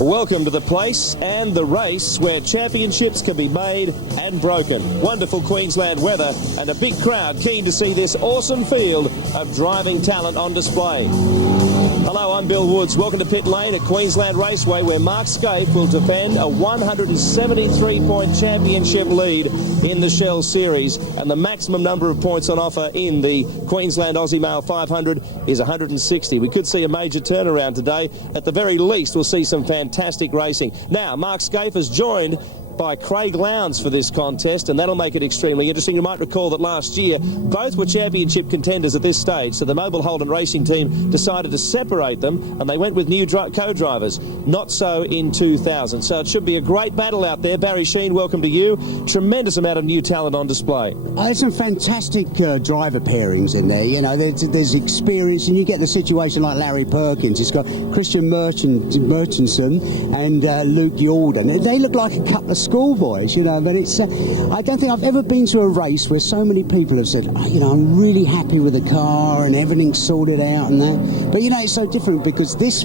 Welcome to the place and the race where championships can be made and broken. Wonderful Queensland weather and a big crowd keen to see this awesome field of driving talent on display. Hello, I'm Bill Woods. Welcome to Pit Lane at Queensland Raceway, where Mark Skaife will defend a 173-point championship lead in the Shell Series, and the maximum number of points on offer in the Queensland Aussie Male 500 is 160. We could see a major turnaround today. At the very least, we'll see some fantastic racing. Now, Mark Skaife is joined by Craig Lowndes for this contest, and that'll make it extremely interesting. You might recall that last year both were championship contenders at this stage, so the Mobile Holden racing team decided to separate them and they went with new co-drivers. Not so in 2000, so it should be a great battle out there. Barry Sheen, welcome to you. Tremendous amount of new talent on display. There's some fantastic driver pairings in there. You know, there's experience, and you get the situation like Larry Perkins. It's got Christian Murchison and Luke Jordan. They look like a couple of schoolboys, you know, but it's I don't think I've ever been to a race where so many people have said, oh, you know, I'm really happy with the car and everything's sorted out and that. But you know, it's so different because this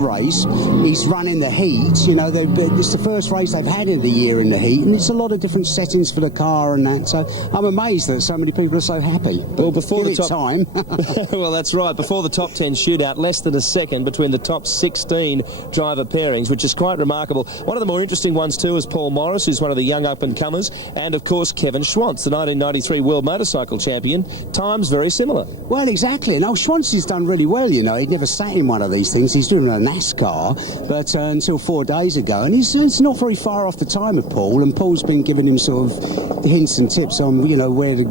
race is run in the heat. You know, it's the first race they've had in the year in the heat, and it's a lot of different settings for the car and that. So I'm amazed that so many people are so happy. But well, before the top time, well, that's right. Before the top 10 shootout, less than a second between the top 16 driver pairings, which is quite remarkable. One of the more interesting ones too is Paul Morris, who's one of the young up-and-comers, and of course Kevin Schwantz, the 1993 World Motorcycle Champion. Times very similar. Well, exactly. Now, Schwantz has done really well, you know. He'd never sat in one of these things. He's doing a NASCAR, but until 4 days ago, and he's not very far off the time of Paul, and Paul's been giving him sort of hints and tips on, you know, where to,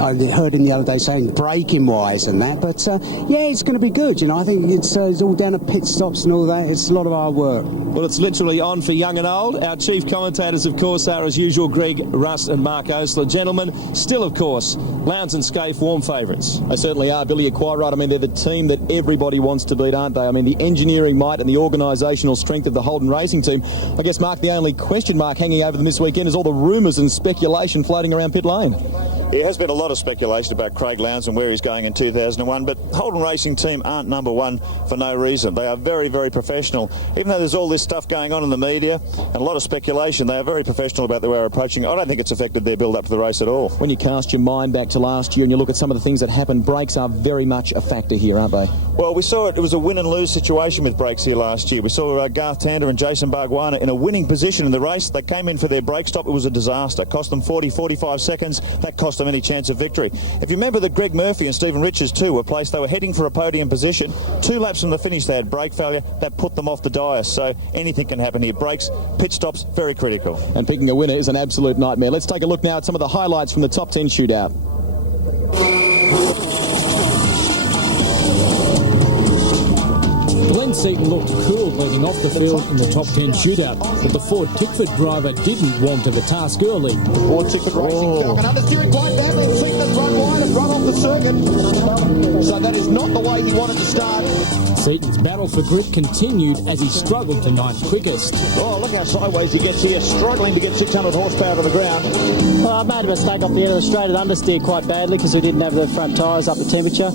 I heard him the other day saying braking-wise and that, but yeah, it's going to be good, you know. I think it's all down to pit stops and all that. It's a lot of hard work. Well, it's literally on for young and old. Our chief commentators, of course, are as usual Greg, Russ and Mark Osler. Gentlemen, still of course Lowndes and Skaife warm favourites. They certainly are, Billy. You're quite right. I mean, they're the team that everybody wants to beat, aren't they? I mean, the engineering might and the organisational strength of the Holden racing team. I guess, Mark, the only question mark hanging over them this weekend is all the rumours and speculation floating around pit lane. There has been a lot of speculation about Craig Lowndes and where he's going in 2001, but Holden Racing Team aren't number one for no reason. They are very, very professional. Even though there's all this stuff going on in the media and a lot of speculation, they are very professional about the way they're approaching. I don't think it's affected their build-up to the race at all. When you cast your mind back to last year and you look at some of the things that happened, brakes are very much a factor here, aren't they? Well, we saw it. It was a win-and-lose situation with brakes here last year. We saw Garth Tander and Jason Bargwanna in a winning position in the race. They came in for their brake stop. It was a disaster. It cost them 40, 45 seconds. That cost them any chance of victory. If you remember that Greg Murphy and Stephen Richards too were placed, they were heading for a podium position. 2 laps from the finish, they had brake failure. That put them off the dais. So anything can happen here. Brakes, pit stops, very critical. And picking a winner is an absolute nightmare. Let's take a look now at some of the highlights from the top 10 shootout. Glenn Seaton looked cool leading off the field in the top 10 shootout, but the Ford Tickford driver didn't warm to the task early. Ford Tickford Racing car, another steering quite badly. Seaton has run wide and run off the circuit. So that is not the way he wanted to start. Seaton's battle for grip continued as he struggled to ninth quickest. Oh, look how sideways he gets here, struggling to get 600 horsepower to the ground. Well, I made a mistake off the end of the straight. It understeered quite badly because we didn't have the front tyres up to temperature.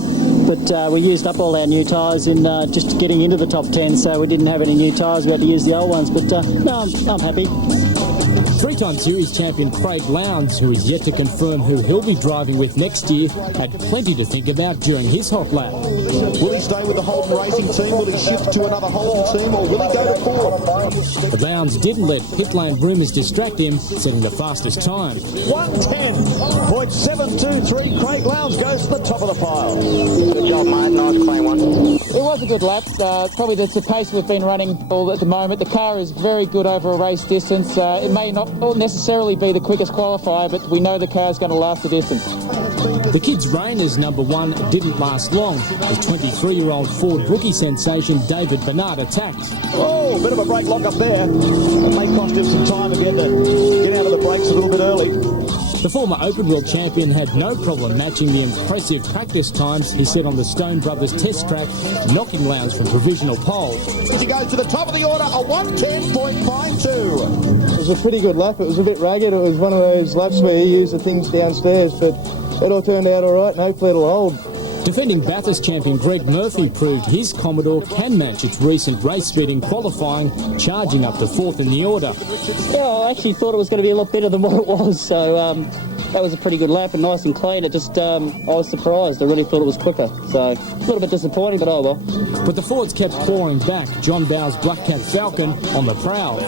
But we used up all our new tyres in just getting into the top 10, so we didn't have any new tyres. We had to use the old ones. But no, I'm happy. 3-time series champion Craig Lowndes, who is yet to confirm who he'll be driving with next year, had plenty to think about during his hot lap. Will he stay with the Holden Racing team? Will he shift to another Holden team, or will he go to Ford? But Lowndes didn't let pit lane rumours distract him, setting the fastest time. 110.723. Craig Lowndes goes to the top of the pile. Good job, mate. Nice clean one. It was a good lap. Probably that's the pace we've been running all at the moment. The car is very good over a race distance. It may not necessarily be the quickest qualifier, but we know the car's going to last the distance. The Kids' reign as number one didn't last long, as 23-year-old Ford rookie sensation David Bernard attacked. Oh, bit of a brake lock up there. It may cost him some time again to get out of the brakes a little bit early. The former Open World champion had no problem matching the impressive practice times he set on the Stone Brothers test track, knocking Lowndes from provisional pole. He goes to the top of the order, a 110.92. It was a pretty good lap. It was a bit ragged. It was one of those laps where you use the things downstairs, but it all turned out all right, and hopefully it'll hold. Defending Bathurst champion Greg Murphy proved his Commodore can match its recent race speed in qualifying, charging up to 4th in the order. Yeah, I actually thought it was going to be a lot better than what it was, so that was a pretty good lap and nice and clean. It just, I was surprised. I really thought it was quicker, so a little bit disappointing, but oh well. But the Fords kept clawing back. John Bowers' Black Cat Falcon on the prowl.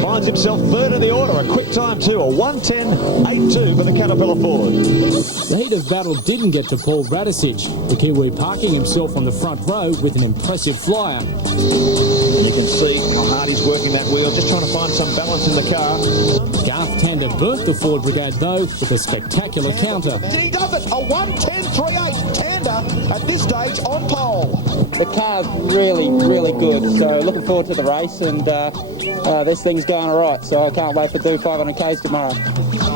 Finds himself third in the order, a quick time too, a 1:10.82 for the Caterpillar Ford. The heat of battle didn't get to Paul Radisich, the Kiwi parking himself on the front row with an impressive flyer. And you can see how hard he's working that wheel, just trying to find some balance in the car. Garth Tander burnt the Ford Brigade though with a spectacular counter. He does it, a 1:10.38. Tander at this stage on pole. The car's really, really good, so looking forward to the race, and this thing's going all right, so I can't wait to do 500Ks tomorrow.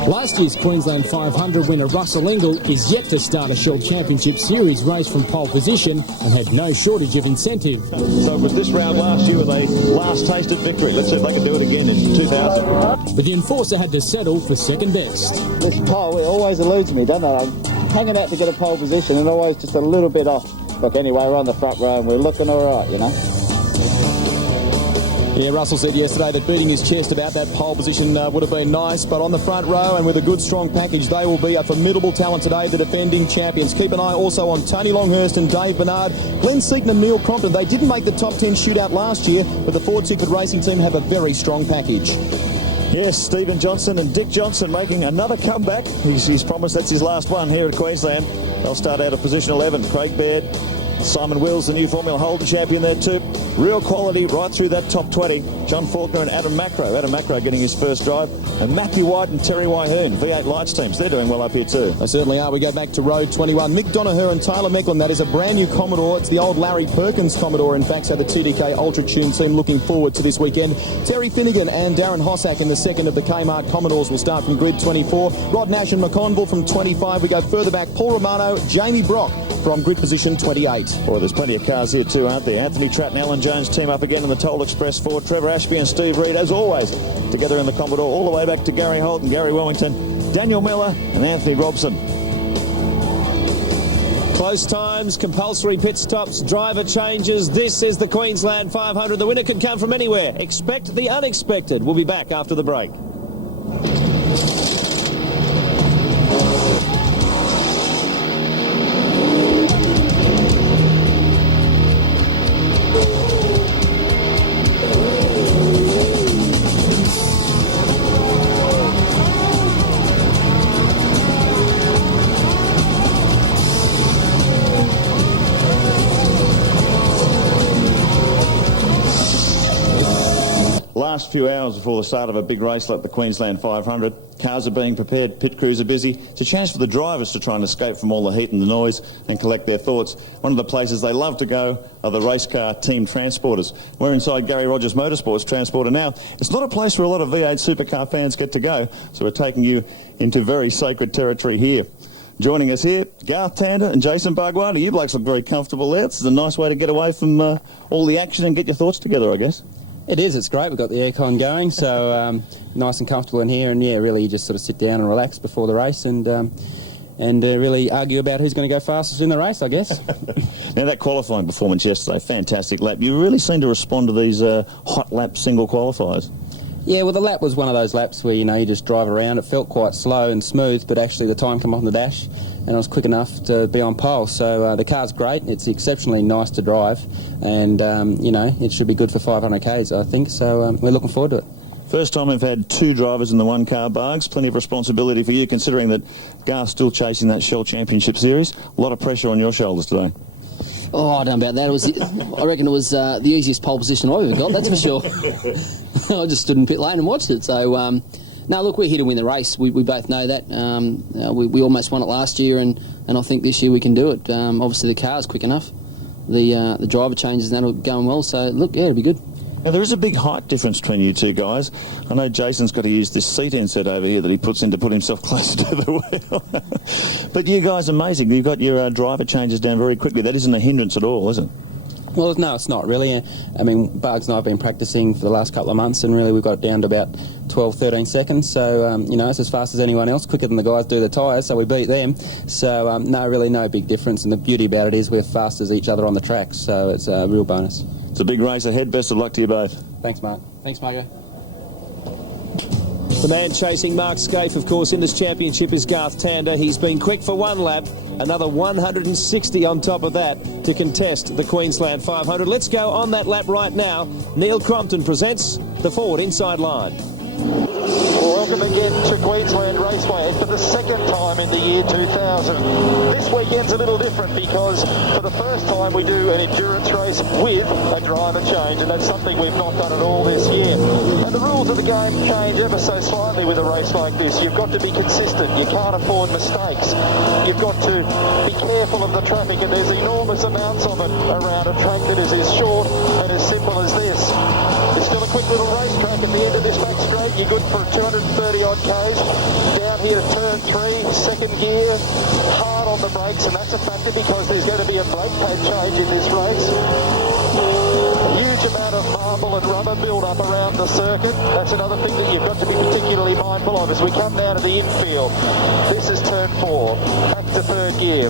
Last year's Queensland 500 winner Russell Ingall is yet to start a Shell Championship Series race from pole position and had no shortage of incentive. So it was this round last year where they last tasted victory. Let's see if they can do it again in 2000. But the enforcer had to settle for second best. This pole, it always eludes me, doesn't it? I'm hanging out to get a pole position and always just a little bit off. Look, anyway, we're on the front row and we're looking all right, you know. Yeah, Russell said yesterday that beating his chest about that pole position would have been nice, but on the front row and with a good strong package, they will be a formidable talent today, the defending champions. Keep an eye also on Tony Longhurst and Dave Bernard. Glenn Seaton and Neil Crompton, they didn't make the top 10 shootout last year, but the Ford Secret Racing team have a very strong package. Yes, Stephen Johnson and Dick Johnson making another comeback. He's promised that's his last one here at Queensland. They'll start out of position 11. Craig Baird, Simon Wills, the new Formula Holden champion there too. Real quality right through that top 20. John Faulkner and Adam Macro. Adam Macro getting his first drive. And Matthew White and Terry Wyhoon, V8 Lights teams. They're doing well up here too. They certainly are. We go back to row 21. Mick Donoghue and Tyler Mecklin. That is a brand new Commodore. It's the old Larry Perkins Commodore, in fact. So the TDK Ultra Tune team looking forward to this weekend. Terry Finnegan and Darren Hossack in the second of the Kmart Commodores will start from grid 24. Rod Nash and McConville from 25. We go further back. Paul Romano, Jamie Brock from grid position 28. Boy, there's plenty of cars here too, aren't there? Anthony Tratt and Alan Jones team up again in the Toll Express Ford. Trevor Ashby and Steve Reed, as always, together in the Commodore, all the way back to Gary Holt and Gary Wilmington, Daniel Miller and Anthony Robson. Close times, compulsory pit stops, driver changes. This is the Queensland 500. The winner can come from anywhere. Expect the unexpected. We'll be back after the break. Last few hours before the start of a big race like the Queensland 500, cars are being prepared, pit crews are busy. It's a chance for the drivers to try and escape from all the heat and the noise and collect their thoughts. One of the places they love to go are the race car team transporters. We're inside Gary Rogers Motorsports transporter now. It's not a place where a lot of V8 Supercar fans get to go, so we're taking you into very sacred territory here. Joining us here, Garth Tander and Jason Barguani. You blokes look very comfortable there. This is a nice way to get away from all the action and get your thoughts together, I guess. It is, it's great. We've got the aircon going, so nice and comfortable in here, and yeah, really you just sort of sit down and relax before the race and really argue about who's going to go fastest in the race, I guess. Now, that qualifying performance yesterday, fantastic lap. You really seem to respond to these hot lap single qualifiers. Yeah, well, the lap was one of those laps where, you know, you just drive around. It felt quite slow and smooth, but actually the time came off the dash and I was quick enough to be on pole. So the car's great. It's exceptionally nice to drive and, you know, it should be good for 500Ks, I think. So we're looking forward to it. First time we've had two drivers in the one-car Bargs. Plenty of responsibility for you, considering that Garth's still chasing that Shell Championship Series. A lot of pressure on your shoulders today. Oh, I don't know about that. It was, I reckon it was the easiest pole position I've ever got, that's for sure. I just stood in pit lane and watched it. So, no, look, we're here to win the race. We both know that. We almost won it last year, and I think this year we can do it. Obviously, the car's quick enough. The driver changes and that are going well. So, look, yeah, it'll be good. Now, there is a big height difference between you two guys. I know Jason's got to use this seat inset over here that he puts in to put himself closer to the wheel. But you guys are amazing. You've got your driver changes down very quickly. That isn't a hindrance at all, is it? Well, no, it's not really. I mean, Bugs and I have been practicing for the last couple of months, and really we've got it down to about 12, 13 seconds. So, you know, it's as fast as anyone else, quicker than the guys do the tyres, so we beat them. So, no, really no big difference. And the beauty about it is we're fast as each other on the track, so it's a real bonus. It's a big race ahead. Best of luck to you both. Thanks, Mark. Thanks, Margo. The man chasing Mark Scaife, of course, in this championship is Garth Tander. He's been quick for one lap, another 160 on top of that to contest the Queensland 500. Let's go on that lap right now. Neil Crompton presents the Ford Inside Line. Welcome again to Queensland Raceway for the second time in the year 2000. This weekend's a little different because for the first time we do an endurance race with a driver change, and that's something we've not done at all this year. And the rules of the game change ever so slightly with a race like this. You've got to be consistent. You can't afford mistakes. You've got to be careful of the traffic, and there's enormous amounts of it around a track that is as short and as simple as this. It's still a quick little racetrack at the end of this back straight. You're good for 230 odd Ks. Down here to turn 3, second gear, hard on the brakes, and that's a factor because there's going to be a brake pad change in this race. A huge amount of marble and rubber build up around the circuit. That's another thing that you've got to be particularly mindful of as we come down to the infield. This is turn 4, back to third gear.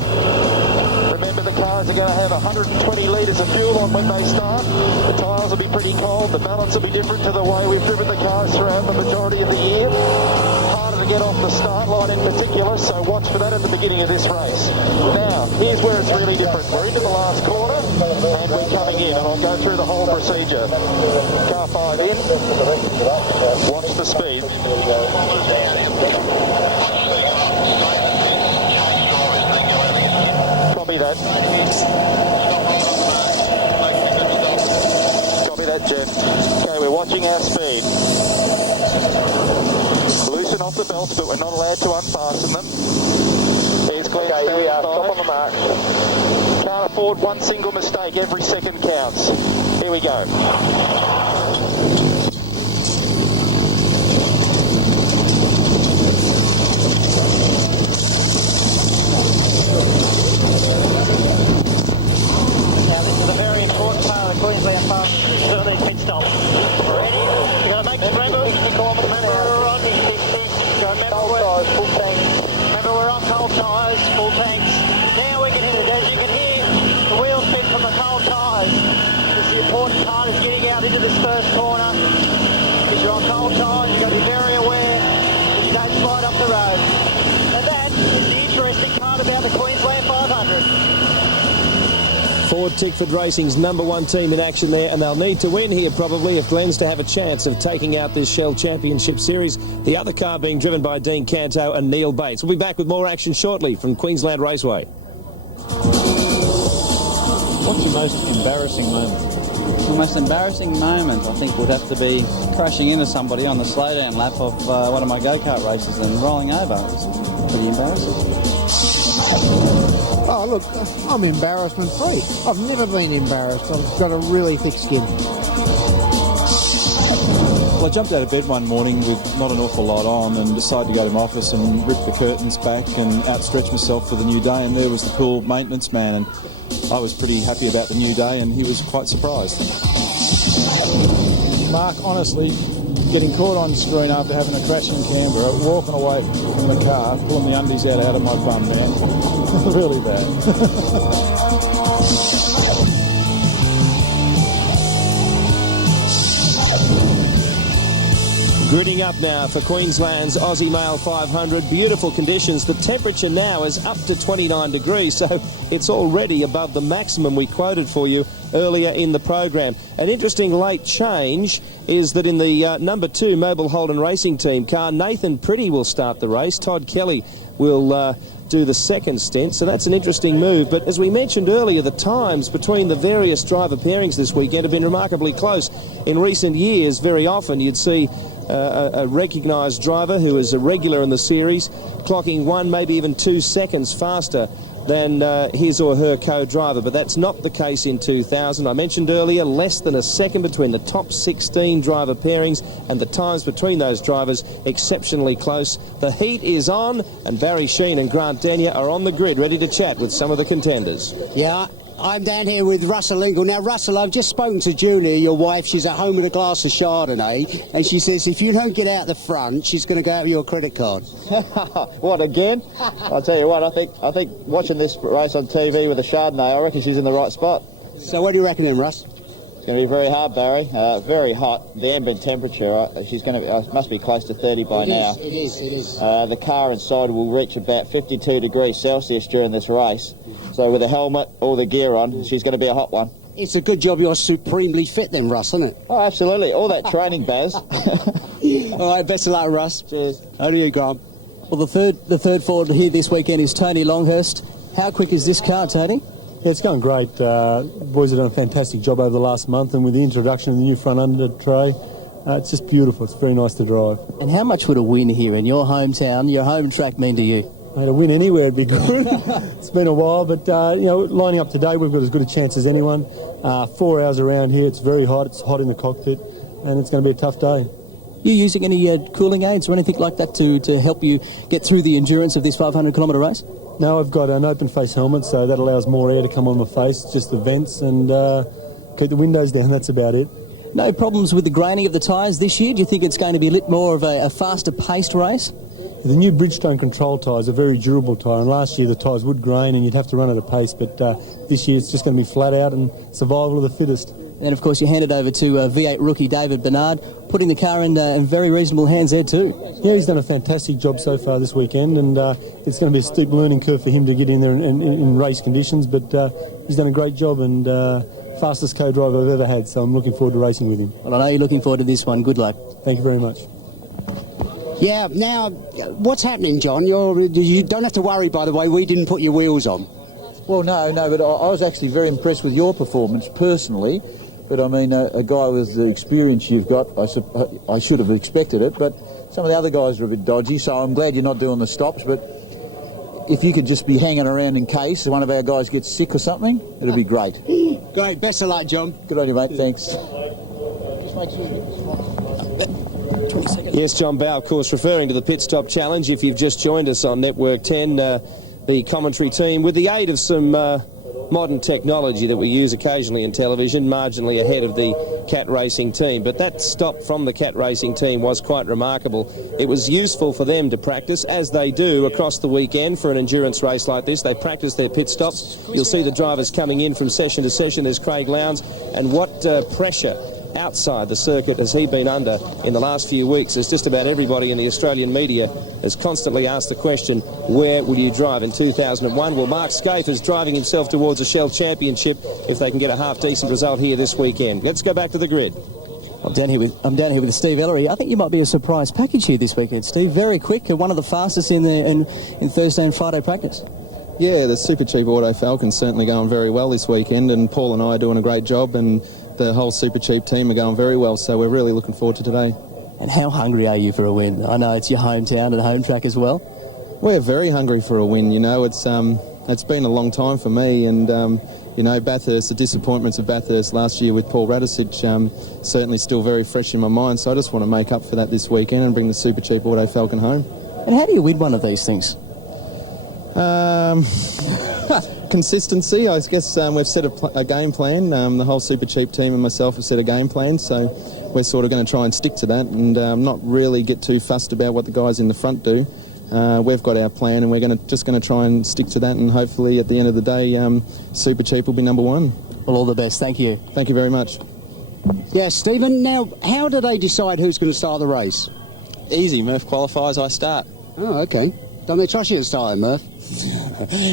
Remember, the cars are going to have 120 litres of fuel on when they start. The tyres will be pretty cold. The balance will be different to the way we've driven the cars throughout the majority of the year. Harder to get off the start line in particular, so watch for that at the beginning of this race. Now, here's where it's really different. We're into the last corner, and we're coming in, and I'll go through the whole procedure. Car 5 in. Watch the speed. Copy that. Copy that, Jeff. Okay, we're watching our speed. Loosen off the belts, but we're not allowed to unfasten them. Here's Glenn. Okay, here we are. Stop on the mark. Can't afford one single mistake. Every second counts. Here we go. Queensland fast, early pit stop. Ready? You're going to make the remember, 60 kilometres an hour. We're on 60. Remember, we're on cold tyres, full tanks. Now we can hit it. As you can hear, the wheel speed from the cold tyres. This is the important part of getting out into this first corner. Because you're on cold tyres, you've got to be very aware. You don't slide off the road. And that is the interesting part about the Queensland 500. Ford Tickford Racing's #1 team in action there, and they'll need to win here probably if Glenn's to have a chance of taking out this Shell Championship Series. The other car being driven by Dean Canto and Neil Bates. We'll be back with more action shortly from Queensland Raceway. What's your most embarrassing moment? The most embarrassing moment, I think, would have to be crashing into somebody on the slowdown lap of one of my go-kart races and rolling over. It's pretty embarrassing. Oh, look, I'm embarrassment free. I've never been embarrassed. I've got a really thick skin. Well, I jumped out of bed one morning with not an awful lot on and decided to go to my office and rip the curtains back and outstretch myself for the new day, and there was the pool maintenance man, and I was pretty happy about the new day, and he was quite surprised. Mark, honestly, getting caught on screen after having a crash in Canberra, walking away from the car, pulling the undies out of my bum now. Really bad. Gritting up now for Queensland's Aussie Male 500. Beautiful conditions. The temperature now is up to 29 degrees, so it's already above the maximum we quoted for you earlier in the program. An interesting late change is that in the #2 Mobile Holden Racing Team car, Nathan Prix will start the race. Todd Kelly will do the second stint, so that's an interesting move. But as we mentioned earlier, the times between the various driver pairings this weekend have been remarkably close. In recent years, very often you'd see a recognised driver who is a regular in the series clocking 1, maybe even 2 seconds faster than his or her co-driver, but that's not the case in 2000. I mentioned earlier, less than a second between the top 16 driver pairings, and the times between those drivers exceptionally close. The heat is on, and Barry Sheen and Grant Denyer are on the grid ready to chat with some of the contenders. Yeah, I'm down here with Russell Ingle. Now, Russell, I've just spoken to Julia, your wife. She's at home with a glass of Chardonnay, and she says if you don't get out the front, she's going to go out with your credit card. What, again? I'll tell you what, I think watching this race on TV with a Chardonnay, I reckon she's in the right spot. So what do you reckon then, Russ? It's going to be very hard, Barry. Very hot. The ambient temperature, she's going to must be close to 30 by now. It is. The car inside will reach about 52 degrees Celsius during this race. So with a helmet, all the gear on, she's going to be a hot one. It's a good job you're supremely fit then, Russ, isn't it? Oh, absolutely. All that training, Baz. All right, best of luck, Russ. Cheers. Over to you, Grant. Well, the third forward here this weekend is Tony Longhurst. How quick is this car, Tony? Yeah, it's going great. Boys have done a fantastic job over the last month, and with the introduction of the new front under tray, it's just beautiful. It's very nice to drive. And how much would a win here in your hometown, your home track, mean to you? Mate, a win anywhere would be good. It's been a while, but lining up today, we've got as good a chance as anyone. 4 hours around here, it's very hot. It's hot in the cockpit, and it's going to be a tough day. You using any cooling aids or anything like that to help you get through the endurance of this 500-kilometre race? No, I've got an open face helmet, so that allows more air to come on my face, just the vents, and keep the windows down. That's about it. No problems with the graining of the tyres this year? Do you think it's going to be a bit more of a faster-paced race? The new Bridgestone control tyres are very durable tyre, and last year the tyres would grain and you'd have to run at a pace, but this year it's just going to be flat out and survival of the fittest. And of course you hand it over to V8 rookie David Bernard, putting the car in very reasonable hands there too. Yeah, he's done a fantastic job so far this weekend, and it's going to be a steep learning curve for him to get in there in race conditions, but he's done a great job, and fastest co-driver I've ever had, so I'm looking forward to racing with him. Well, I know you're looking forward to this one. Good luck. Thank you very much. Yeah, now, what's happening, John? You don't have to worry, by the way, we didn't put your wheels on. Well, no, but I was actually very impressed with your performance personally. But I mean, a guy with the experience you've got, I should have expected it, but some of the other guys are a bit dodgy, so I'm glad you're not doing the stops, but if you could just be hanging around in case one of our guys gets sick or something, it'd be great. Great, best of luck, John. Good on you, mate, thanks. Yes, John Bow, of course, referring to the Pit Stop Challenge. If you've just joined us on Network 10, the commentary team, with the aid of some modern technology that we use occasionally in television, marginally ahead of the cat racing team. But that stop from the cat racing team was quite remarkable. It was useful for them to practice, as they do across the weekend for an endurance race like this. They practice their pit stops. You'll see the drivers coming in from session to session. There's Craig Lowndes, and what pressure outside the circuit has he been under in the last few weeks, as just about everybody in the Australian media has constantly asked the question, where will you drive in 2001? Well, Mark Skaife is driving himself towards a Shell Championship if they can get a half-decent result here this weekend. Let's go back to the grid. I'm down here with Steve Ellery. I think you might be a surprise package here this weekend, Steve. Very quick, one of the fastest in Thursday and Friday practice. Yeah, the Super Cheap Auto Falcon's certainly going very well this weekend, and Paul and I are doing a great job, and the whole Super Cheap team are going very well, so we're really looking forward to today. And how hungry are you for a win? I know it's your hometown and home track as well. We're very hungry for a win, you know. It's been a long time for me, and you know, Bathurst, the disappointments of Bathurst last year with Paul Radicic, certainly still very fresh in my mind, so I just want to make up for that this weekend and bring the Super Cheap Auto Falcon home. And how do you win one of these things? Consistency, I guess. We've set a game plan. The whole Super Cheap team and myself have set a game plan, so we're sort of going to try and stick to that and not really get too fussed about what the guys in the front do. We've got our plan, and we're just going to try and stick to that, and hopefully at the end of the day, Super Cheap will be number one. Well, all the best. Thank you. Thank you very much. Yeah, Stephen, now, how do they decide who's going to start the race? Easy. Murph qualifies, I start. Oh, OK. Don't they trust you to start, Murph?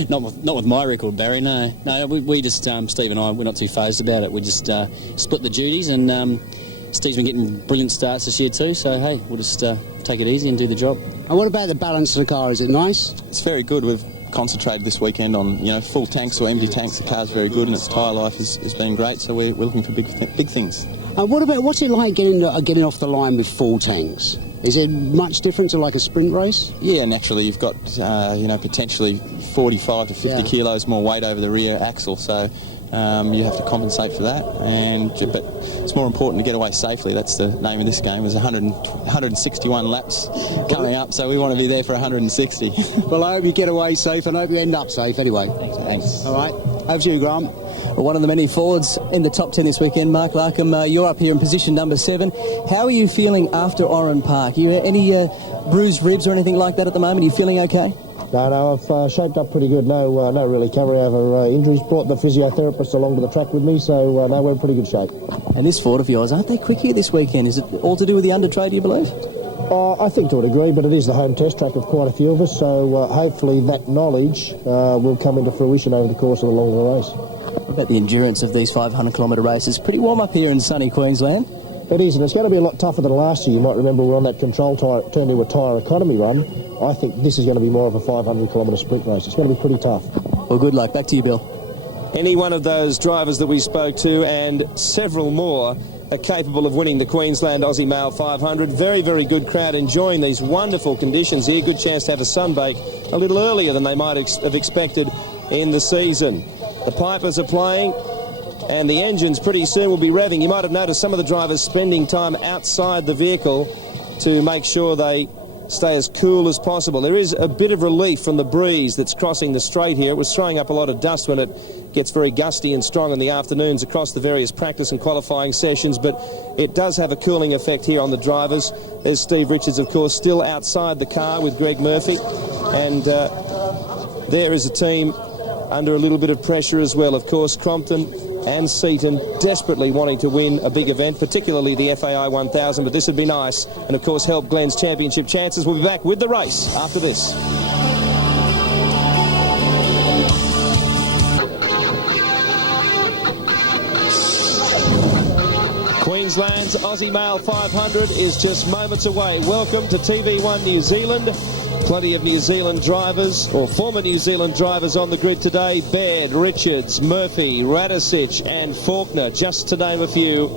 Not with my record, Barry, no. No, we just, Steve and I, we're not too phased about it. We just split the duties, and Steve's been getting brilliant starts this year too, so, hey, we'll just take it easy and do the job. And what about the balance of the car? Is it nice? It's very good. We've concentrated this weekend on, you know, full tanks or empty tanks. The car's very good, and its tyre life has been great, so we're looking for big things. And what's it like getting off the line with full tanks? Is it much different to like a sprint race? Yeah, naturally you've got you know, potentially 45 to 50 kilos more weight over the rear axle, so you have to compensate for that. But it's more important to get away safely. That's the name of this game. There's 161 laps coming up, so we want to be there for 160. Well, I hope you get away safe, and I hope you end up safe anyway. Thanks. All right. Over to you, Grant. one of the many Fords in the top 10 this weekend. Mark Larkham, you're up here in position number 7. How are you feeling after Oran Park? You any bruised ribs or anything like that at the moment? Are you feeling okay? No, I've shaped up pretty good. No really carryover injuries. Brought the physiotherapist along to the track with me, so no, we're in pretty good shape. And this Ford of yours, aren't they quick here this weekend? Is it all to do with the undertrade, do you believe? I think to a degree, but it is the home test track of quite a few of us, so hopefully that knowledge will come into fruition over the course of the longer race. What about the endurance of these 500-kilometre races? Pretty warm up here in sunny Queensland. It is, and it's going to be a lot tougher than last year. You might remember we were on that control tyre, turned into a tyre economy run. I think this is going to be more of a 500-kilometre sprint race. It's going to be pretty tough. Well, good luck. Back to you, Bill. Any one of those drivers that we spoke to and several more are capable of winning the Queensland Aussie Male 500. Very, very good crowd enjoying these wonderful conditions here. Good chance to have a sunbake a little earlier than they might have expected in the season. The pipers are playing, and the engines pretty soon will be revving. You might have noticed some of the drivers spending time outside the vehicle to make sure they stay as cool as possible. There is a bit of relief from the breeze that's crossing the straight here. It was throwing up a lot of dust when it gets very gusty and strong in the afternoons across the various practice and qualifying sessions, but it does have a cooling effect here on the drivers. There's Steve Richards, of course, still outside the car with Greg Murphy, and there is a team under a little bit of pressure as well. Of course, Crompton and Seaton desperately wanting to win a big event, particularly the FAI 1000, but this would be nice and of course help Glenn's championship chances. We'll be back with the race after this. Queensland's Aussie Male 500 is just moments away. Welcome to TV1 New Zealand. Plenty of New Zealand drivers, or former New Zealand drivers, on the grid today. Baird, Richards, Murphy, Radicic and Faulkner, just to name a few.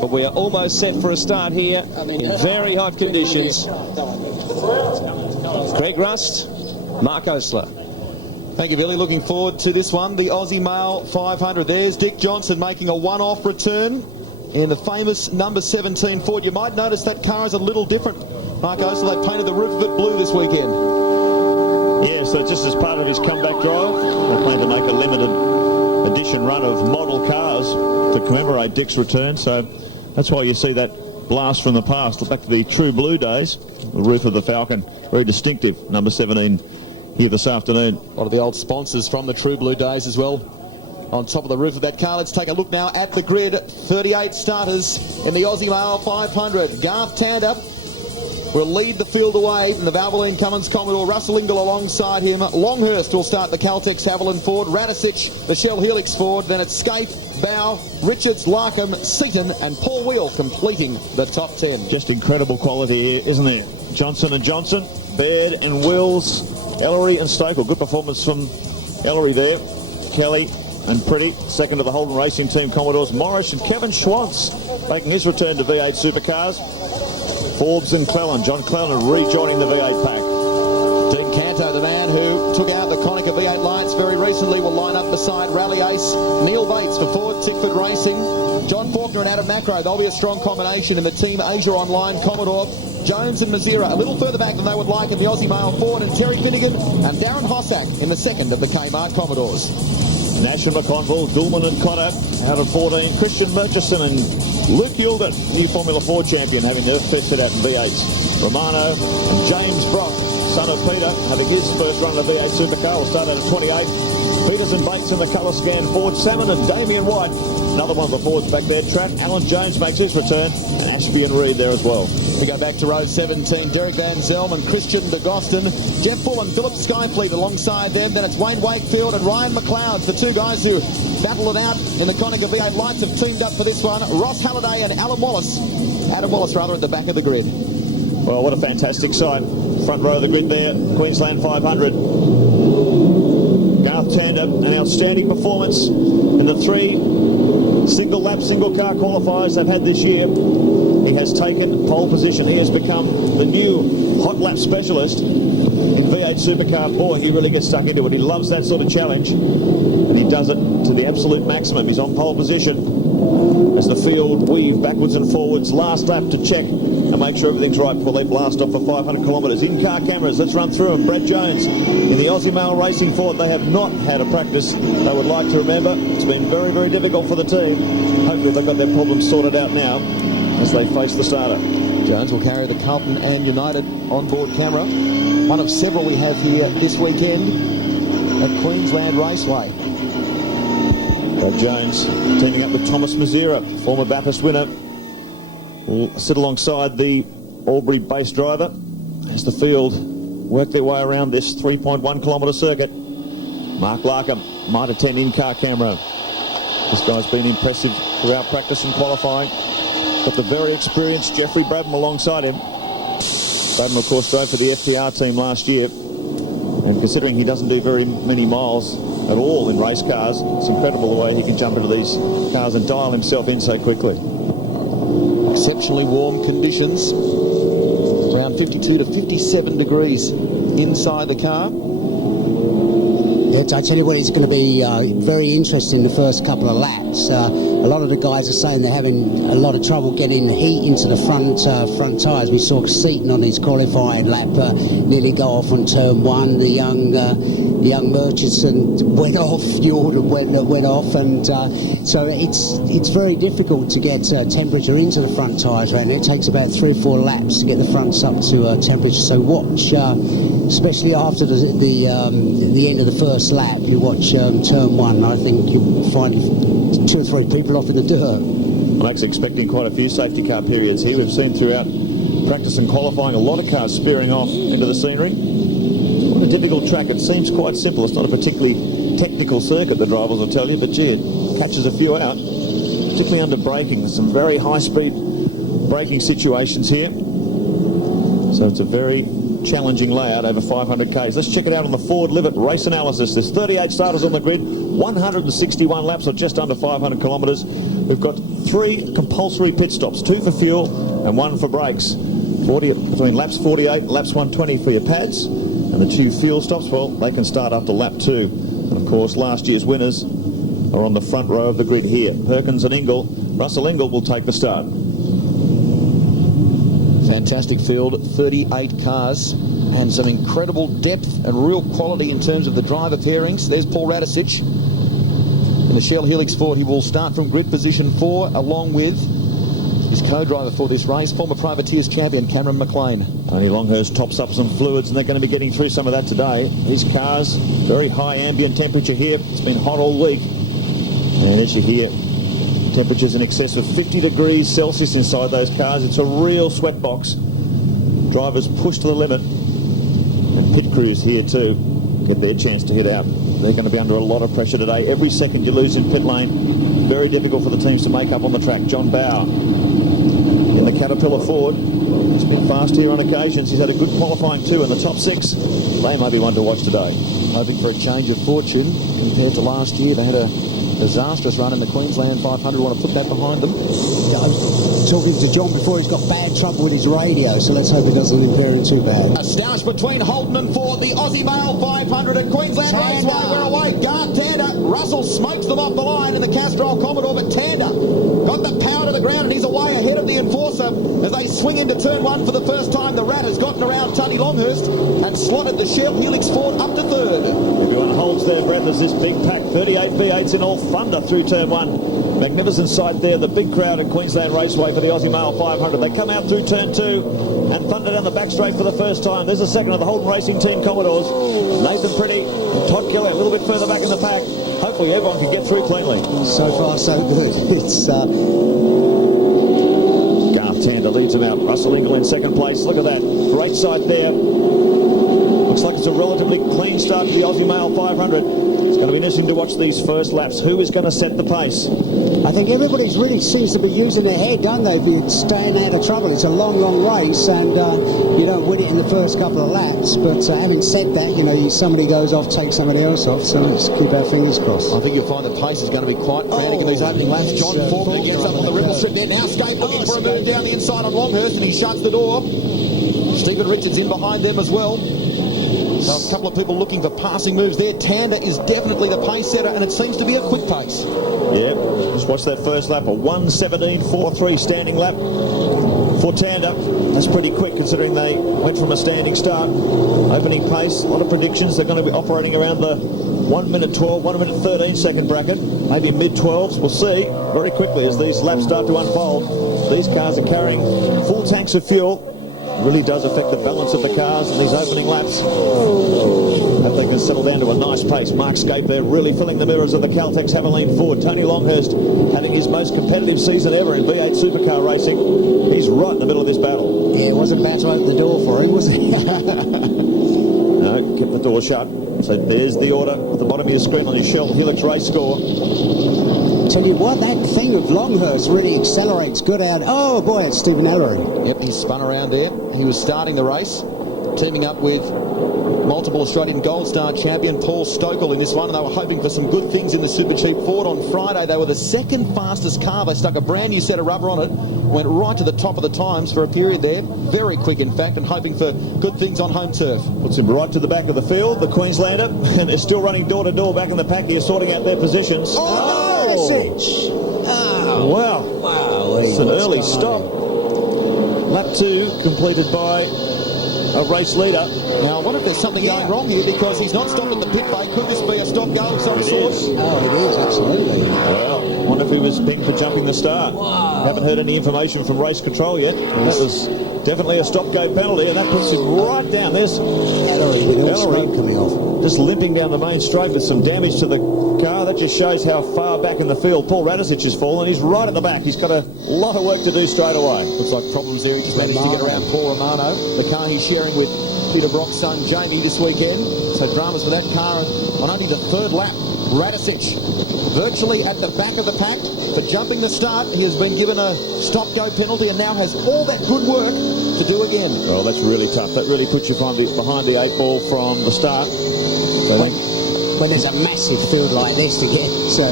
But we are almost set for a start here in very hot conditions. Craig Rust, Mark Osler. Thank you, Billy. Looking forward to this one, the Aussie Male 500. There's Dick Johnson making a one-off return in the famous number 17 Ford. You might notice that car is a little different. Mark Osler, they painted the roof of it blue this weekend. Yeah, so just as part of his comeback drive, they plan to make a limited edition run of model cars to commemorate Dick's return. So that's why you see that blast from the past. Look back to the True Blue days, the roof of the Falcon. Very distinctive, number 17 here this afternoon. A lot of the old sponsors from the True Blue days as well on top of the roof of that car. Let's take a look now at the grid. 38 starters in the Aussie Male 500. Garth Tander will lead the field away from the Valvoline Cummins Commodore. Russell Ingall alongside him. Longhurst will start the Caltex Haviland Ford. Radicic, the Shell Helix Ford. Then it's Scape, Bow, Richards, Larkham, Seaton and Paul Wheel completing the top 10. Just incredible quality here, isn't there? Johnson & Johnson, Baird and Wills, Ellery and Stokel. Good performance from Ellery there. Kelly and Pretty, second to the Holden Racing Team Commodores. Morris and Kevin Schwantz making his return to V8 Supercars. Forbes and Clellan. John Clellan rejoining the V8 pack. Dean Canto, the man who took out the Konica V8 lights very recently, will line up beside Rally Ace. Neil Bates for Ford Tickford Racing. John Faulkner and Adam Macro, they'll be a strong combination in the Team Asia Online Commodore. Jones and Mazira a little further back than they would like in the Aussie Male Ford, and Terry Finnegan and Darren Hossack in the second of the Kmart Commodores. Nash and McConville, Dulman and Cotter out of 14. Christian Murchison and Luke Yulden, new Formula 4 champion, having their first hit out in V8s. Romano and James Brock, son of Peter, having his first run of V8 Supercar, will start out at 28. Peters and Bates in the colour scan Ford. Salmon and Damien White, another one of the Fords back there. Track, Alan Jones makes his return, and Ashby and Reed there as well. We go back to row 17, Derek Van Zelm and Christian de Gostin. Jeff Bull and Phillip Skyfleet alongside them. Then it's Wayne Wakefield and Ryan McLeod, the two guys who battle it out in the Konica V8 lights, have teamed up for this one. Ross Halliday and Adam Wallace at the back of the grid. Well, what a fantastic sight. Front row of the grid there, Queensland 500. Garth Tander, an outstanding performance in the 3 single lap, single car qualifiers they've had this year. He has taken pole position. He has become the new hot lap specialist in V8 V8 Supercar, boy, he really gets stuck into it. He loves that sort of challenge, and he does it to the absolute maximum. He's on pole position as the field weave backwards and forwards. Last lap to check and make sure everything's right before they blast off for 500 kilometres. In-car cameras, let's run through them. Brett Jones in the Aussie Male Racing Ford. They have not had a practice they would like to remember. It's been very, very difficult for the team. Hopefully they've got their problems sorted out now as they face the starter. Jones will carry the Carlton and United onboard camera. One of several we have here this weekend at Queensland Raceway. Brad Jones teaming up with Thomas Mazira, former Bathurst winner, will sit alongside the Albury-based driver as the field work their way around this 3.1 kilometre circuit. Mark Larkham might attend in-car camera. This guy's been impressive throughout practice and qualifying. Got the very experienced Jeffrey Bradham alongside him. Bradham, of course, drove for the FTR team last year. And considering he doesn't do very many miles at all in race cars, it's incredible the way he can jump into these cars and dial himself in so quickly. Exceptionally warm conditions. Around 52 to 57 degrees inside the car. Yeah, I tell you what, it's going to be very interesting the first couple of laps. A lot of the guys are saying they're having a lot of trouble getting the heat into the front tyres. We saw Seaton on his qualifying lap nearly go off on turn one. The young Murchison went off, Jordan went off, and so it's very difficult to get temperature into the front tyres right now. It takes about 3 or 4 laps to get the fronts up to temperature. So watch, especially after the end of the first lap, you watch turn one. I think you'll find 2 or 3 people off in the dirt. I'm actually expecting quite a few safety car periods here. We've seen throughout practice and qualifying a lot of cars spearing off into the scenery. What a difficult track. It seems quite simple. It's not a particularly technical circuit, the drivers will tell you, but gee, it catches a few out, particularly under braking. There's some very high-speed braking situations here. So it's a very challenging layout over 500 Ks. Let's check it out on the Ford Livet race analysis. There's 38 starters on the grid, 161 laps or just under 500 kilometres. We've got 3 compulsory pit stops, 2 for fuel and 1 for brakes. Between laps 48 and laps 120 for your pads. And the 2 fuel stops, well, they can start after lap 2. And of course, last year's winners are on the front row of the grid here. Perkins and Ingle. Russell Ingle will take the start. Fantastic field, 38 cars, and some incredible depth and real quality in terms of the driver pairings. There's Paul Radisich in the Shell Helix 4. He will start from grid position 4, along with his co-driver for this race, former Privateers champion Cameron McLean. Tony Longhurst tops up some fluids, and they're going to be getting through some of that today. His car's very high ambient temperature here. It's been hot all week, and as you hear, temperatures in excess of 50 degrees Celsius inside those cars. It's a real sweat box. Drivers push to the limit, and pit crews here too get their chance to hit out. They're going to be under a lot of pressure today. Every second you lose in pit lane, very difficult for the teams to make up on the track. John Bauer in the Caterpillar Ford. He's been fast here on occasions. He's had a good qualifying too in the top 6. They may be one to watch today. Hoping for a change of fortune compared to last year. They had a disastrous run in the Queensland 500. Want to put that behind them. I was talking to John before. He's got bad trouble with his radio, so let's hope it doesn't impair him too bad. A stoush between Holden and Ford, the Aussie Male 500 at Queensland Raceway. We're away. Gart Tander. Russell smokes them off the line in the Castrol Commodore, but Tander got the power to the ground, and he's away ahead of the Enforcer as they swing into turn 1 for the first time. The Rat has gotten around Tony Longhurst and slotted the Shell Helix Ford up to 3rd. Everyone holds their breath as this big pack, 38 V8s in all, thunder through turn 1. Magnificent sight there, the big crowd at Queensland Raceway for the Aussie Male 500. They come out through turn 2 and thunder down the back straight for the first time. There's a second of the Holden Racing Team Commodores. Nathan Pretty and Todd Kelly a little bit further back in the pack. Hopefully everyone can get through cleanly. So far, so good. It's Garth Tander leads him out. Russell Ingle in second place. Look at that. Great sight there. Looks like it's a relatively clean start to the Aussie Male 500. It's going to be interesting to watch these first laps. Who is going to set the pace? I think everybody's really seems to be using their head, don't they? Staying out of trouble. It's a long, long race, and you don't win it in the first couple of laps. But having said that, you know, somebody goes off, takes somebody else off, so let's keep our fingers crossed. I think you'll find the pace is going to be quite frantic in these opening laps. John Faulkner gets up on the ripple strip there. Now Skate looking for a move down the inside on Longhurst, and he shuts the door. Stephen Richards in behind them as well. pace. A couple of people looking for passing moves there. Tander is definitely the pace setter, and it seems to be a quick pace. Yeah, just watch that first lap, a 1:17.43 standing lap for Tander. That's pretty quick considering they went from a standing start. Opening pace, a lot of predictions. They're going to be operating around the 1 minute 12, 1 minute 13 second bracket, maybe mid-12s. We'll see very quickly as these laps start to unfold. These cars are carrying full tanks of fuel. It really does affect the balance of the cars in these opening laps. Hope they can settle down to a nice pace. Mark Scape there really filling the mirrors of the Caltex Haviland Ford. Tony Longhurst having his most competitive season ever in V8 Supercar racing. He's right in the middle of this battle. Yeah, it wasn't bad to open the door for him, was it? No, kept the door shut. So there's the order at the bottom of your screen on your Shell Helix race score. Tell you what, that thing of Longhurst really accelerates good out. Oh boy, it's Stephen Ellery. Yep, he spun around there. He was starting the race, teaming up with multiple Australian Gold Star champion Paul Stokel in this one, and they were hoping for some good things in the Super Cheap Ford on Friday. They were the second fastest car. They stuck a brand new set of rubber on it, went right to the top of the times for a period there, very quick in fact, and hoping for good things on home turf. Puts him right to the back of the field, the Queenslander, and they're still running door to door back in the pack here, sorting out their positions. Oh! Wow. Wow. It's an early stop. Lap 2 completed by a race leader. Now, I wonder if there's something going wrong here because he's not stopped at the pit bay. Could this be a stop go of some sort? Oh, it is, absolutely. Well, I wonder if he was pinged for jumping the start. Haven't heard any information from race control yet. That was definitely a stop-go penalty, and that puts him right down. There's Ellery coming off. Just limping down the main straight with some damage to the car. That just shows how far back in the field Paul Radicic has fallen. He's right at the back. He's got a lot of work to do straight away. Looks like problems there. He just managed to get around Paul Romano, the car he's sharing with Peter Brock's son Jamie this weekend. So dramas for that car on only the third lap. Radicic virtually at the back of the pack for jumping the start. He has been given a stop-go penalty and now has all that good work to do again. Well, that's really tough. That really puts you behind the 8 ball from the start. So when there's a massive field like this to get, so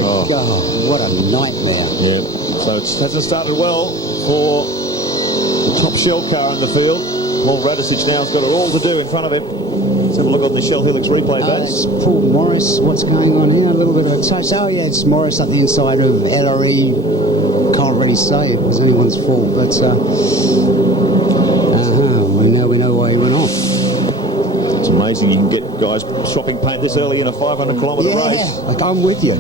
what a nightmare. Yeah, so it hasn't started well for the top Shell car in the field. Paul Radicic now has got it all to do in front of him. Let's have a look on the Shell Helix replay base. That's Paul Morris. What's going on here? A little bit of a touch. Oh yeah, it's Morris at the inside of Ellery. Can't really say it was anyone's fault, but we know why he went off. It's amazing you can get guys swapping paint this early in a 500-kilometre race. Yeah, I'm with you.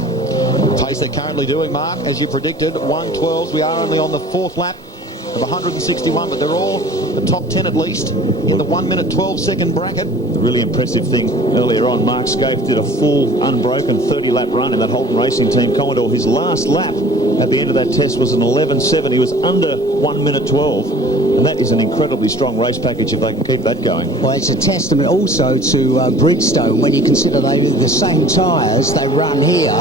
Pace they're currently doing, Mark, as you predicted, 1:12. We are only on the fourth lap of 161, but they're all the top 10 at least in the 1 minute 12 second bracket. The really impressive thing earlier on, Mark Scape did a full unbroken 30-lap run in that Holden Racing Team Commodore. His last lap at the end of that test was an 11.7. He was under 1 minute 12. And that is an incredibly strong race package if they can keep that going. Well, it's a testament also to Bridgestone when you consider the same tyres they run here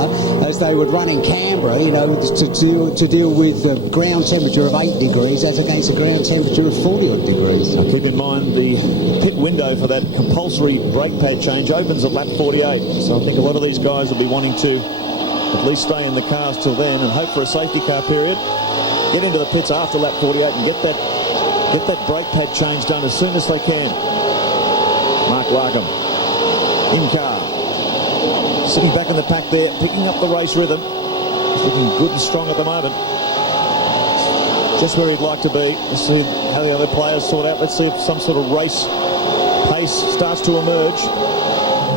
as they would run in Canberra, you know, to deal with the ground temperature of 8 degrees as against a ground temperature of 40-odd degrees. Now keep in mind the pit window for that compulsory brake pad change opens at lap 48. So I think a lot of these guys will be wanting to at least stay in the cars till then and hope for a safety car period. Get into the pits after lap 48 and get that brake pad change done as soon as they can. Mark Larkham in car, sitting back in the pack there, picking up the race rhythm. He's looking good and strong at the moment. Just where he'd like to be. Let's see how the other players sort out. Let's see if some sort of race pace starts to emerge.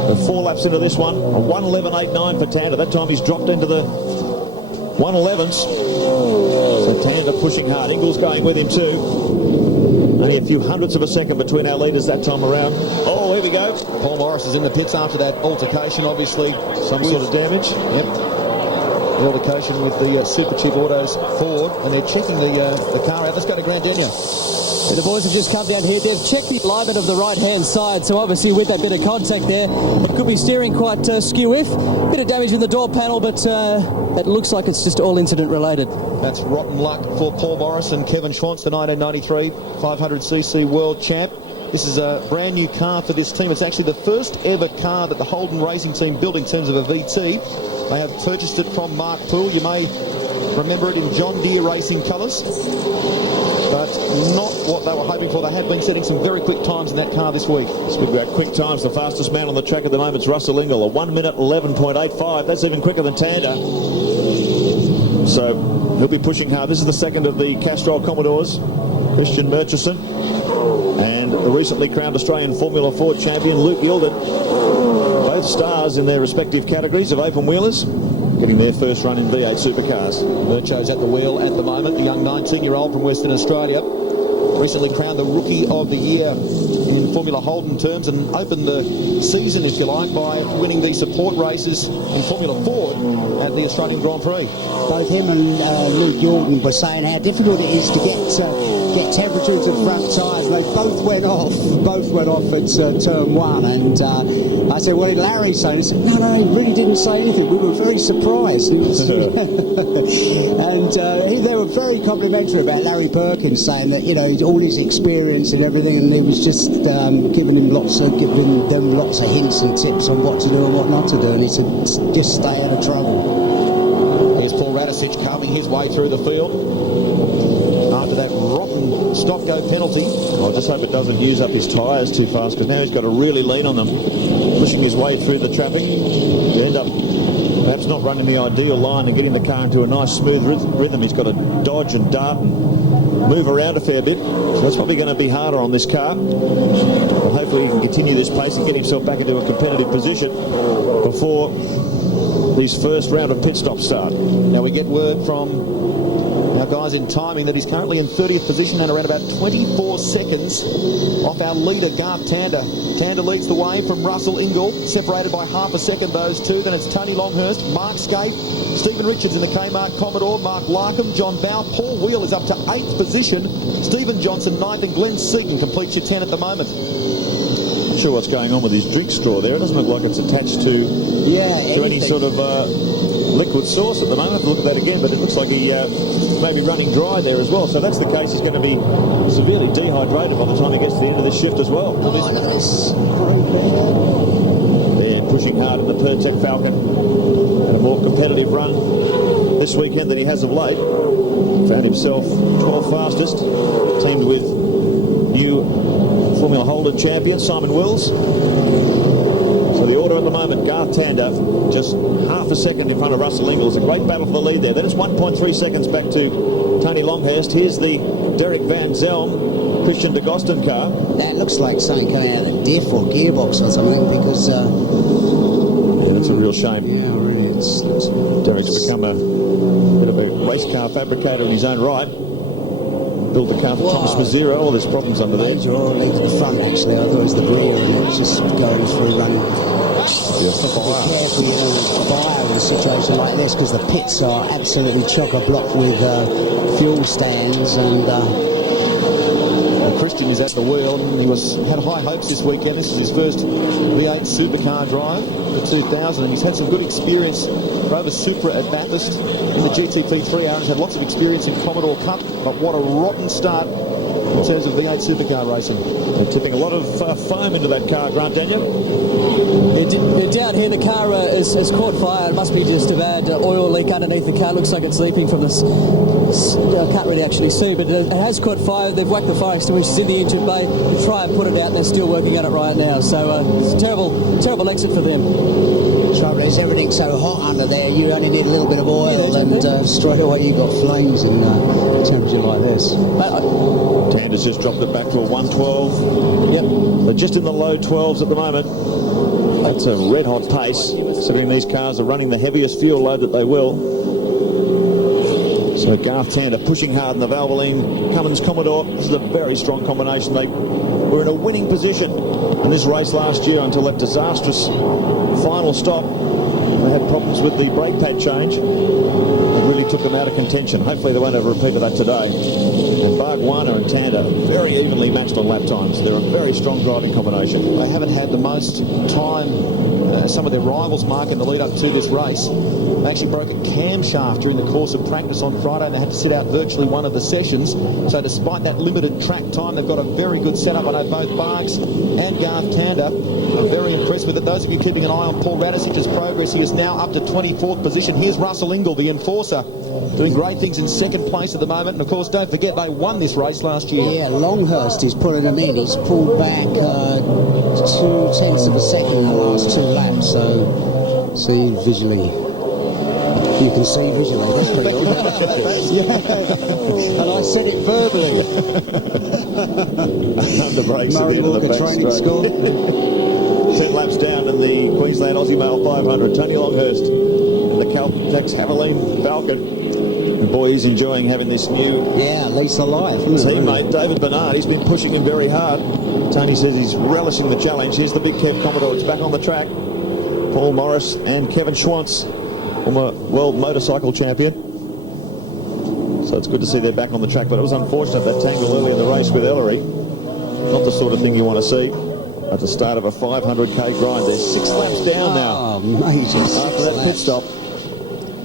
We're 4 laps into this one. A 1:11.89 for Tander. That time he's dropped into the 1:11s. So Tander pushing hard. Ingles going with him too. Only a few hundredths of a second between our leaders that time around. Oh, here we go. Paul Morris is in the pits after that altercation, obviously. Some sort of damage. Yep. The altercation with the Super Cheap Autos Ford, and they're checking the car out. Let's go to Grant Denyer. The boys have just come down here. They've checked the alignment of the right-hand side, so obviously with that bit of contact there, it could be steering quite skew-if. Bit of damage in the door panel, but it looks like it's just all incident-related. That's rotten luck for Paul Morris and Kevin Schwantz, the 1993 500cc world champ. This is a brand new car for this team. It's actually the first ever car that the Holden Racing Team built in terms of a VT. They have purchased it from Mark Poole. You may remember it in John Deere racing colours. but not what they were hoping for. They have been setting some very quick times in that car this week. Speaking about quick times, the fastest man on the track at the moment is Russell Ingall, a 1 minute 11.85. That's even quicker than Tander. So he'll be pushing hard. This is the second of the Castrol Commodores, Christian Murchison, and the recently crowned Australian Formula Ford champion Luke Youlden. Both stars in their respective categories of open wheelers, getting their first run in V8 Supercars. Murcho's at the wheel at the moment, the young 19-year-old from Western Australia. Recently crowned the Rookie of the Year in Formula Holden terms and opened the season, if you like, by winning the support races in Formula Ford at the Australian Grand Prix. Both him and Luke Youlden were saying how difficult it is to get temperature to the front tyres. They both went off at turn one, and I said, what did Larry say? He said, no, he really didn't say anything. We were very surprised. And they were very complimentary about Larry Perkins, saying that, you know, all his experience and everything, and he was just giving them lots of hints and tips on what to do and what not to do, and he said, just stay out of trouble. Here's Paul Radicic carving his way through the field after that rotten stop-go penalty. I just hope it doesn't use up his tyres too fast, because now he's got to really lean on them, pushing his way through the traffic. You end up perhaps not running the ideal line and getting the car into a nice smooth rhythm. He's got to dodge and dart and move around a fair bit, so that's probably going to be harder on this car. But hopefully he can continue this pace and get himself back into a competitive position before these first round of pit stops start. Now we get word from our guys in timing that he's currently in 30th position and around about 24 seconds off our leader, Garth Tander. Tander leads the way from Russell Ingall, separated by half a second, those two. Then it's Tony Longhurst, Mark Skate, Stephen Richards in the Kmart Commodore, Mark Larkham, John Bow. Paul Wheel is up to 8th position, Stephen Johnson 9th, and Glenn Seaton completes your 10 at the moment. Not sure what's going on with his drink straw there. It doesn't look like it's attached to any sort of liquid source at the moment. I have to look at that again, but it looks like he may be running dry there as well. So if that's the case, he's going to be severely dehydrated by the time he gets to the end of this shift as well. They're pushing hard in the Pertec Falcon, and a more competitive run this weekend than he has of late. Found himself 12th fastest, teamed with new Formula Holden champion Simon Wills. So the order at the moment, Garth Tander just half a second in front of Russell Ingall. It's a great battle for the lead there. Then it's 1.3 seconds back to Tony Longhurst. Here's the Derek Van Zelm Christian de Gosten car. That looks like something coming out of a diff or gearbox or something, because yeah, it's a real shame. Yeah, really. Derek's become a bit of a race car fabricator in his own right. Built the car for Thomas Mazzero. All there's problems under there. Major oil leak to the front, actually. I thought it was the rear, and it's just going through running. Yeah. Be careful, you know, fire in a situation like this, because the pits are absolutely chock-a-block with fuel stands, and Christian is at the wheel, and he had high hopes this weekend. This is his first V8 Supercar drive for 2000, and he's had some good experience. Drove a Supra at Bathurst in the GTP 3R, and had lots of experience in Commodore Cup, but what a rotten start in terms of V8 Supercar racing. They're tipping a lot of foam into that car, Grant Daniel. Down here, the car has caught fire. It must be just a bad oil leak underneath the car. It looks like it's leaping from this. I can't really actually see, but it has caught fire. They've whacked the fire extinguishers in the engine bay to try and put it out, and they're still working on it right now. So it's a terrible exit for them. Trouble is, everything's so hot under there, you only need a little bit of oil, and straight away you've got flames in temperature like this. Tander's just dropped it back to a 112. Yep. They're just in the low 12s at the moment. That's a red hot pace, considering these cars are running the heaviest fuel load that they will. So Garth Tander pushing hard in the Valvoline Cummins Commodore. This is a very strong combination. They were in a winning position in this race last year until that disastrous final stop. They had problems with the brake pad change. It really took them out of contention. Hopefully they won't have a repeat of that today. And Bargwanna and Tander very evenly matched on lap times. They're a very strong driving combination. They haven't had the most time some of their rivals, Mark, in the lead up to this race. They actually broke a camshaft during the course of practice on Friday, and they had to sit out virtually one of the sessions. So despite that limited track time, they've got a very good setup. I know both Bargs and Garth Tander are very impressed with it. Those of you keeping an eye on Paul Radicic's progress, he is now up to 24th position. Here's Russell Ingall, the enforcer, doing great things in second place at the moment. And, of course, don't forget they won this race last year. Yeah, Longhurst is pulling them in. He's pulled back 0.2 of a second in the last 2 laps. So, see visually. You can see visually. That's pretty good. And I said it verbally. Under brakes Murray again in the Walker back Training straight. School. 10 laps down in the Queensland Aussie Male 500. Tony Longhurst and the Caltex Haviland Falcon. And boy, he's enjoying having this new lease of life, teammate, David Bernard. He's been pushing him very hard. Tony says he's relishing the challenge. Here's the big Kev Commodore. It's back on the track. Paul Morris and Kevin Schwantz, former world motorcycle champion. So it's good to see they're back on the track, but it was unfortunate that tangle early in the race with Ellery. Not the sort of thing you want to see at the start of a 500k grind. They're 6 laps down now. Major after that pit stop.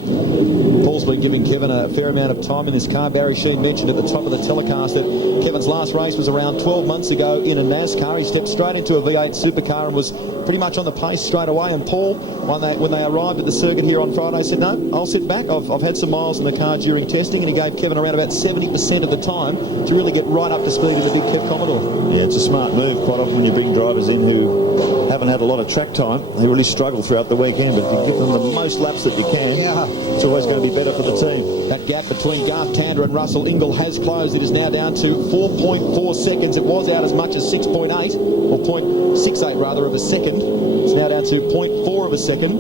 Paul's been giving Kevin a fair amount of time in this car. Barry Sheen mentioned at the top of the telecast that Kevin's last race was around 12 months ago in a NASCAR. He stepped straight into a V8 Supercar and was pretty much on the pace straight away. And Paul, when they arrived at the circuit here on Friday, said, no, I'll sit back. I've had some miles in the car during testing, and he gave Kevin around about 70% of the time to really get right up to speed in the big Kev Commodore. Yeah, it's a smart move. Quite often when you bring drivers in who haven't had a lot of track time, they really struggle throughout the weekend, but you give them the most laps that you can. It's always going to be better for the team. That gap between Garth Tander and Russell Ingall has closed. It is now down to 4.4 seconds. It was out as much as 6.8, or 0.68 rather, of a second. It's now down to 0.4 of a second.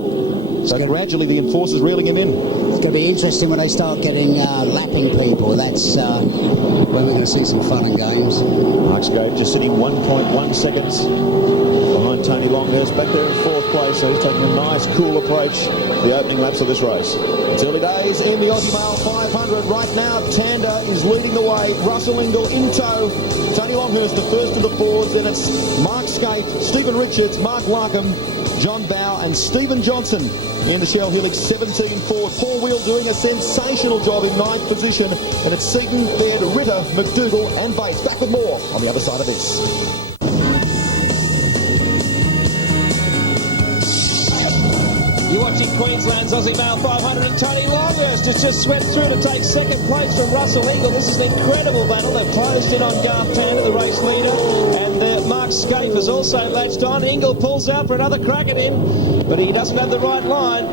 So gradually the enforcer's reeling him in. It's going to be interesting when they start getting lapping people. That's when we're going to see some fun and games. Mark Skate just sitting 1.1 seconds behind Tony Longhurst, back there in 4th place. So he's taking a nice, cool approach to the opening laps of this race. It's early days in the Aussie Male 500. Right now, Tander is leading the way. Russell Ingall in tow. Tony Longhurst the first of the Fords. Then it's Mark Skate, Stephen Richards, Mark Larkham, John Bow and Stephen Johnson in the Shell Helix 17 Ford. Paul Wheel doing a sensational job in 9th position. And it's Seaton, Baird, Ritter, McDougall and Bates. Back with more on the other side of this. You're watching Queensland's Aussie Male 500, and Tony Longhurst has just swept through to take second place from Russell Ingall. This is an incredible battle. They've closed in on Garth Tander, the race leader, and Mark Skate has also latched on. Ingall pulls out for another crack at him, but he doesn't have the right line.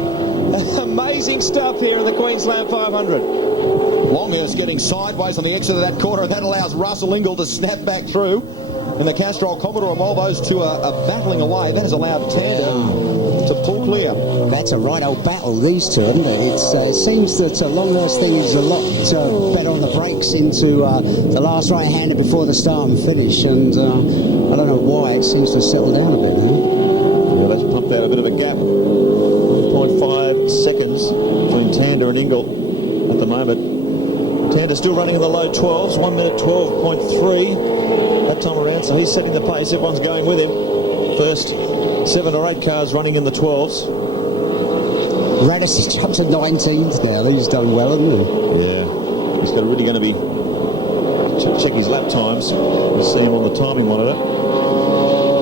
Amazing stuff here in the Queensland 500. Longhurst getting sideways on the exit of that corner. That allows Russell Ingall to snap back through. And the Castrol Commodore and Volvos two are battling away. That has allowed Tander to pull clear. That's a right old battle, these two, isn't it? It seems that Longhurst thing is a lot better on the brakes into the last right-hander before the start and finish, and I don't know why it seems to settle down a bit now. Yeah, that's pumped out a bit of a gap. 1.5 seconds between Tander and Ingall at the moment. Tander still running in the low 12s, 1 minute 12.3 that time around, so he's setting the pace. Everyone's going with him. First 7 or 8 cars running in the 12s. Radis has jumped to 19th now. He's done well, hasn't he? Yeah. He's really going to be check his lap times. You see him on the timing monitor.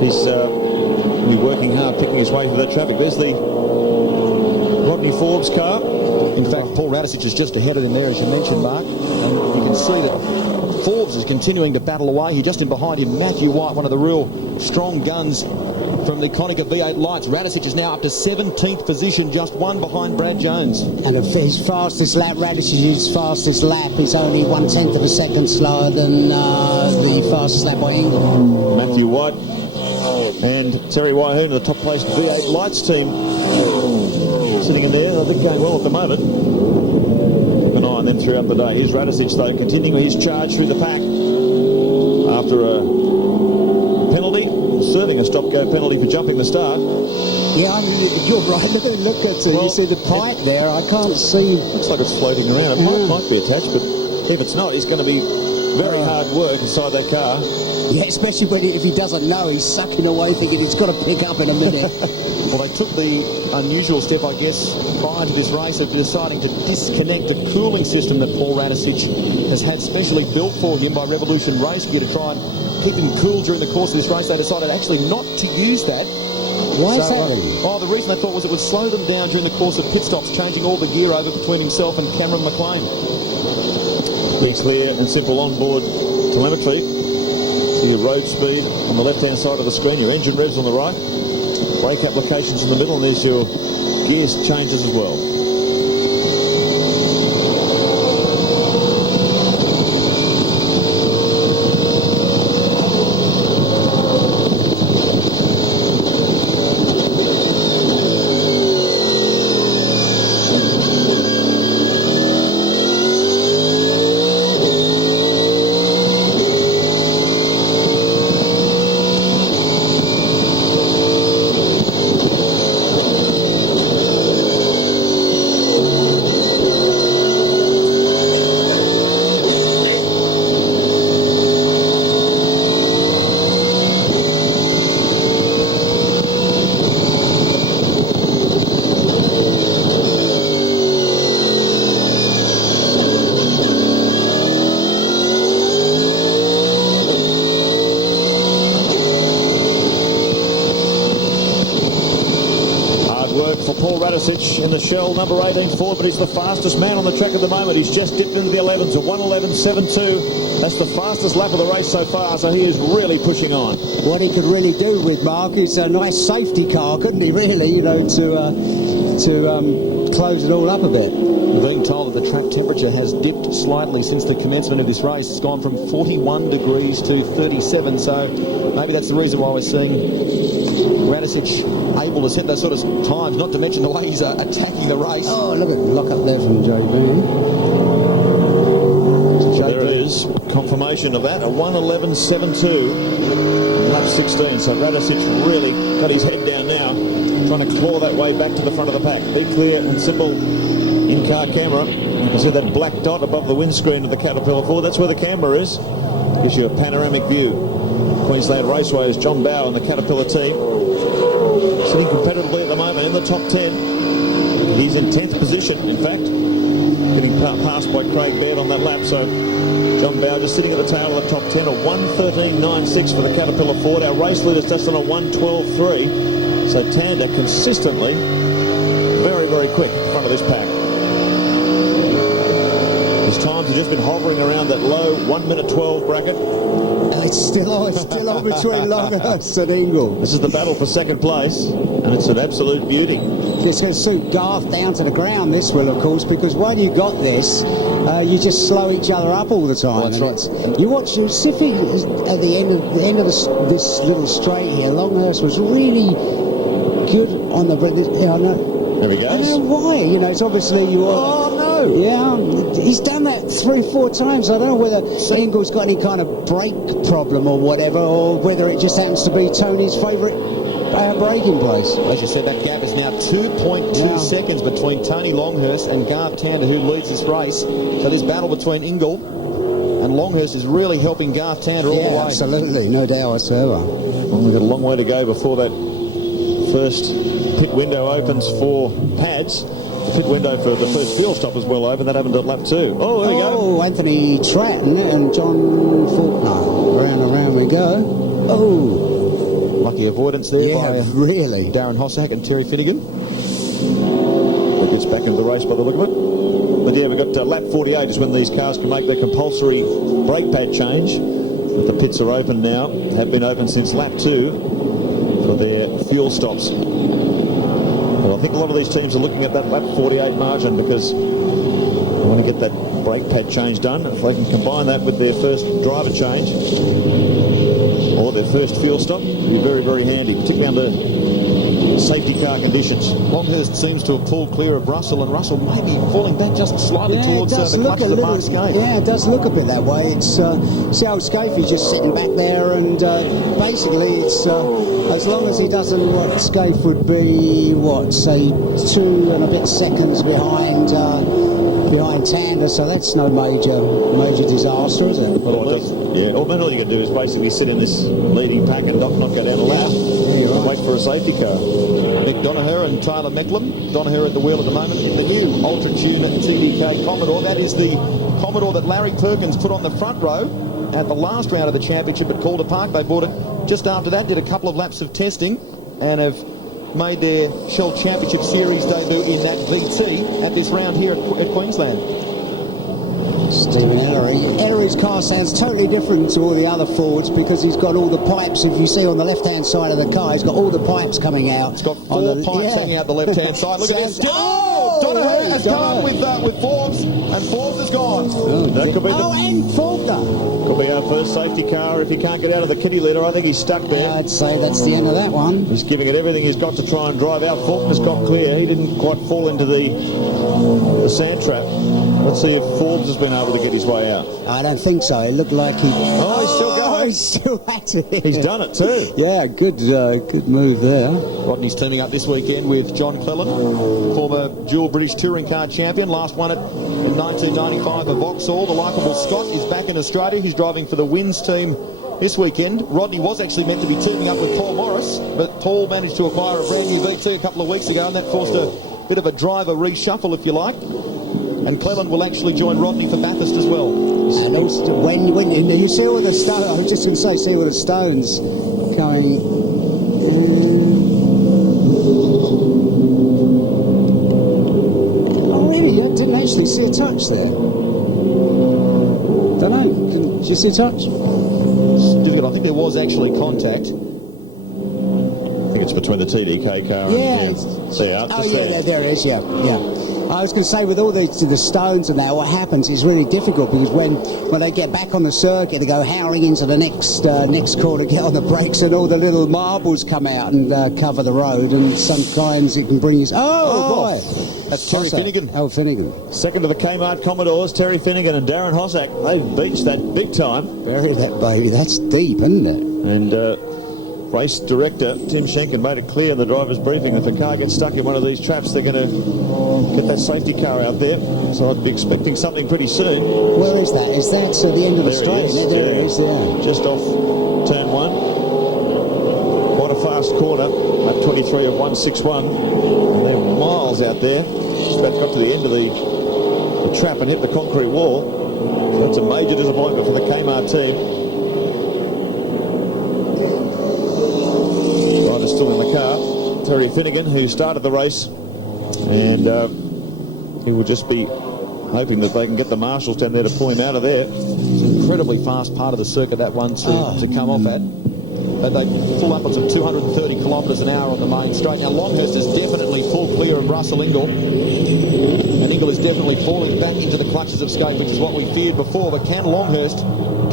He's be working hard, picking his way through that traffic. There's the Rodney Forbes car. In fact, Paul Radisich is just ahead of him there, as you mentioned, Mark. And you can see that Forbes is continuing to battle away. He just in behind him, Matthew White, one of the real strong guns from the Konica V8 Lights. Radisich is now up to 17th position, just one behind Brad Jones. And his fastest lap, Radishich's fastest lap is only 1/10 of a second slower than the fastest lap by Ingall. Matthew White and Terry Wyhoon, the top placed V8 Lights team, sitting in there. I think going well at the moment. Keep an eye on them throughout the day. Here's Radisich, though, continuing his charge through the pack after a penalty, serving a stop-go penalty for jumping the start. Yeah, you're right. Look at it. You see the pipe there. I can't see. Looks like it's floating around. It might be attached, but if it's not, it's going to be very hard work inside that car. Yeah, especially if he doesn't know, he's sucking away thinking it's got to pick up in a minute. Well, they took the unusual step, I guess, prior to this race of deciding to disconnect the cooling system that Paul Radisich has had specially built for him by Revolution Race Gear to try and keep him cool during the course of this race. They decided actually not to use that Why is that? The reason they thought was it would slow them down during the course of pit stops, changing all the gear over between himself and Cameron McLean. Be clear and simple onboard telemetry. See your road speed on the left-hand side of the screen, your engine revs on the right, brake applications in the middle, and there's your gear changes as well. In the Shell number 18 Ford, but he's the fastest man on the track at the moment. He's just dipped into the 11s, a 1:11.72. That's the fastest lap of the race so far, so he is really pushing on. What he could really do with Mark is a nice safety car, couldn't he, really, you know, to close it all up a bit. We're being told that the track temperature has dipped slightly since the commencement of this race. It's gone from 41 degrees to 37, so maybe that's the reason why we're seeing Radicic able to set those sort of times, not to mention the way he's attacking the race. Oh, look at the lock up there from JB. There it is, confirmation of that, a 1:11.72, lap 16. So Radicic really got his head down now, trying to claw that way back to the front of the pack. Be clear and simple in-car camera. You can see that black dot above the windscreen of the Caterpillar Ford. That's where the camera is. Gives you a panoramic view. Queensland Raceway is John Bowe and the Caterpillar team. Sitting competitively at the moment in the top 10. He's in 10th position, in fact. Getting passed by Craig Baird on that lap. So John Bowe just sitting at the tail of the top 10. A 1:13.96 for the Caterpillar Ford. Our race leader's just on a 1:12.3. So Tander consistently very, very quick in front of this pack. His times have just been hovering around that low 1:12 bracket. It's still on between Longhurst and Ingle. This is the battle for second place, and it's an absolute beauty. It's going to suit Garth down to the ground, this will, of course, because when you got this, you just slow each other up all the time. Well, that's right. You watch Siffy at the end of this little straight here. Longhurst was really good on the. There he goes. I don't know why. You know, it's obviously you are. Oh no! Yeah, he's done that 3-4 times. I don't know whether Ingle's got any kind of brake problem or whatever, or whether it just happens to be Tony's favourite braking place. As you said, that gap is now 2.2 seconds between Tony Longhurst and Garth Tander, who leads this race. So this battle between Ingle and Longhurst is really helping Garth Tander all the way. Absolutely, no doubt whatsoever. Well, we've got a long way to go before that first pit window opens for pads. The pit window for the first fuel stop is well open. That happened at lap 2. Oh, there you go. Oh, Anthony Stratton and John Faulkner. Round and round we go. Oh. Lucky avoidance there by really Darren Hossack and Terry Finnegan. That gets back into the race by the look of it. But yeah, we've got lap 48 is when these cars can make their compulsory brake pad change. The pits are open now, have been open since lap 2 for their fuel stops. But I think a lot of these teams are looking at that lap 48 margin because they want to get that brake pad change done. If they can combine that with their first driver change or their first fuel stop, it'll be very, very handy, particularly under safety car conditions. Longhurst seems to have pulled clear of Russell, and Russell may be falling back just slightly towards the clutch of the Mark Skaife. Yeah, it does look a bit that way. It's see how Skaife just sitting back there, and basically it's as long as he doesn't, what Skaife would be, say 2 and a bit seconds behind Tander, so that's no major disaster, is it? All you can do is basically sit in this leading pack and not go down a lap. Wait for a safety car. Mick Donoher and Tyler Mecklem. Donoher at the wheel at the moment in the new Ultra Tune TDK Commodore. That is the Commodore that Larry Perkins put on the front row at the last round of the championship at Calder Park. They bought it just after that, did a couple of laps of testing, and have made their Shell Championship Series debut in that VT at this round here at Queensland. Stephen Ellery's car sounds totally different to all the other Fords because he's got all the pipes. If you see on the left-hand side of the car, he's got all the pipes coming out. It's got four pipes hanging out the left-hand side. Look at this. Oh, Donohue has gone with Forbes, and Forbes has gone. That could be and Faulkner. Could be our first safety car if he can't get out of the kitty litter. I think he's stuck there. I'd say that's the end of that one. He's giving it everything he's got to try and drive out. Faulkner's got clear. He didn't quite fall into the sand trap. Let's see if Forbes has been able to get his way out. I don't think so. It looked like he... Oh, he's still going. He's still at it. He's done it too. Yeah, good move there. Rodney's teaming up this weekend with John Cleland, former dual British Touring Car champion, last won it in 1995 at Vauxhall. The likeable Scott is back in Australia. He's driving for the Wins team this weekend. Rodney was actually meant to be teaming up with Paul Morris, but Paul managed to acquire a brand new VT a couple of weeks ago, and that forced a bit of a driver reshuffle, if you like. And Cleland will actually join Rodney for Bathurst as well. And also, when you see all the stones, I was just going to say, see all the stones going. Oh, really? I didn't actually see a touch there. Don't know. Did you see a touch? It's difficult. I think there was actually contact. I think it's between the TDK car and there it is, yeah. I was going to say, with all the stones and that, what happens is really difficult because when they get back on the circuit, they go howling into the next corner, get on the brakes, and all the little marbles come out and cover the road. And sometimes it can bring you. Boy, that's Terry Finnegan. Oh, Finnegan. Second to the Kmart Commodores, Terry Finnegan and Darren Hossack. They've beached that big time. Bury that baby. That's deep, isn't it? And race director Tim Schenken made it clear in the driver's briefing that if a car gets stuck in one of these traps, they're going to get that safety car out there. So I'd be expecting something pretty soon. Where is that? Is that at the end of the straight? There it is, yeah. Just off turn one. Quite a fast corner. Lap 23 of 161. And they're miles out there. Just about got to the end of the trap and hit the concrete wall. So that's a major disappointment for the Kmart team. Still in the car, Terry Finnegan, who started the race, and he will just be hoping that they can get the marshals down there to pull him out of there. It's an incredibly fast part of the circuit, that one, to come off at. But they pull upwards of 230 kilometres an hour on the main straight. Now, Longhurst is definitely full clear of Russell Ingall, and Ingall is definitely falling back into the clutches of Skate, which is what we feared before. But can Longhurst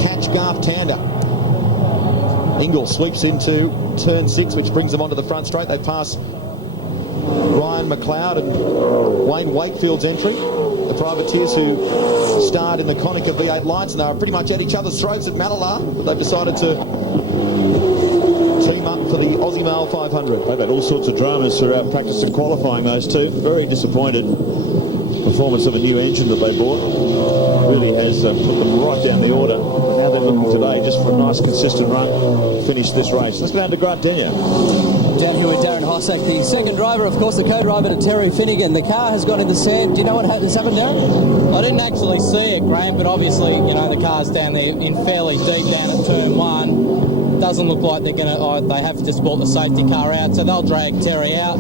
catch Garth Tander? Ingall sweeps into turn 6, which brings them onto the front straight. They pass Ryan McLeod and Wayne Wakefield's entry, the privateers who starred in the Konica V8 lights, and they were pretty much at each other's throats at Malala, but they've decided to team up for the Aussie Mail 500. They've had all sorts of dramas throughout practice and qualifying, those two. Very disappointed. Performance of a new engine that they bought really has put them right down the order. Now they're looking today just for a nice consistent run to finish this race. Let's go down to Grant Denyer. Down here with Darren Hossack, the second driver, of course, the co-driver to Terry Finnegan. The car has gone in the sand. Do you know what has happened, Darren? I didn't actually see it, Graham, but obviously, you know, the car's down there in fairly deep down at turn 1. Doesn't look like they're going to, they have just brought the safety car out, so they'll drag Terry out.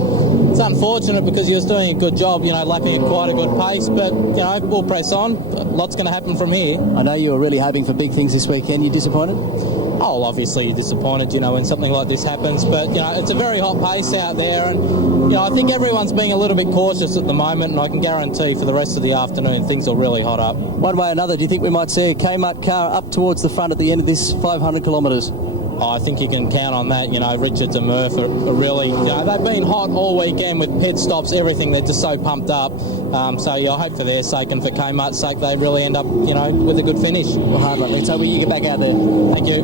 It's unfortunate because he was doing a good job, you know, lacking at quite a good pace, but, you know, we'll press on. Lots going to happen from here. I know you were really hoping for big things this weekend. You disappointed? Oh, obviously you're disappointed, you know, when something like this happens, but, you know, it's a very hot pace out there, and, you know, I think everyone's being a little bit cautious at the moment, and I can guarantee for the rest of the afternoon things will really hot up. One way or another, do you think we might see a Kmart car up towards the front at the end of this 500 kilometres? I think you can count on that. You know, Richards and Murph are really, you know, they've been hot all weekend with pit stops, everything. They're just so pumped up. So, yeah, I hope for their sake and for Kmart's sake they really end up, you know, with a good finish. Well, hard luck. Let's hope you get back out there. Thank you.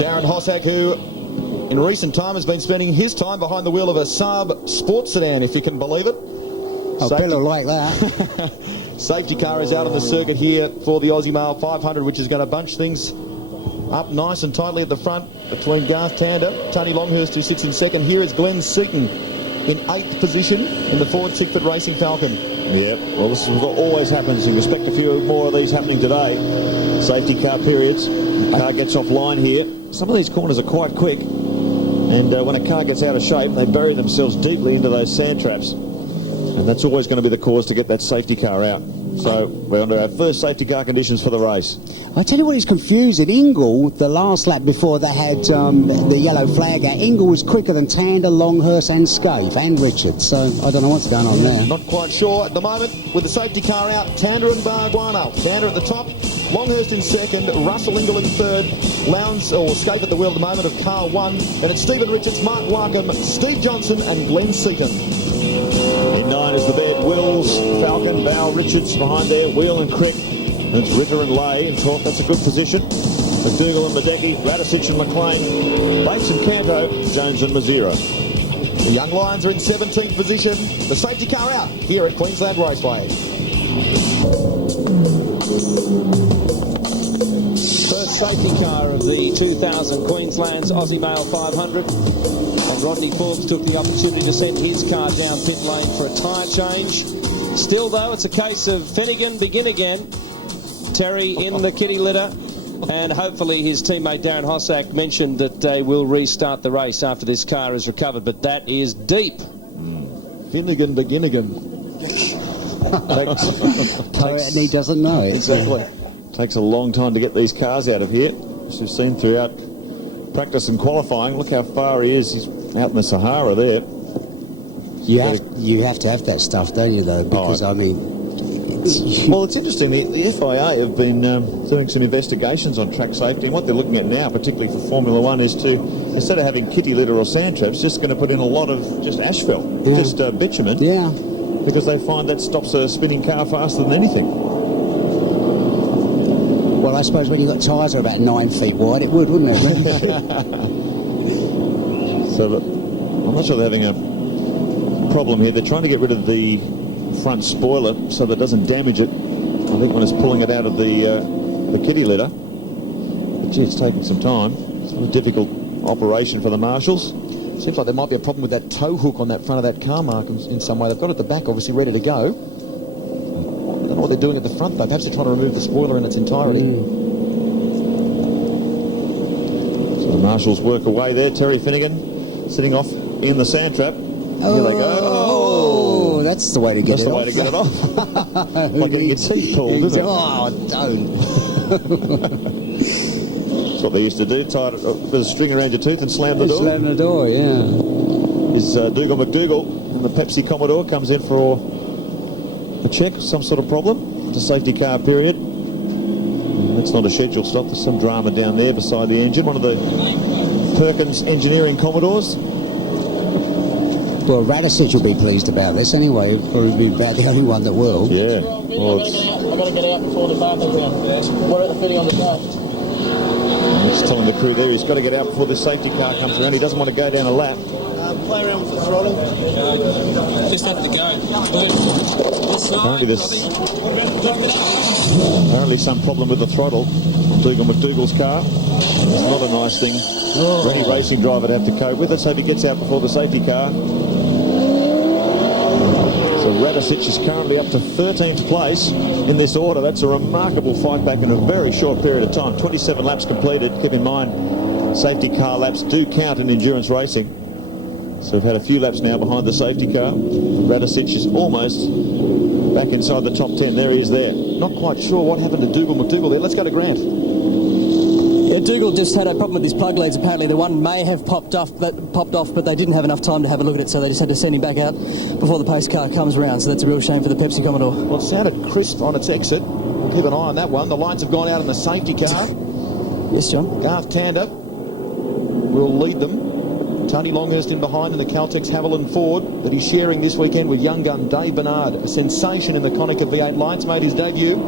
Darren Hossack, who in recent time has been spending his time behind the wheel of a Saab sports sedan, if you can believe it. Oh, Bill will like that. Safety car is out on the circuit here for the Aussie Mail 500, which is going to bunch things up nice and tightly at the front between Garth Tander, Tony Longhurst, who sits in second. Here is Glenn Seaton in 8th position in the Ford Tickford Racing Falcon. Yeah, well, this is what always happens. You expect a few more of these happening today. Safety car periods. Car gets offline here. Some of these corners are quite quick. And when a car gets out of shape, they bury themselves deeply into those sand traps. And that's always going to be the cause to get that safety car out. So we're under our first safety car conditions for the race. I tell you what is confusing. Ingle, the last lap before they had the yellow flag out, Ingle was quicker than Tander, Longhurst and Scaife and Richards. So I don't know what's going on there. Not quite sure at the moment. With the safety car out, Tander and Barguana. Tander at the top, Longhurst in second, Russell Ingle in third, Lowndes or Scaife at the wheel at the moment of car 1. And it's Stephen Richards, Mark Warkham, Steve Johnson and Glenn Seaton. In 9 is the bed, Wills, Falcon, Bow, Richards behind there, Wheel and Crick. And it's Ritter and Lay in 12th. That's a good position. McDougall and Madecki, Radicic and McLean, Bates and Canto, Jones and Mazira. The Young Lions are in 17th position. The safety car out here at Queensland Raceway. First safety car of the 2000 Queensland's Aussie Male 500. And Rodney Forbes took the opportunity to send his car down pit lane for a tyre change. Still, though, it's a case of Finnegan begin again. Terry in the kitty litter, and hopefully his teammate Darren Hossack mentioned that they will restart the race after this car is recovered, but that is deep. Finnegan begin again. And he doesn't know it. Exactly. Takes a long time to get these cars out of here, as we've seen throughout practice and qualifying. Look how far he is. He's out in the Sahara there. You have to have that stuff, don't you, though? Because, I mean... Well, it's interesting. The FIA have been doing some investigations on track safety, and what they're looking at now, particularly for Formula One, is to, instead of having kitty litter or sand traps, just going to put in a lot of just asphalt, just bitumen. Yeah. Because they find that stops a spinning car faster than anything. Well, I suppose when you've got tyres that are about 9 feet wide, it would, wouldn't it? So, but I'm not sure they're having a problem here. They're trying to get rid of the front spoiler so that it doesn't damage it. I think when it's pulling it out of the kitty litter. But gee, it's taking some time. It's a difficult operation for the marshals. Seems like there might be a problem with that tow hook on that front of that car, Mark, in some way. They've got it at the back, obviously, ready to go. I don't know what they're doing at the front, though. Perhaps they're trying to remove the spoiler in its entirety. So the marshals work away there. Terry Finnegan sitting off in the sand trap. Here they go. Oh, that's the way to get it off. That's the way to get it off. Like getting your teeth pulled, isn't it? Oh, don't. That's what they used to do. Tie it with a string around your tooth and slam the door. Slam the door, yeah. Is Dougal McDougall, and the Pepsi Commodore comes in for a check, some sort of problem. It's a safety car period. That's not a scheduled stop. There's some drama down there beside the engine. One of the Perkins Engineering Commodores. Well, Radicic will be pleased about this anyway. He'll probably be about the only one that will. Yeah. Well, I've got to get out before the car comes around. What about the fitting on the car? He's telling the crew there he's got to get out before the safety car comes around. He doesn't want to go down a lap. Play around with the throttle. Just have to go. Apparently some problem with the throttle on Dougal McDougall's car. It's not a nice thing for any racing driver to have to cope with. Let's hope he gets out before the safety car. So Radicic is currently up to 13th place in this order. That's a remarkable fight back in a very short period of time. 27 laps completed. Keep in mind, safety car laps do count in endurance racing. So we've had a few laps now behind the safety car. Radicic is almost back inside the top 10. There he is there. Not quite sure what happened to Dougal McDougall there. Let's go to Grant. Yeah, Dougal just had a problem with his plug leads. Apparently the one may have popped off, but they didn't have enough time to have a look at it, so they just had to send him back out before the pace car comes around. So that's a real shame for the Pepsi Commodore. Well, it sounded crisp on its exit. We'll keep an eye on that one. The lights have gone out in the safety car. Yes, John. Garth Tander will lead them. Tony Longhurst in behind in the Caltex Haviland Ford that he's sharing this weekend with young gun Dave Bernard, a sensation in the Konica V8 Lights, made his debut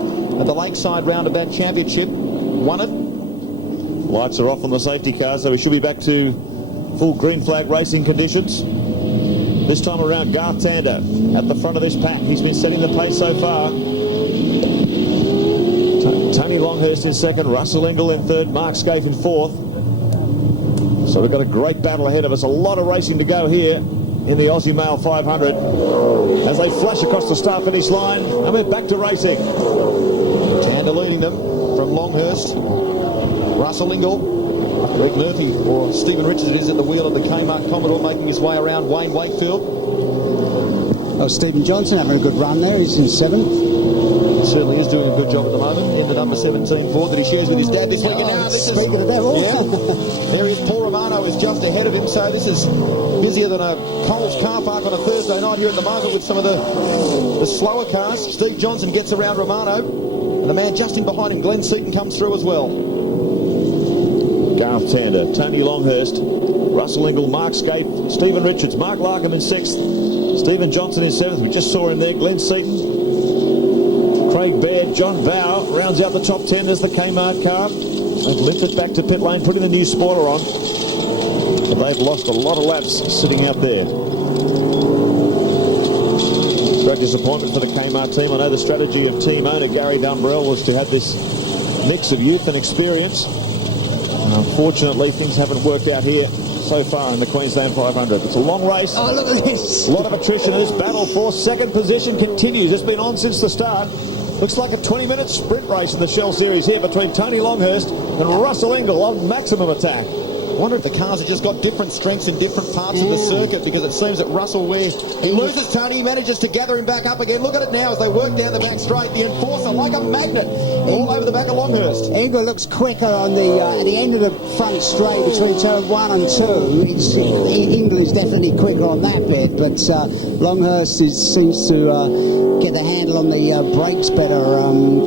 at the Lakeside Roundabout Championship, won it. Lights are off on the safety car, so we should be back to full green flag racing conditions. This time around, Garth Tander at the front of this pack. He's been setting the pace so far. Tony Longhurst in second, Russell Ingle in third, Mark Scaife in fourth. So we've got a great battle ahead of us. A lot of racing to go here in the Aussie Male 500 as they flash across the start-finish line, and we're back to racing. Tander leading them from Longhurst. Russell Ingle Greg Murphy or Stephen Richards is at the wheel of the Kmart Commodore, making his way around Wayne Wakefield. Well, Stephen Johnson having a good run there. He's in 7th. He certainly is doing a good job at the moment in the number 17 Ford that he shares with his dad this weekend. Now, this speaking of the devil. Yeah. There is Paul Romano is just ahead of him, so this is busier than a Coles car park on a Thursday night here at the moment with some of the slower cars. Steve Johnson gets around Romano, and the man just in behind him, Glenn Seaton, comes through as well. Garth Tander, Tony Longhurst, Russell Ingall, Mark Skate, Stephen Richards, Mark Larkham in 6th, Stephen Johnson in 7th. We just saw him there. Glenn Seaton, Craig Baird, John Vow rounds out the top 10. There's the Kmart car. They've lifted back to pit lane, putting the new spoiler on. And they've lost a lot of laps sitting out there. Great disappointment for the Kmart team. I know the strategy of team owner Gary Dumbrell was to have this mix of youth and experience. And unfortunately, things haven't worked out here so far in the Queensland 500. It's a long race. Oh, look at this. A lot of attrition. This battle for second position continues. It's been on since the start. Looks like a 20-minute sprint race in the Shell Series here between Tony Longhurst and Russell Ingall on maximum attack. I wonder if the cars have just got different strengths in different parts of the circuit, because it seems that Russell, where he loses Tony, he manages to gather him back up again. Look at it now as they work down the back straight. The Enforcer, like a magnet, all over the back of Longhurst. Ingall looks quicker on the at the end of the front straight between turn 1 and 2. Ingall is definitely quicker on that bit, but Longhurst seems to get the handle on the brakes better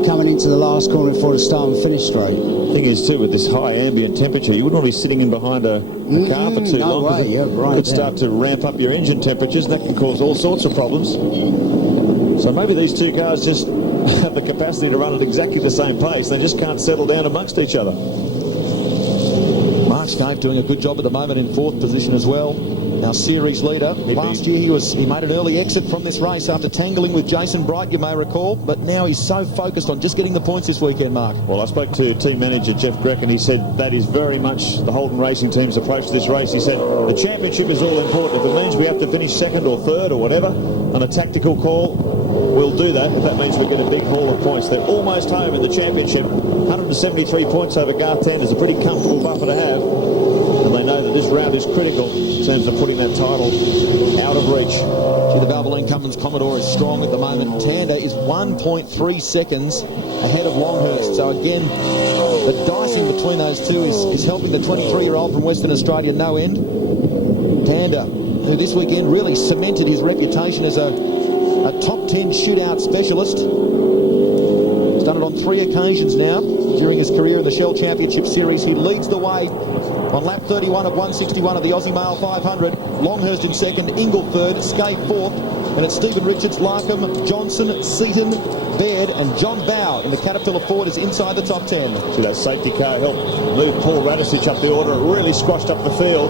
coming into the last corner before the start and finish straight. Thing is too, with this high ambient temperature, you wouldn't want to be sitting in behind a car for too long, because it could start to ramp up your engine temperatures, and that can cause all sorts of problems. So maybe these two cars just have the capacity to run at exactly the same pace. They just can't settle down amongst each other. Mark Scaife doing a good job at the moment in 4th position as well. Our series leader. Last year he made an early exit from this race after tangling with Jason Bright, you may recall, but now he's so focused on just getting the points this weekend, Mark. Well, I spoke to team manager Jeff Greck, and he said that is very much the Holden Racing team's approach to this race. He said the championship is all important. If it means we have to finish 2nd or 3rd or whatever on a tactical call, we'll do that. If that means we get a big haul of points. They're almost home in the championship. 173 points over Garth Tander is a pretty comfortable buffer to have. And they know that this round is critical in terms of putting that title out of reach. The Valvoline Cummins Commodore is strong at the moment. Tander is 1.3 seconds ahead of Longhurst. So again, the dicing between those two is helping the 23-year-old from Western Australia no end. Tander, who this weekend really cemented his reputation as a top 10 shootout specialist. He's done it on 3 occasions now during his career in the Shell Championship Series. He leads the way on lap 31 of 161 of the Aussie Male 500. Longhurst in 2nd, Ingall 3rd, Skate 4th, and it's Stephen Richards, Larkham, Johnson, Seaton, Baird and John Bow in the Caterpillar Ford is inside the top 10. See, that safety car helped move Paul Radisich up the order. It really squashed up the field.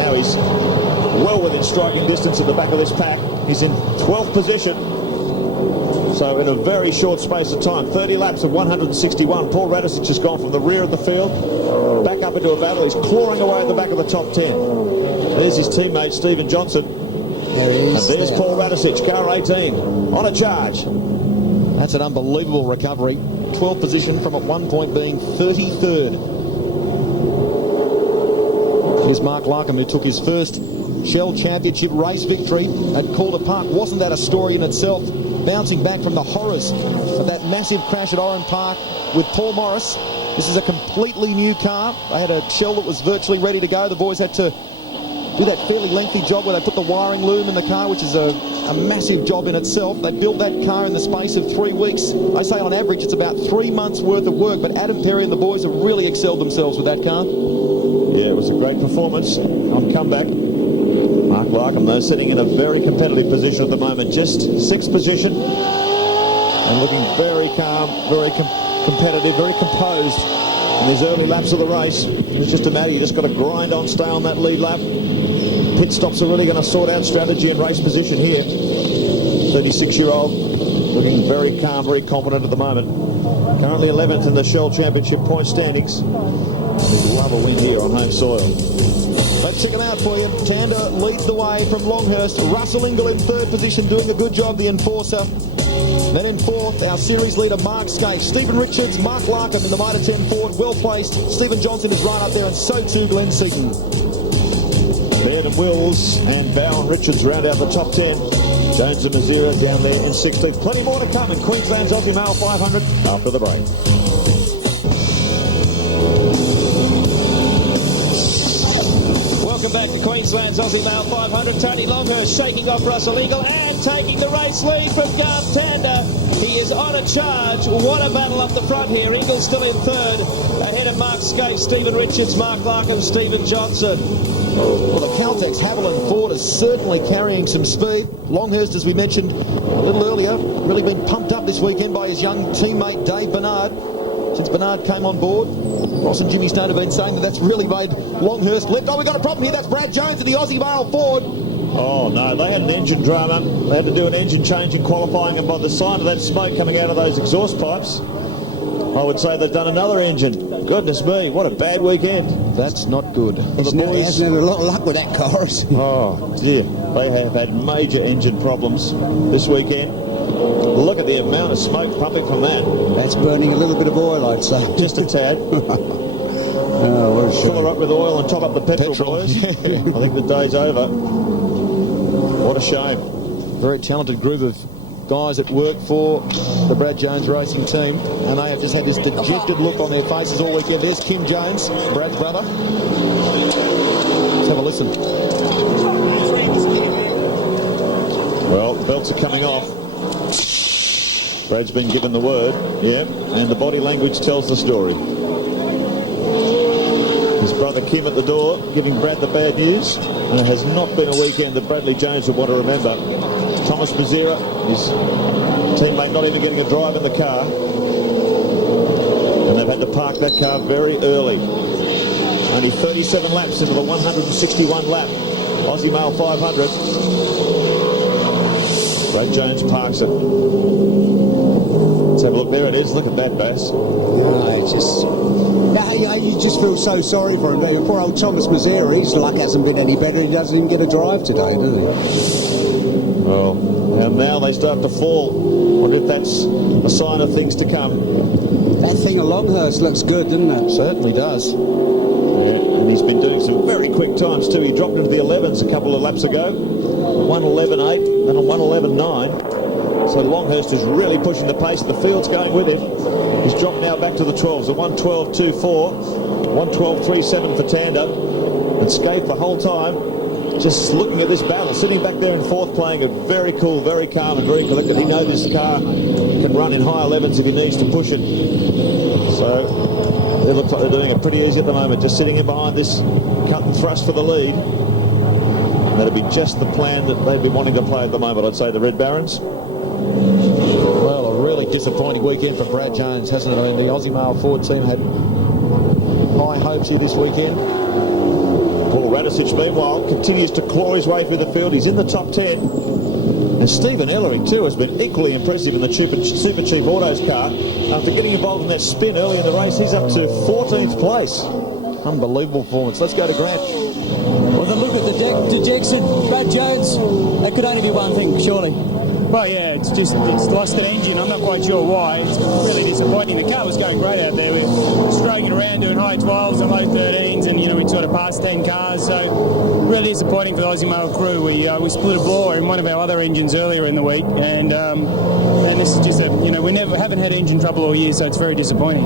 Now he's well within striking distance at the back of this pack. He's in 12th position. So in a very short space of time, 30 laps of 161, Paul Radisich has gone from the rear of the field back up into a battle. He's clawing away at the back of the top 10. There's his teammate, Stephen Johnson. There he is. And there's Paul Radisich, car 18, on a charge. That's an unbelievable recovery. 12th position from at one point being 33rd. Here's Mark Larkham, who took his first Shell Championship race victory at Calder Park. Wasn't that a story in itself? Bouncing back from the horrors of that massive crash at Oran Park with Paul Morris. This is a completely new car. They had a Shell that was virtually ready to go. The boys had to do that fairly lengthy job where they put the wiring loom in the car, which is a massive job in itself. They built that car in the space of 3 weeks. I say on average it's about 3 months worth of work, but Adam Perry and the boys have really excelled themselves with that car. Yeah, it was a great performance on comeback. Mark Larkham, though, sitting in a very competitive position at the moment, just 6th position, and looking very calm, very competitive, very composed in these early laps of the race. It's just a matter, you just got to grind on, stay on that lead lap. Pit stops are really going to sort out strategy and race position here. 36-year-old, looking very calm, very confident at the moment. Currently 11th in the Shell Championship point standings. We love a win here on home soil. Let's check them out for you. Tander leads the way from Longhurst. Russell Ingall in third position, doing a good job, the enforcer. Then in fourth, our series leader, Mark Skate. Stephen Richards, Mark Larkham in the Mitre 10 Ford, well placed. Stephen Johnson is right up there, and so too Glenn Seaton. Baird and Wills and Bow and Richards round out the top 10. Jones and Mazira down there in 16th. Plenty more to come in Queensland's Aussie Mail 500 after the break. Welcome back to Queensland's Aussie Mail 500. Tony Longhurst shaking off Russell Ingall and taking the race lead from Garth Tander. He is on a charge. What a battle up the front here. Ingall still in third. Ahead of Mark Skate, Stephen Richards, Mark Larkham, Stephen Johnson. Well, the Caltex Haviland Ford is certainly carrying some speed. Longhurst, as we mentioned a little earlier, really been pumped up this weekend by his young teammate Dave Bernard. Since Bernard came on board, Ross and Jimmy Stone have been saying that that's really made Longhurst lift. Oh, we've got a problem here. That's Brad Jones in the Aussie Mail Ford. Oh, no, they had an engine drama. They had to do an engine change in qualifying, and by the sign of that smoke coming out of those exhaust pipes, I would say they've done another engine. Goodness me, what a bad weekend. That's not good. Hasn't had a lot of luck with that car. Oh, dear. They have had major engine problems this weekend. Look at the amount of smoke pumping from that. That's burning a little bit of oil, I'd say. Just a tad. Fill her up with oil and top up the petrol, boys. I think the day's over. What a shame. Very talented group of guys that work for the Brad Jones racing team, and they have just had this dejected look on their faces all weekend. There's Kim Jones, Brad's brother. Let's have a listen. Well, the belts are coming off. Brad's been given the word, yeah, and the body language tells the story. His brother Kim at the door, giving Brad the bad news, and it has not been a weekend that Bradley Jones would want to remember. Thomas Mazira, his teammate, not even getting a drive in the car, and they've had to park that car very early. Only 37 laps into the 161 lap Aussie Mail 500. Brad Jones parks it. Let's have a look. There it is. Look at that, Bass. You just feel so sorry for him. Poor old Thomas Mazira, his luck hasn't been any better. He doesn't even get a drive today, does he? Well, and now they start to fall. Wonder if that's a sign of things to come. That thing at Longhurst looks good, doesn't it? Certainly does. Yeah, and he's been doing some very quick times too. He dropped into the 11s a couple of laps ago. 1:11.8, then a 1:11.9. So Longhurst is really pushing the pace. The field's going with him. He's dropped now back to the 12s. A 1:12.24, 1:12.37 for Tander. And Skate the whole time just looking at this battle, sitting back there in fourth, playing it very cool, very calm and very collected. He knows this car can run in high 11s if he needs to push it. So it looks like they're doing it pretty easy at the moment, just sitting in behind this cut and thrust for the lead. And that'd be just the plan that they'd be wanting to play at the moment, I'd say, the Red Barons. Well, a really disappointing weekend for Brad Jones, hasn't it? I mean, the Aussie Mail Ford team had high hopes here this weekend. Paul Radisich, meanwhile, continues to claw his way through the field. He's in the top 10. And Stephen Ellery, too, has been equally impressive in the Super Cheap Autos car. After getting involved in that spin early in the race, he's up to 14th place. Unbelievable performance. Let's go to Grant. Well, the look at the dejection, Brad Jones, that could only be one thing, surely. Well, yeah, it's lost an engine. I'm not quite sure why. It's really disappointing. The car was going great out there. We were stroking around doing high 12s and low 13s, and, we sort of passed 10 cars. So really disappointing for the Aussie Mail crew. We split a bore in one of our other engines earlier in the week, and this is just we haven't had engine trouble all year, so it's very disappointing.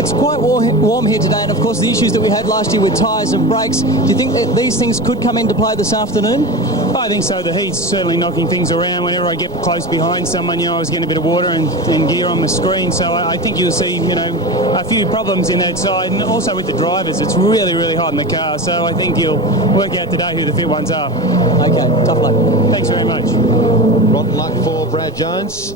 It's quite warm here today, and of course the issues that we had last year with tyres and brakes. Do you think that these things could come into play this afternoon? I think so. The heat's certainly knocking things around. Whenever I get close behind someone, I was getting a bit of water and gear on the screen. So I think you'll see, a few problems in that side, and also with the drivers. It's really, really hot in the car. So I think you'll work out today who the fit ones are. Okay, tough luck. Thanks very much. Rotten luck for Brad Jones.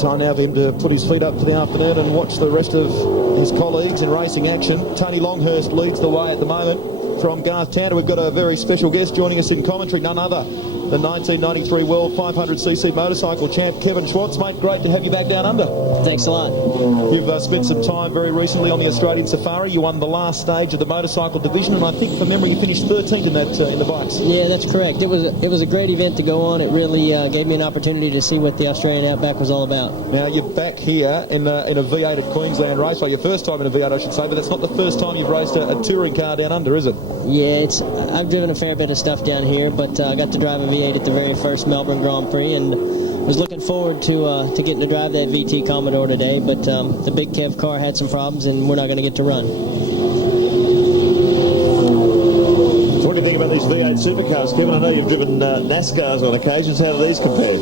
Time now for him to put his feet up for the afternoon and watch the rest of his colleagues in racing action. Tony Longhurst leads the way at the moment from Garth Tander. We've got a very special guest joining us in commentary, none other the 1993 World 500cc motorcycle champ, Kevin Schwartz. Mate, great to have you back down under. Thanks a lot. You've spent some time very recently on the Australian Safari. You won the last stage of the motorcycle division, and I think, from memory, you finished 13th in that in the bikes. Yeah, that's correct. It was a great event to go on. It really gave me an opportunity to see what the Australian Outback was all about. Now, you're back here in a V8 at Queensland Raceway. Your first time in a V8, I should say, but that's not the first time you've raced a touring car down under, is it? Yeah, I've driven a fair bit of stuff down here, but I got to drive a V8 at the very first Melbourne Grand Prix, and was looking forward to getting to drive that VT Commodore today, but the Big Kev car had some problems, and we're not going to get to run. So what do you think about these V8 Supercars, Kevin? I know you've driven NASCARs on occasions. How do these compare?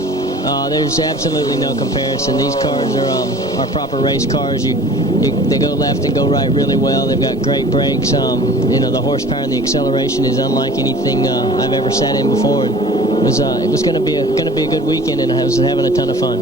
There's absolutely no comparison. These cars are proper race cars. They go left and go right really well. They've got great brakes. The horsepower and the acceleration is unlike anything I've ever sat in before. And it was going to be a good weekend, and I was having a ton of fun.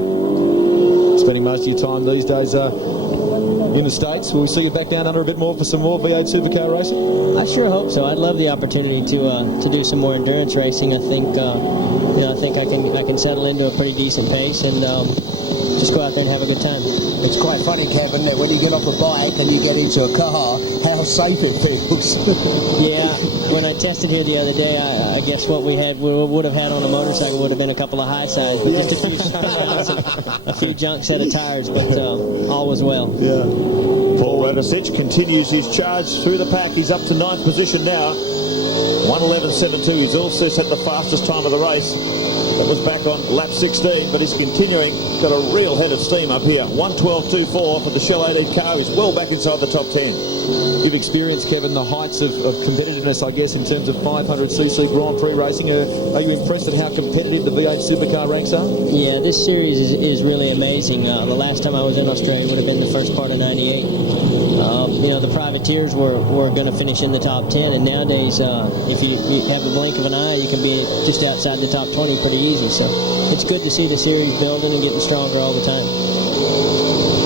Spending most of your time these days in the States. Will we see you back down under a bit more for some more V8 Supercar racing? I sure hope so. I'd love the opportunity to do some more endurance racing. I think I can settle into a pretty decent pace and just go out there and have a good time. It's quite funny, Kevin, that when you get off a bike and you get into a car, how safe it feels. Yeah, when I tested here the other day, I guess what we would have had on a motorcycle would have been a couple of high sides, but just a few rounds and a few junk set of tires, but all was well. Yeah. Paul Radicic continues his charge through the pack. He's up to 9th position now. 1:11.72. He's also set the fastest time of the race. That was back on lap 16, but he's continuing. Got a real head of steam up here. 1:12.24 for the Shell 18 car. He's well back inside the top 10. You've experienced, Kevin, the heights of competitiveness, I guess, in terms of 500cc Grand Prix racing. Are you impressed at how competitive the V8 Supercar ranks are? Yeah, this series is really amazing. The last time I was in Australia would have been the first part of '98. The privateers were going to finish in the top 10, and nowadays, if you have a blink of an eye, you can be just outside the top 20 pretty easy. So it's good to see the series building and getting stronger all the time.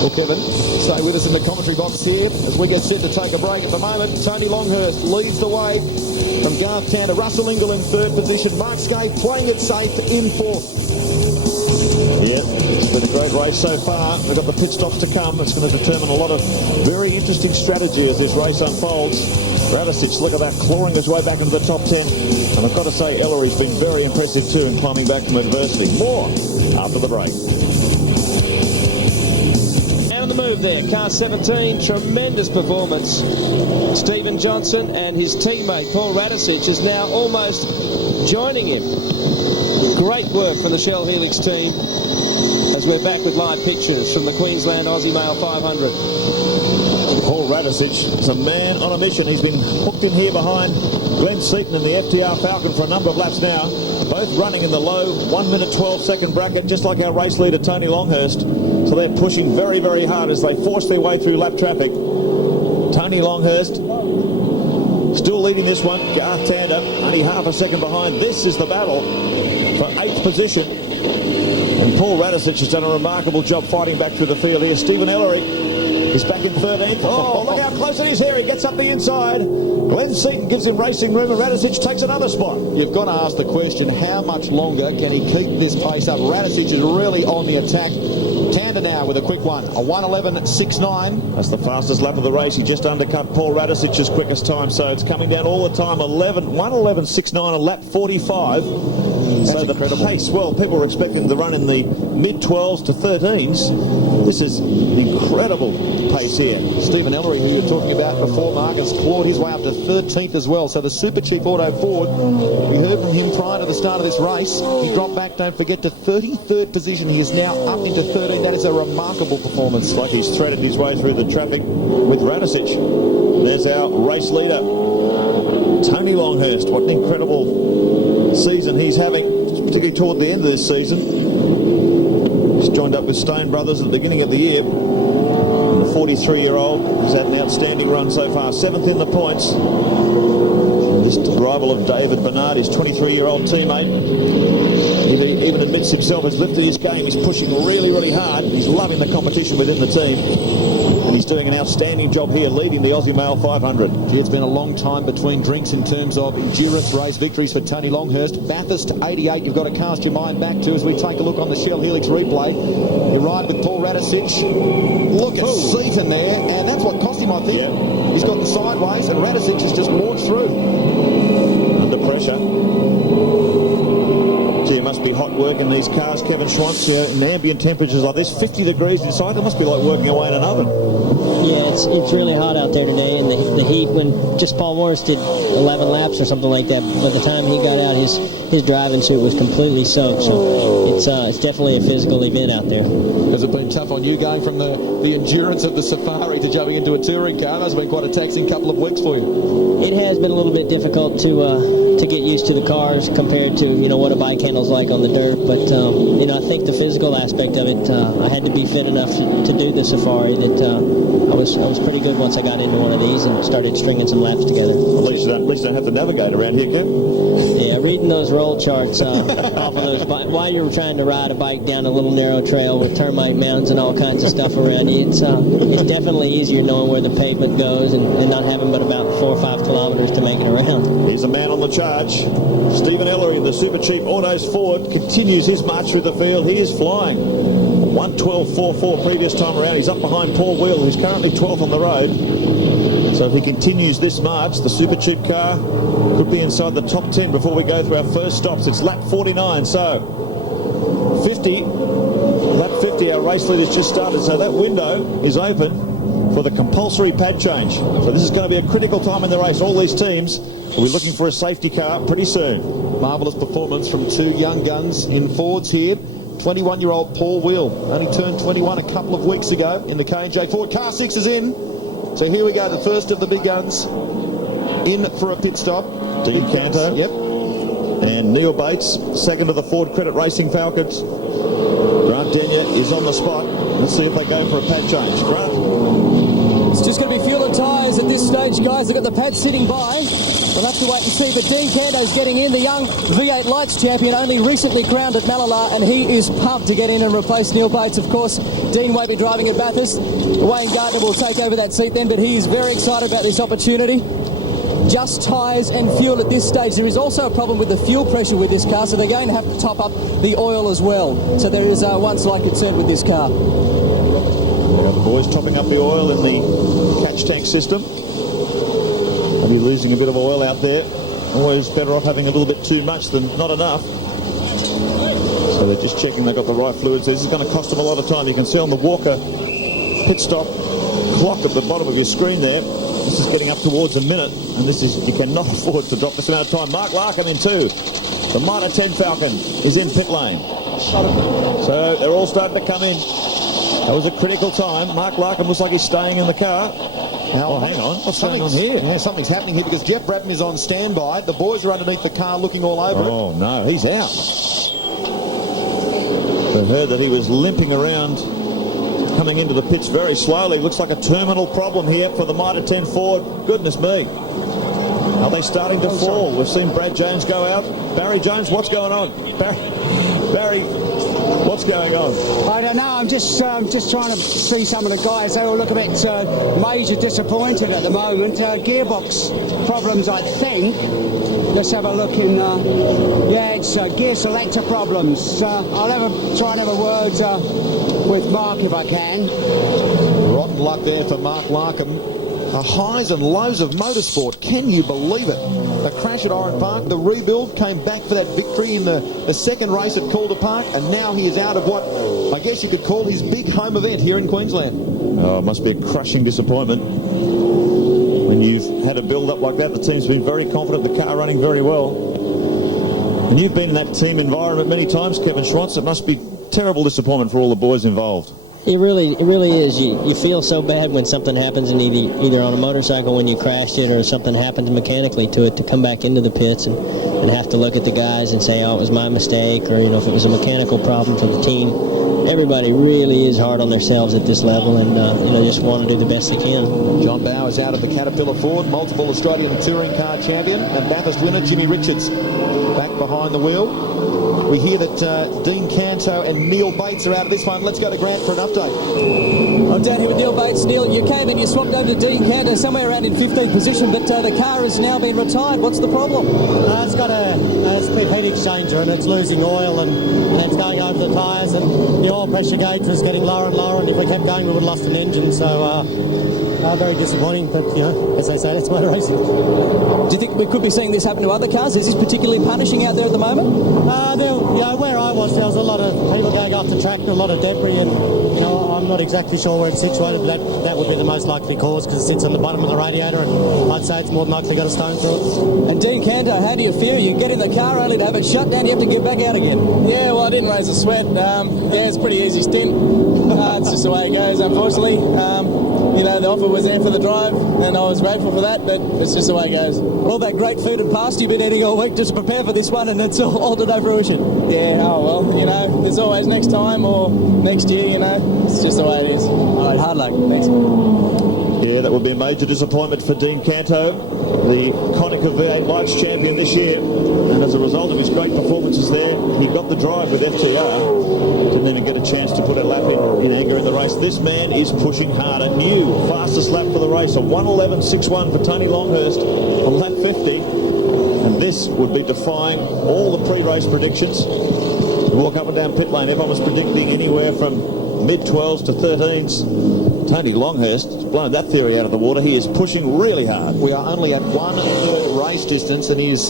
Well, Kevin, stay with us in the commentary box here as we get set to take a break. At the moment, Tony Longhurst leads the way from Garth Tander. Russell Ingall in 3rd position. Mark Skate playing it safe in 4th. Yeah, it's been a great race so far. We've got the pit stops to come. It's going to determine a lot of very interesting strategy as this race unfolds. Radicic, look at that, clawing his way back into the top 10. And I've got to say, Ellery's been very impressive too in climbing back from adversity. More after the break. On the move there, car 17, tremendous performance. Stephen Johnson and his teammate Paul Radicic is now almost joining him. Great work from the Shell Helix team as we're back with live pictures from the Queensland Aussie Male 500. Paul Radicic is a man on a mission. He's been hooked in here behind Glenn Seaton in the FTR Falcon for a number of laps now. Both running in the low 1 minute 12 second bracket, just like our race leader Tony Longhurst. So they're pushing very, very hard as they force their way through lap traffic. Tony Longhurst still leading this one. Garth Tander only half a second behind. This is the battle for 8th position. And Paul Radicic has done a remarkable job fighting back through the field here. Stephen Ellery is back in 13th. Oh, look how close it is here. He gets up the inside. Glenn Seaton gives him racing room, and Radicic takes another spot. You've got to ask the question, how much longer can he keep this pace up? Radicic is really on the attack. Tander now with a quick one, a 1:11.69. That's the fastest lap of the race. He just undercut Paul Radicic's quickest time, so it's coming down all the time. 1:11.69 on lap 45. So the pace, well, people were expecting the run in the mid-12s to 13s. This is an incredible pace here. Stephen Ellery, who you were talking about before, Mark, has clawed his way up to 13th as well. So the Super Chief Auto Ford, we heard from him prior to the start of this race. He dropped back, don't forget, to 33rd position. He is now up into 13. That is a remarkable performance. Like he's threaded his way through the traffic with Radicic. There's our race leader, Tony Longhurst. What an incredible season he's having, particularly toward the end of this season. He's joined up with Stone Brothers at the beginning of the year. And the 43-year-old has had an outstanding run so far, 7th in the points. This rival of David Bernard, his 23-year-old teammate. He even admits himself as lifted his game. He's pushing really, really hard. He's loving the competition within the team. And he's doing an outstanding job here, leading the Aussie Male 500. It's been a long time between drinks in terms of endurance race victories for Tony Longhurst. Bathurst 88, you've got to cast your mind back to as we take a look on the Shell Helix replay. You ride with Paul Radicic. Look at Seaton there, and that's what cost him, I think. Yeah. He's got the sideways, and Radicic has just launched through. Under pressure. Gee, it must be hot work in these cars, Kevin Schwantz, in ambient temperatures like this, 50 degrees inside. It must be like working away in an oven. Yeah, it's really hot out there today, and the heat, when just Paul Morris did 11 laps or something like that, by the time he got out, his driving suit was completely soaked, so it's definitely a physical event out there. Has it been tough on you going from the endurance of the Safari to jumping into a touring car? That's been quite a taxing couple of weeks for you. It has been a little bit difficult to get used to the cars compared to what a bike handle's like on the dirt, but I think the physical aspect of it, I had to be fit enough to do the Safari that I was pretty good once I got into one of these and started stringing some laps together. At least you don't have to navigate around here, Kev. Yeah, reading those roll charts off of those while you're trying to ride a bike down a little narrow trail with termite mounds and all kinds of stuff around you, it's definitely easier knowing where the pavement goes and not having but about 4 or 5 kilometers to make it around. He's a man on the charge. Stephen Ellery, the Super Cheap Autos Ford, continues his march through the field. He is flying. 1:12.44 previous time around. He's up behind Paul Wheel, who's currently 12th on the road. So if he continues this march, the Super Cheap car could be inside the top 10 before we go through our first stops. It's lap 49, so 50. Lap 50, our race lead has just started, so that window is open for the compulsory pad change. So this is going to be a critical time in the race. All these teams will be looking for a safety car pretty soon. Marvellous performance from two young guns in Fords here. 21-year-old Paul Wheel only turned 21 a couple of weeks ago in the K&J Ford. Car 6 is in. So here we go, the first of the big guns in for a pit stop. Dean Canto. Yep. And Neil Bates, second of the Ford Credit Racing Falcons. Grant Denyer is on the spot. Let's see if they go for a pad change. Grant. It's just going to be fuel and tyres at this stage, guys. They've got the pad sitting by. We'll have to wait and see, but Dean Canto's getting in, the young V8 Lights champion, only recently crowned at Malala, and he is pumped to get in and replace Neil Bates. Of course, Dean won't be driving at Bathurst. Wayne Gardner will take over that seat then, but he is very excited about this opportunity. Just tyres and fuel at this stage. There is also a problem with the fuel pressure with this car, so they're going to have to top up the oil as well. So there is one slight concern with this car. The boys topping up the oil in the catch tank system. Maybe losing a bit of oil out there. Always better off having a little bit too much than not enough. So they're just checking they've got the right fluids. This is going to cost them a lot of time. You can see on the Walker pit stop clock at the bottom of your screen there, this is getting up towards a minute, and you cannot afford to drop this amount of time. Mark Larkham in two. The Mitre 10 Falcon is in pit lane. So they're all starting to come in. That was a critical time. Mark Larkham looks like he's staying in the car. Now, hang on. What's going on here? Yeah, something's happening here because Jeff Brabham is on standby. The boys are underneath the car looking all over it. Oh, no, he's out. I heard that he was limping around, coming into the pits very slowly. Looks like a terminal problem here for the Mitre 10 Ford. Goodness me. Are they starting to fall? We've seen Brad Jones go out. Barry Jones, what's going on? Barry, what's going on? I don't know. I'm just trying to see some of the guys. They all look a bit major disappointed at the moment. Gearbox problems, I think. Let's have a look in. Yeah, it's gear selector problems. I'll try and have a word with Mark if I can. Rotten luck there for Mark Larkham. The highs and lows of motorsport. Can you believe it? The crash at Oran Park, the rebuild, came back for that victory in the second race at Calder Park, and now he is out of what I guess you could call his big home event here in Queensland. Oh, it must be a crushing disappointment. When you've had a build-up like that, the team's been very confident, the car running very well. And you've been in that team environment many times, Kevin Schwantz. It must be terrible disappointment for all the boys involved. It really is. You feel so bad when something happens, and either on a motorcycle when you crashed it or something happens mechanically to it, to come back into the pits and have to look at the guys and say, oh, it was my mistake, or if it was a mechanical problem for the team. Everybody really is hard on themselves at this level, and just want to do the best they can. John Bowers out of the Caterpillar Ford, multiple Australian touring car champion, and Bathurst winner Jimmy Richards back behind the wheel. We hear that Dean Canto and Neil Bates are out of this one. Let's go to Grant for an update. I'm down here with Neil Bates. Neil, you came in, you swapped over to Dean Canto somewhere around in 15th position, but the car has now been retired. What's the problem? It's got a split heat exchanger and it's losing oil and it's going over the tyres, and the oil pressure gauge was getting lower and lower, and if we kept going we would have lost an engine, so very disappointing, but you know, as they say, it's motor racing. Do you think we could be seeing this happen to other cars? Is this particularly punishing out there at the moment? Where I was, there was a lot of people going off the track and a lot of debris, and you know, I'm not exactly sure where it's situated, but that would be the most likely cause because it sits on the bottom of the radiator, and I'd say it's more than likely got a stone through it. And Dean Canto, how do you feel? You get in the car only to have it shut down, you have to get back out again. Yeah, well, I didn't raise a sweat. Yeah, it's a pretty easy stint. It's just the way it goes, unfortunately. You know, the offer was there for the drive, and I was grateful for that, but it's just the way it goes. All that great food and pasta you've been eating all week just to prepare for this one, and it's all to no fruition. Yeah, oh well, you know, there's always next time or next year, you know. It's just the way it is. All right, hard luck. Thanks. Yeah, that would be a major disappointment for Dean Canto, the Konica V8 Lights champion this year. And as a result of his great performances there, he got the drive with FTR. Didn't even get a chance to put a lap in anger in the race. This man is pushing harder. New fastest lap for the race, a 1:11.61 for Tony Longhurst on lap 50. And this would be defying all the pre-race predictions. You walk up and down pit lane, everyone was predicting anywhere from mid-12s to 13s. Tony Longhurst has blown that theory out of the water. He is pushing really hard. We are only at 1/3 race distance, and he's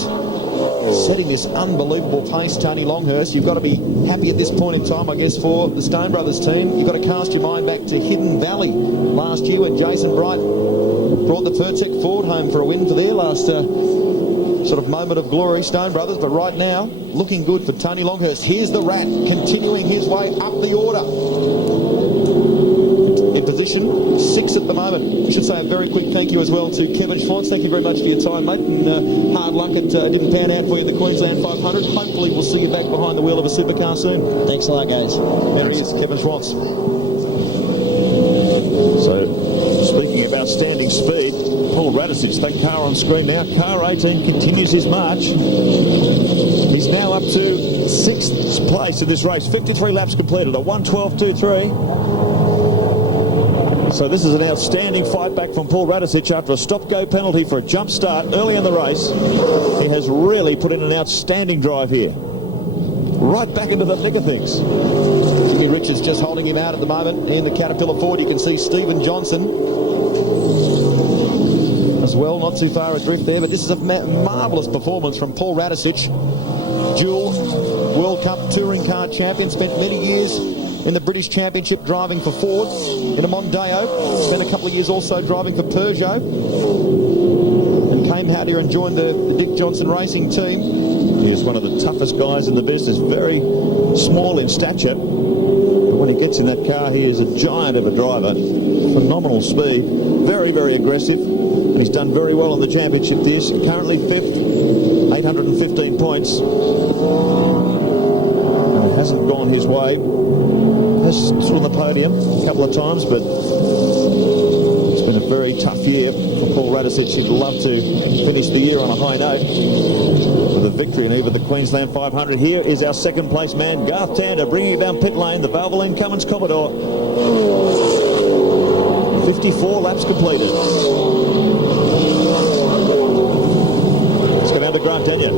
setting this unbelievable pace, Tony Longhurst. You've got to be happy at this point in time, I guess, for the Stone Brothers team. You've got to cast your mind back to Hidden Valley last year when Jason Bright brought the Pertec Ford home for a win for their last sort of moment of glory, Stone Brothers. But right now, looking good for Tony Longhurst. Here's the Rat, continuing his way up the order. In position 6 at the moment. I should say a very quick thank you as well to Kevin Schwantz. Thank you very much for your time, mate, and hard luck. It didn't pan out for you in the Queensland 500. Hopefully we'll see you back behind the wheel of a supercar soon. Thanks a lot, guys. There he is, Kevin Schwantz. So, speaking of outstanding speed, Paul Radisich, that car on screen now. Car 18 continues his march. He's now up to 6th place in this race. 53 laps completed, a 1:12.23. So this is an outstanding fight back from Paul Radisich after a stop-go penalty for a jump start early in the race. He has really put in an outstanding drive here. Right back into the thick of things. Jimmy Richards just holding him out at the moment in the Caterpillar Ford. You can see Stephen Johnson as well, not too far adrift there, but this is a marvellous performance from Paul Radisich. Dual World Cup Touring Car champion, spent many years in the British Championship driving for Ford in a Mondeo, spent a couple of years also driving for Peugeot, and came out here and joined the Dick Johnson Racing team. He is one of the toughest guys in the business, very small in stature, but when he gets in that car he is a giant of a driver. Phenomenal speed, very, very aggressive, and he's done very well in the championship this year. Currently 5th, 815 points. And it hasn't gone his way. Has stood on the podium a couple of times, but it's been a very tough year for Paul Radisich. He'd love to finish the year on a high note with a victory in either the Queensland 500. Here is our second place man, Garth Tander, bringing it down pit lane, the Valvoline Cummins Commodore. 54 laps completed. Let's go down to Grant Denyer.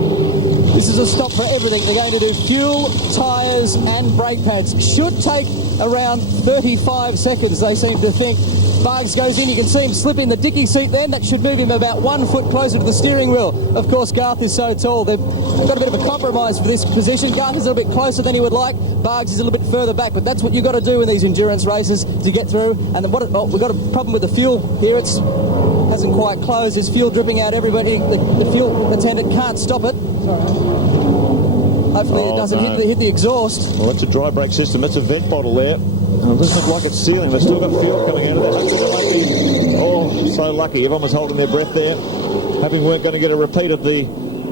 This is a stop for everything. They're going to do fuel, tyres and brake pads. Should take around 35 seconds, they seem to think. Bargs goes in, you can see him slip in the dicky seat then. That should move him about 1 foot closer to the steering wheel. Of course, Garth is so tall. They've got a bit of a compromise for this position. Garth is a little bit closer than he would like. Bargs is a little bit further back, but that's what you've got to do in these endurance races to get through. And then we've got a problem with the fuel here. It hasn't quite closed. There's fuel dripping out everybody. The fuel attendant can't stop it. Hopefully it doesn't hit the exhaust. Well, that's a dry brake system. That's a vent bottle there. And it doesn't look like it's sealing. They've still got fuel coming out of there. Hopefully they might be, so lucky. Everyone was holding their breath there, hoping we weren't going to get a repeat of the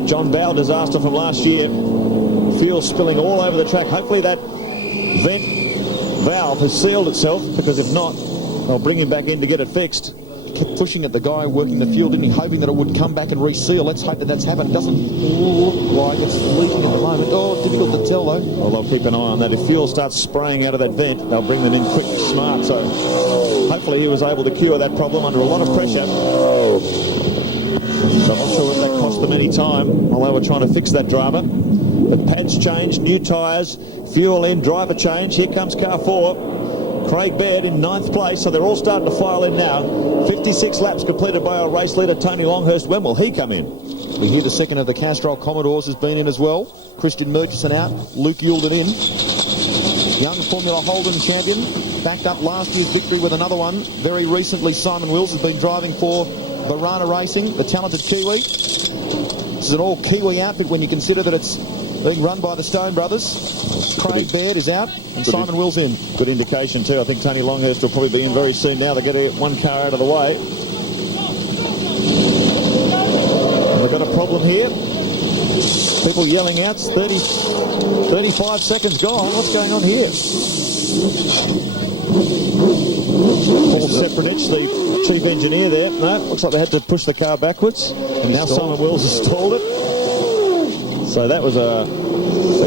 John Bowe disaster from last year. Fuel spilling all over the track. Hopefully that vent valve has sealed itself, because if not, they'll bring him back in to get it fixed. kept pushing at the guy working the fuel, didn't he? Hoping that it would come back and reseal. Let's hope that that's happened. It doesn't look like it's leaking at the moment. Oh, difficult to tell, though. Well, they'll keep an eye on that. If fuel starts spraying out of that vent, they'll bring them in quick and smart. So hopefully he was able to cure that problem under a lot of pressure. So I'm not sure if that cost them any time while they were trying to fix that drama. But pads changed, new tyres, fuel in, driver change. Here comes car 4. Craig Baird in 9th place, so they're all starting to file in now. 56 laps completed by our race leader, Tony Longhurst. When will he come in? We hear the second of the Castrol Commodores has been in as well. Christian Murchison out, Luke Youlden in. Young Formula Holden champion, backed up last year's victory with another one. Very recently, Simon Wills has been driving for Barana Racing, the talented Kiwi. This is an all Kiwi outfit when you consider that it's being run by the Stone brothers. Craig Baird is out and Simon Wills in. Good indication too. I think Tony Longhurst will probably be in very soon now. They're going to get one car out of the way. And we've got a problem here. People yelling out. 35 seconds gone. What's going on here? Paul Sepradich, the chief engineer there. No, looks like they had to push the car backwards. And now Simon Wills has stalled it. So that was a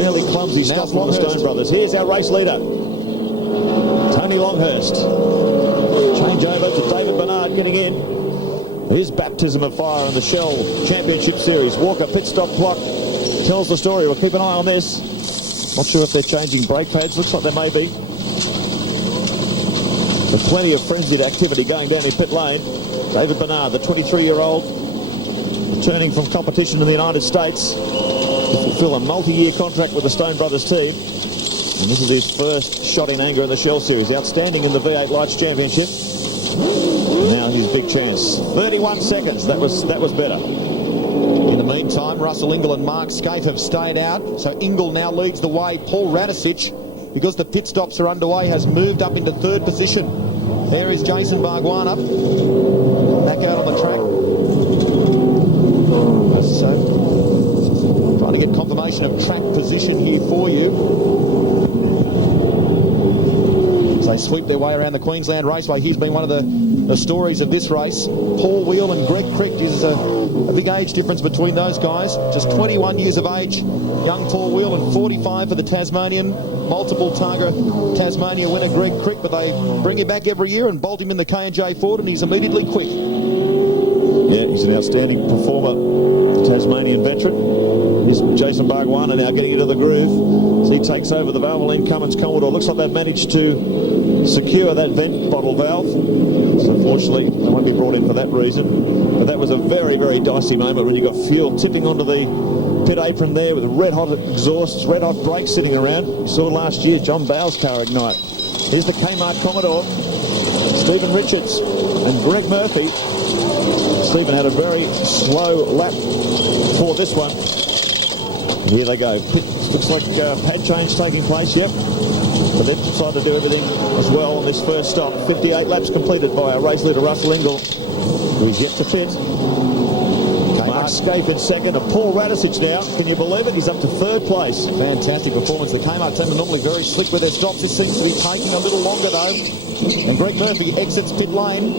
fairly clumsy stop from the Stone brothers. Here's our race leader, Tony Longhurst. Change over to David Bernard getting in. His baptism of fire in the Shell Championship Series. Walker pit stop clock tells the story. We'll keep an eye on this. Not sure if they're changing brake pads. Looks like they may be. There's plenty of frenzied activity going down in pit lane. David Bernard, the 23-year-old, returning from competition in the United States. To fulfill a multi-year contract with the Stone Brothers team. And this is his first shot in anger in the Shell Series. Outstanding in the V8 Lights Championship. Now his big chance. 31 seconds. That was better. In the meantime, Russell Ingall and Mark Scaife have stayed out. So Ingall now leads the way. Paul Radicic, because the pit stops are underway, has moved up into 3rd position. There is Jason Bargwanna back out on the track. So trying to get confirmation of track position here for you. As they sweep their way around the Queensland Raceway, he's been one of the stories of this race. Paul Wheel and Greg Crick, is a big age difference between those guys. Just 21 years of age, young Paul Wheel, and 45 for the Tasmanian. Multiple Targa Tasmania winner Greg Crick, but they bring him back every year and bolt him in the K&J Ford, and he's immediately quick. Yeah, he's an outstanding performer, Tasmanian veteran. Here's Jason Bargwanna now getting into the groove as he takes over the Valvoline Cummins Commodore. Looks like they've managed to secure that vent bottle valve. So unfortunately, they won't be brought in for that reason. But that was a very, very dicey moment when you got fuel tipping onto the pit apron there with red-hot exhausts, red-hot brakes sitting around. You saw last year John Bowles' car ignite. Here's the Kmart Commodore, Stephen Richards and Greg Murphy. Stephen had a very slow lap for this one. Here they go. Pit, looks like pad change taking place, yep. But they've decided to do everything as well on this first stop. 58 laps completed by our race leader, Russell Ingall, who's yet to fit. Mark Scaife in second, and Paul Radicic now. Can you believe it? He's up to 3rd place. Fantastic performance. The Kmart team are normally very slick with their stops. This seems to be taking a little longer, though. And Greg Murphy exits pit lane.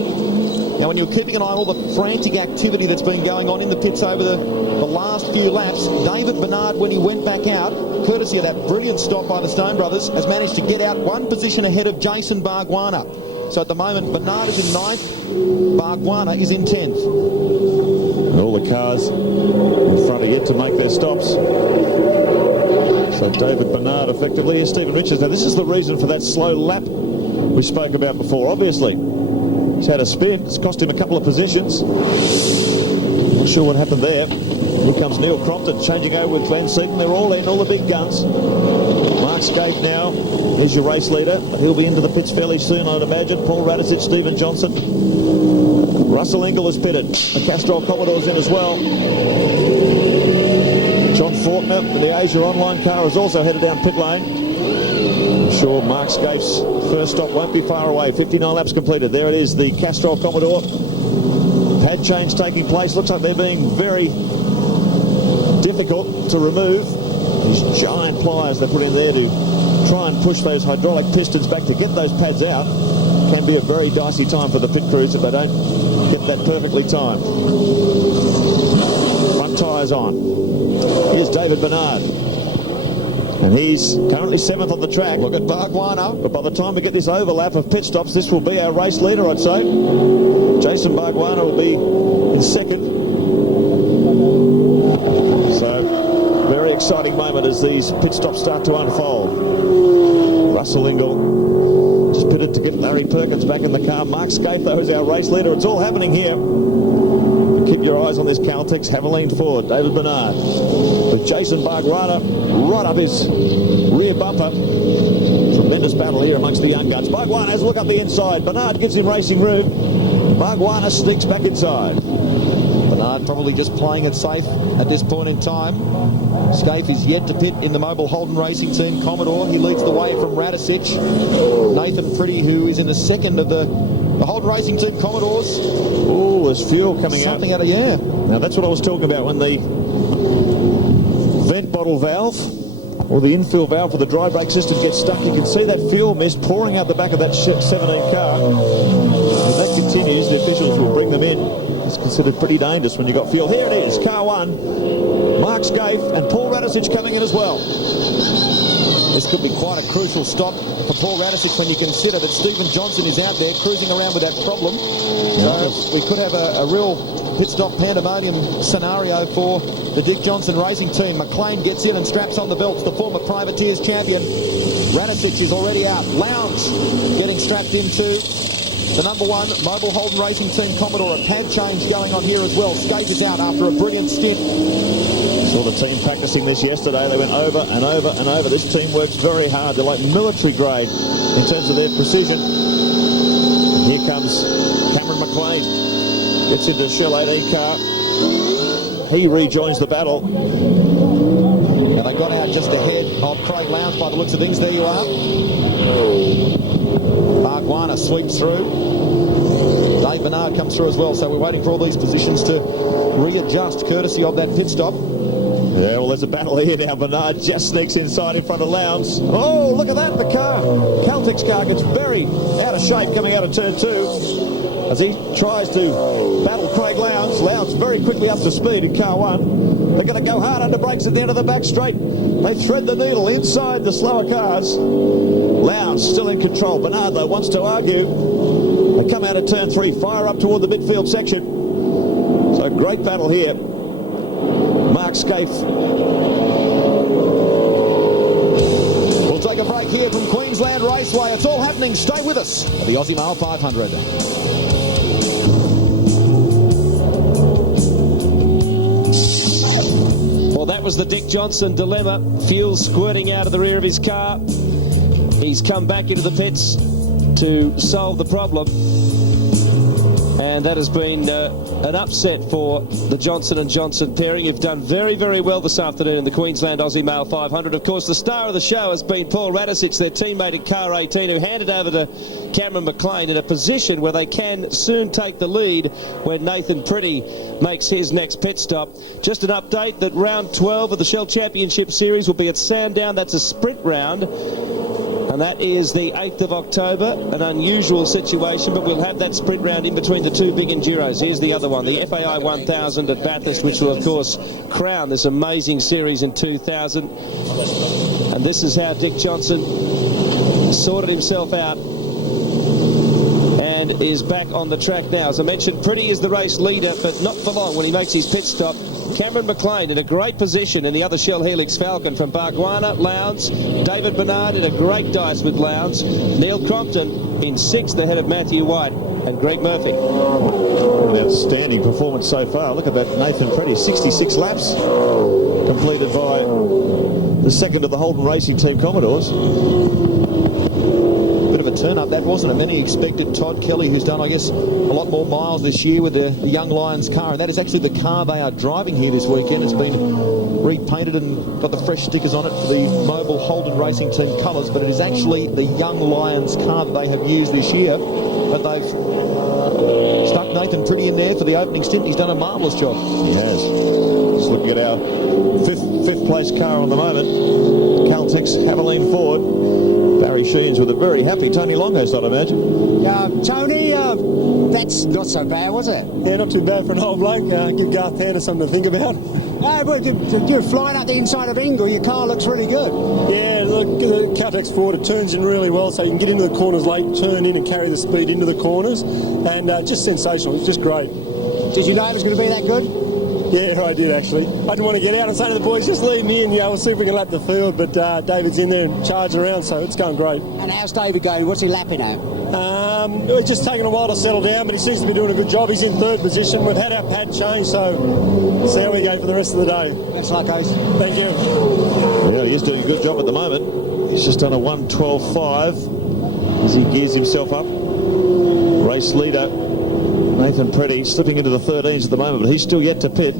Now, when you're keeping an eye on all the frantic activity that's been going on in the pits over the last few laps, David Bernard, when he went back out, courtesy of that brilliant stop by the Stone brothers, has managed to get out one position ahead of Jason Bargwanna. So at the moment, Bernard is in 9th, Bargwanna is in 10th. And all the cars in front are yet to make their stops. So David Bernard effectively is Stephen Richards. Now, this is the reason for that slow lap we spoke about before. Obviously, he's had a spin. It's cost him a couple of positions. Not sure what happened there. Here comes Neil Crompton changing over with Glenn Seaton. They're all in, all the big guns. Mark Scaife now is your race leader. He'll be into the pits fairly soon, I'd imagine. Paul Radicic, Stephen Johnson. Russell Ingall has pitted. The Castrol Commodore's in as well. John Faulkner, the Asia Online car, is also headed down pit lane. I'm sure Mark Scaife's first stop won't be far away. 59 laps completed. There it is, the Castrol Commodore. Pad change taking place. Looks like they're being very difficult to remove. These giant pliers they put in there to try and push those hydraulic pistons back to get those pads out. Can be a very dicey time for the pit crews if they don't Kept that perfectly timed. Front tyres on. Here's David Bernard. And he's currently 7th on the track. Look at Bargwanna. But by the time we get this overlap of pit stops, this will be our race leader, I'd say. Jason Bargwanna will be in 2nd. So, very exciting moment as these pit stops start to unfold. Russell Ingall just pitted to get Larry Perkins back in the car. Mark Scaife, though, is our race leader. It's all happening here. Keep your eyes on this Caltex Haviland Ford. David Bernard with Jason Bargwanna right up his rear bumper. Tremendous battle here amongst the young guns. Bargwanna has a look up the inside. Bernard gives him racing room. Bargwanna sneaks back inside. Bernard probably just playing it safe at this point in time. Scaife is yet to pit in the Mobile Holden Racing Team Commodore. He leads the way from Radicic. Nathan Pretty, who is in the 2nd of the Holden Racing Team Commodores. Oh, there's fuel coming out. Something out of, yeah. Now, that's what I was talking about when the vent bottle valve or the infill valve for the dry brake system gets stuck. You can see that fuel mist pouring out the back of that 17 car. If that continues, the officials will bring them in. It's considered pretty dangerous when you've got fuel. Here it is, car 1. Mark Scaife and Paul Radicic coming in as well. This could be quite a crucial stop for Paul Radicic when you consider that Stephen Johnson is out there cruising around with that problem. So we could have a real pit stop pandemonium scenario for the Dick Johnson Racing Team. McLean gets in and straps on the belts, the former Privateers champion. Radicic is already out. Lowndes getting strapped into the number 1 Mobile Holden Racing Team Commodore. A pad change going on here as well. Scaife is out after a brilliant stint. Saw the team practicing this yesterday. They went over and over and over. This team works very hard. They're like military grade in terms of their precision. And here comes Cameron McLean. Gets into the Shell 18 car. He rejoins the battle. And they got out just ahead of Craig Lowndes by the looks of things. There you are. Bargwanna sweeps through. Dave Bernard comes through as well. So we're waiting for all these positions to readjust courtesy of that pit stop. Yeah, well, there's a battle here now. Bernard just sneaks inside in front of Lowndes. Oh, look at that. The car, Caltex car, gets very out of shape coming out of turn 2 as he tries to battle Craig Lowndes. Lowndes very quickly up to speed in car 1. They're going to go hard under brakes at the end of the back straight. They thread the needle inside the slower cars. Lowndes still in control. Bernard, though, wants to argue. They come out of turn 3, fire up toward the midfield section. So great battle here. Mark Scaife. We'll take a break here from Queensland Raceway. It's all happening. Stay with us. The Aussie Mail 500. Well, that was the Dick Johnson dilemma. Fuel squirting out of the rear of his car. He's come back into the pits to solve the problem. And that has been an upset for the Johnson & Johnson pairing, who've done very, very well this afternoon in the Queensland Aussie Mail 500. Of course, the star of the show has been Paul Radicic, their teammate in car 18, who handed over to Cameron McLean in a position where they can soon take the lead when Nathan Pretty makes his next pit stop. Just an update that round 12 of the Shell Championship Series will be at Sandown. That's a sprint round. And that is the 8th of October, an unusual situation, but we'll have that sprint round in between the 2 big Enduros. Here's the other one, the FAI 1000 at Bathurst, which will, of course, crown this amazing series in 2000. And this is how Dick Johnson sorted himself out and is back on the track now. As I mentioned, Pretty is the race leader, but not for long when he makes his pit stop. Cameron McLean in a great position in the other Shell Helix Falcon from Bargwanna, Lowndes, David Bernard in a great dice with Lowndes, Neil Crompton in 6th ahead of Matthew White and Greg Murphy. Outstanding performance so far. Look at that Nathan Pretty, 66 laps completed by the 2nd of the Holden Racing Team Commodores. Bit of a turn-up, that wasn't a many expected. Todd Kelly, who's done, I guess, a lot more miles this year with the Young Lions car, and that is actually the car they are driving here this weekend. It's been repainted and got the fresh stickers on it for the Mobile Holden Racing Team colours, but it is actually the Young Lions car that they have used this year. But they've stuck Nathan Pretty in there for the opening stint. He's done a marvellous job. He has. Just looking at our fifth place car on the moment, Caltex Haviland Ford. Gary Sheens with a very happy Tony Longhurst, I'd imagine. Tony, that's not so bad, was it? Yeah, not too bad for an old bloke. Give Garth Tander something to think about. No, but you're flying up the inside of Ingle. Your car looks really good. Yeah, look, the Caltex forward, it turns in really well, so you can get into the corners late, turn in and carry the speed into the corners, and just sensational. It's just great. Did you know it was going to be that good? Yeah, I did actually. I didn't want to get out and say to the boys, just leave me in, we'll see if we can lap the field, but David's in there and charging around, so it's going great. And how's David going? What's he lapping at? It's just taken a while to settle down, but he seems to be doing a good job. He's in third position. We've had our pad change, so see how we go for the rest of the day. Best luck, guys. Thank you. Yeah, he's doing a good job at the moment. He's just done a 1:12.5 as he gears himself up. Race leader Nathan Preddy slipping into the 13s at the moment, but he's still yet to pit.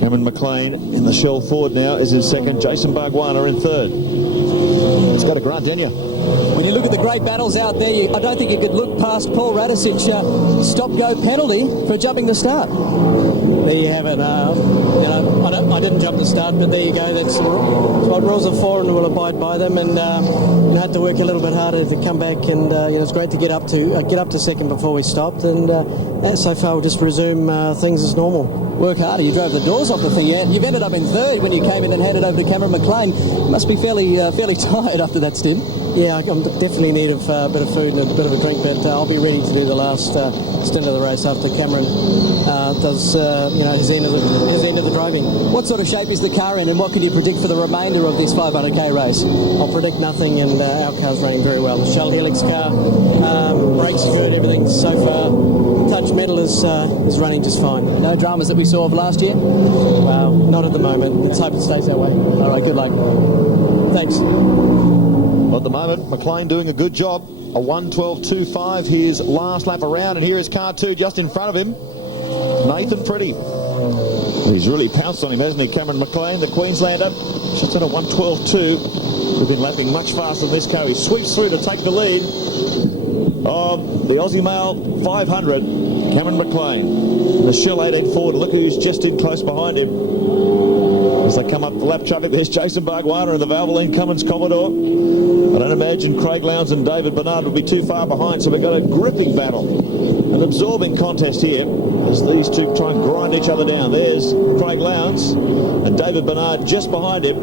Cameron McLean in the Shell Ford now is in second. Jason Bargwanna in third. Let's go to Grant Denyer. When you look at the great battles out there, I don't think you could look past Paul Radicic stop-go penalty for jumping the start. There you have it. I didn't jump the start, but there you go. That's what rules are for, and we'll abide by them. And I had to work a little bit harder to come back, and it's great to get up to second before we stopped. And so far, we'll just resume things as normal. Work harder. You drove the doors off the thing. You've ended up in third when you came in and handed over to Cameron McLean. You must be fairly tired after that stint. Yeah, I definitely need a bit of food and a bit of a drink, but I'll be ready to do the last stint of the race after Cameron does his end of the driving. What sort of shape is the car in, and what can you predict for the remainder of this 500k race? I'll predict nothing, and our car's running very well. The Shell Helix car, brakes are good, everything so far. Touch metal is running just fine. No dramas that we saw of last year? Well, not at the moment. Let's hope it stays that way. All right, good luck. Thanks. Well, at the moment, McLean doing a good job. A 1:12.25, his last lap around, and here is car 2 just in front of him. Nathan Preddy. He's really pounced on him, hasn't he, Cameron McLean, the Queenslander. Just at a 1:12.2. We've been lapping much faster than this car. He sweeps through to take the lead of the Aussie Male 500, Cameron McLean. In the Shell 18 Ford, look who's just in close behind him. As they come up the lap traffic, there's Jason Bargwanna and the Valvoline Cummins Commodore. I don't imagine Craig Lowndes and David Bernard would be too far behind, so we've got a gripping battle, an absorbing contest here as these two try and grind each other down. There's Craig Lowndes and David Bernard just behind him.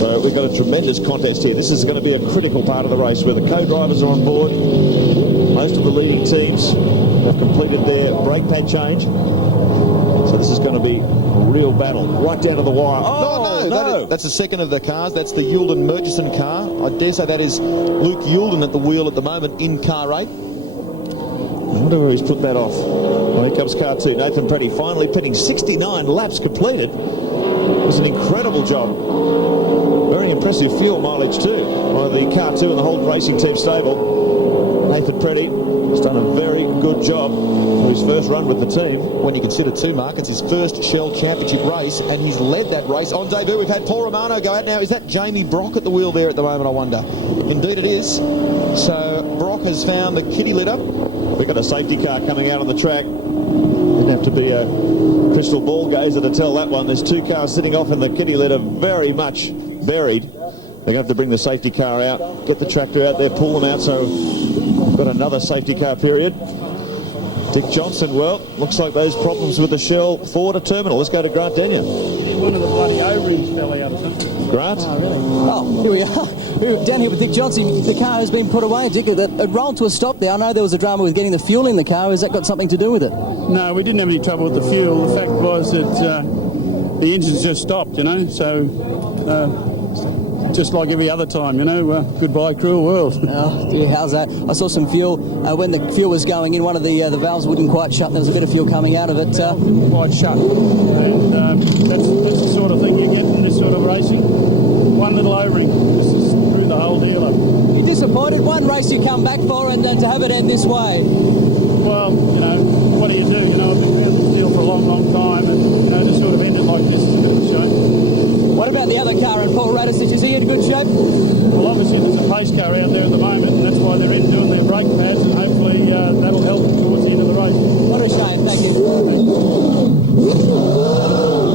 So we've got a tremendous contest here. This is going to be a critical part of the race where the co-drivers are on board. Most of the leading teams have completed their brake pad change. So this is going to be a real battle, right down to the wire. Oh, no. That's the second of the cars. That's the Youlden Murchison car. I dare say that is Luke Youlden at the wheel at the moment in car 8. I wonder where he's put that off. Well, here comes car 2. Nathan Preddy finally pitting. 69 laps completed. It was an incredible job. Very impressive fuel mileage too by the car 2 and the whole racing team stable. Nathan Preddy has done a very good job for his first run with the team. When you consider too, Mark, it's his first Shell Championship race, and he's led that race. On debut, we've had Paul Romano go out now. Is that Jamie Brock at the wheel there at the moment, I wonder? Indeed it is. So Brock has found the kitty litter. We've got a safety car coming out on the track. Didn't have to be a crystal ball gazer to tell that one. There's 2 cars sitting off in the kitty litter, very much buried. They're going to have to bring the safety car out, get the tractor out there, pull them out. So we've got another safety car period. Dick Johnson, well, looks like those problems with the Shell Ford are terminal. Let's go to Grant Denyer. One of the bloody O-rings fell out or something. Grant? Oh, really? Oh, here we are. We're down here with Dick Johnson. The car has been put away, Dick. It rolled to a stop there. I know there was a drama with getting the fuel in the car. Has that got something to do with it? No, we didn't have any trouble with the fuel. The fact was that the engine's just stopped, so just like every other time, goodbye cruel world. Oh, dear, how's that? I saw some fuel. When the fuel was going in, one of the valves wouldn't quite shut. There was a bit of fuel coming out of it. Quite shut. And that's the sort of thing you get in this sort of racing. One little O-ring. This is through the whole deal. You're disappointed? One race you come back for, and to have it end this way? Well, what do you do? I've been around this deal for a long, long time, and, to sort of end it like this is a bit of a shame. What about the other car and Paul Radicic? Is he in good shape? Well, obviously there's a pace car out there at the moment, and that's why they're in doing their brake pads, and hopefully that'll help towards the end of the race. What a shame. Thank you.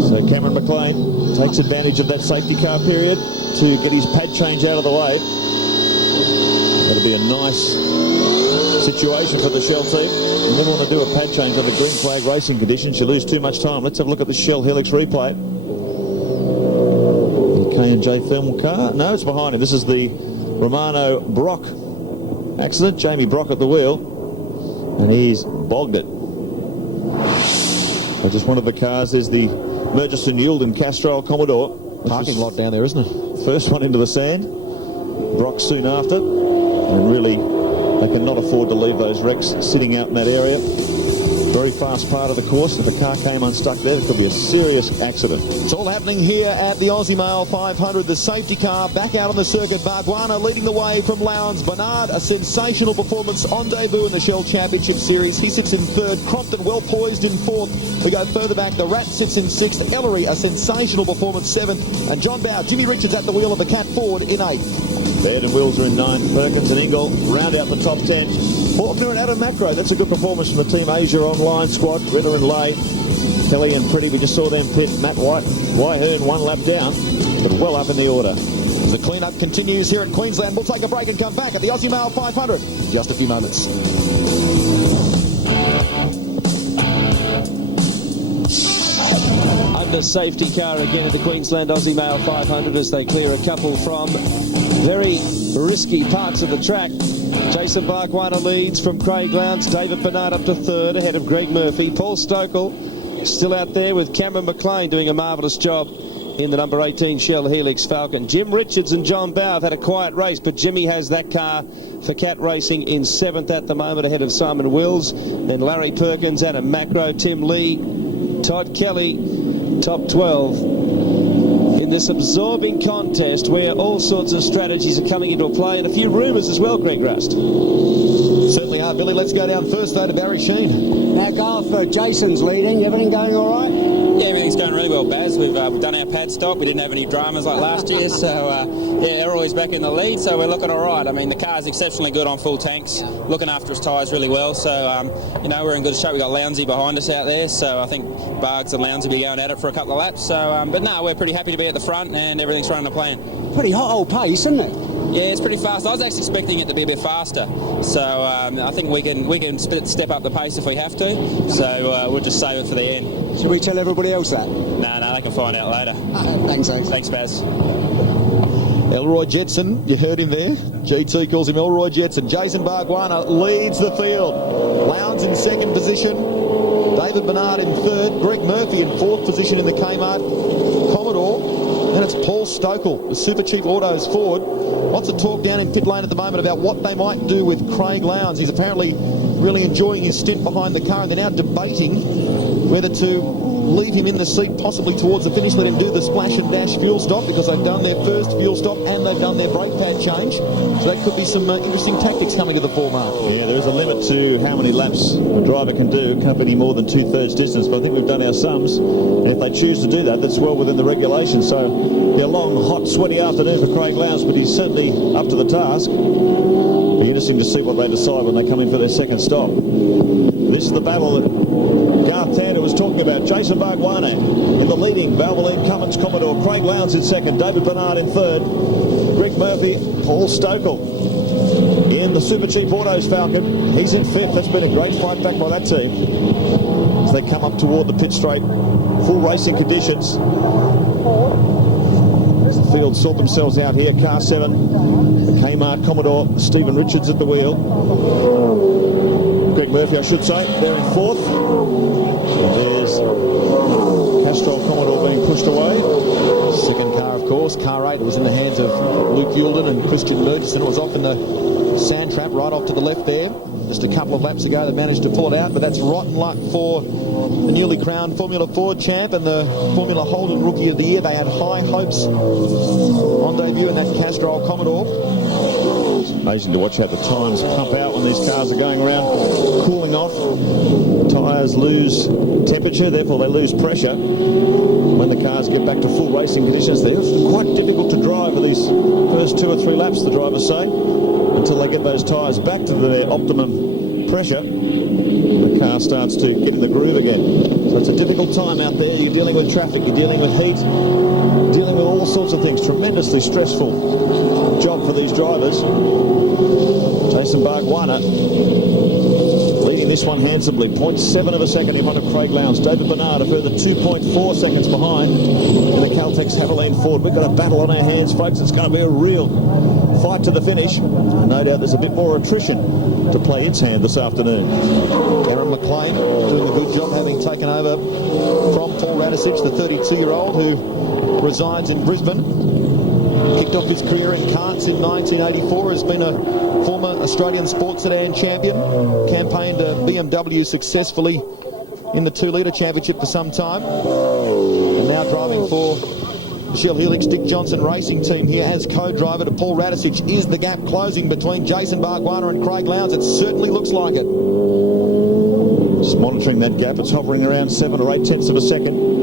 So Cameron McLean takes advantage of that safety car period to get his pad change out of the way. That'll be a nice situation for the Shell team. You never want to do a pad change under green flag racing conditions. You lose too much time. Let's have a look at the Shell Helix replay. The K&J thermal car. No, it's behind him. This is the Romano Brock accident. Jamie Brock at the wheel. And he's bogged it. So just one of the cars is the Murchison Yulden Castrol Commodore. Parking lot down there, isn't it? First one into the sand. Brock soon after. And really, they cannot afford to leave those wrecks sitting out in that area. Very fast part of the course. If a car came unstuck there, it could be a serious accident. It's all happening here at the Aussie Mail 500. The safety car back out on the circuit. Barguana leading the way from Lowndes. Bernard, a sensational performance on debut in the Shell Championship Series. He sits in third. Crompton well poised in fourth. We go further back. The Rat sits in sixth. Ellery, a sensational performance, seventh. And John Bowe, Jimmy Richards at the wheel of the Cat Ford in eighth. Baird and Wills are in ninth. Perkins and Ingle round out the top 10. Faulkner and Adam Macro. That's a good performance from the Team Asia Online squad. Ritter and Lay, Kelly and Pretty. We just saw them pit. Matt Wyhern one lap down, but well up in the order. The clean-up continues here at Queensland. We'll take a break and come back at the Aussie Mail 500. Just a few moments. Under safety car again at the Queensland Aussie Mail 500 as they clear a couple from very risky parts of the track. Jason Barguana leads from Craig Lowndes. David Bernard up to third ahead of Greg Murphy. Paul Stokel still out there with Cameron McLean doing a marvellous job in the number 18 Shell Helix Falcon. Jim Richards and John Bowe have had a quiet race, but Jimmy has that car for Cat Racing in seventh at the moment ahead of Simon Wills and Larry Perkins, Adam Macro, Tim Lee, Todd Kelly, top 12 in this absorbing contest where all sorts of strategies are coming into play and a few rumours as well, Greg Rust. Certainly are, Billy. Let's go down first, though, to Barry Sheen. Now, Garth, Jason's leading. Everything going all right? Yeah, everything's going really well, Baz. We've done our pad stock. We didn't have any dramas like last year, so yeah, Elroy's back in the lead, so we're looking all right. I mean, the car's exceptionally good on full tanks, looking after his tyres really well, so, you know, we're in good shape. We've got Lounsey behind us out there, so I think Bargs and Lounsey will be going at it for a couple of laps, so, but no, we're pretty happy to be at the front and everything's running to plan. Pretty hot old pace, isn't it? Yeah, it's pretty fast. I was actually expecting it to be a bit faster, so I think we can step up the pace if we have to. So we'll just save it for the end. Should we tell everybody else that? No, they can find out later. Thanks, Ace. Thanks, Baz. Elroy Jetson, you heard him there. GT calls him Elroy Jetson. Jason Barguana leads the field. Lowndes in second position. David Bernard in third. Greg Murphy in fourth position in the Kmart Commodore. And it's Paul Stokel, the Super Cheap Autos Ford. Lots of talk down in pit lane at the moment about what they might do with Craig Lowndes. He's apparently really enjoying his stint behind the car, and they're now debating whether to leave him in the seat possibly towards the finish, let him do the splash and dash fuel stop because they've done their first fuel stop and they've done their brake pad change. So that could be some interesting tactics coming to the fore, Mark. Yeah, there is a limit to how many laps a driver can do. It can't be any more than 2/3 distance, but I think we've done our sums. And if they choose to do that, that's well within the regulations. So, yeah, long, hot, sweaty afternoon for Craig Lowndes, but he's certainly up to the task. It'll be interesting to see what they decide when they come in for their second stop. This is the battle that Garth Tander was talking about. Jason Barguana in the leading Valvoline Cummins Commodore. Craig Lowndes in second. David Bernard in third. Greg Murphy, Paul Stokel in the Super Cheap Autos Falcon. He's in fifth. That's been a great fight back by that team as they come up toward the pit straight. Full racing conditions. The field sort themselves out here. Car 7, Kmart Commodore, Stephen Richards at the wheel. Greg Murphy, I should say, they're in fourth. There's Castrol Commodore being pushed away. Second car, of course, car 8. It was in the hands of Luke Yulden and Christian Murchison. It was off in the sand trap right off to the left there. Just a couple of laps ago, they managed to pull it out, but that's rotten luck for the newly crowned Formula Ford champ and the Formula Holden Rookie of the Year. They had high hopes on debut in that Castrol Commodore. It's amazing to watch how the times pump out when these cars are going around, cooling off. The tyres lose temperature, therefore they lose pressure. When the cars get back to full racing conditions, they're quite difficult to drive for these first 2 or 3 laps, the drivers say, until they get those tyres back to their optimum that pressure, the car starts to get in the groove again. So it's a difficult time out there. You're dealing with traffic, you're dealing with heat, dealing with all sorts of things. Tremendously stressful job for these drivers. Jason Bargwanna leading this one handsomely, 0.7 of a second in front of Craig Lowndes. David Bernard a further 2.4 seconds behind in the Caltex Haviland Ford. We've got a battle on our hands, folks. It's going to be a real fight to the finish. No doubt there's a bit more attrition to play its hand this afternoon. Aaron McLean doing a good job, having taken over from Paul Radisich, the 32-year-old who resides in Brisbane. Kicked off his career in karts in 1984, has been a former Australian sports sedan champion, campaigned BMW successfully in the 2-litre championship for some time, and now driving for Michelle Helix Dick Johnson Racing Team here as co-driver to Paul Radisich. Is the gap closing between Jason Bargwanna and Craig Lowndes? It certainly looks like it. Just monitoring that gap. It's hovering around 7 or 8 tenths of a second.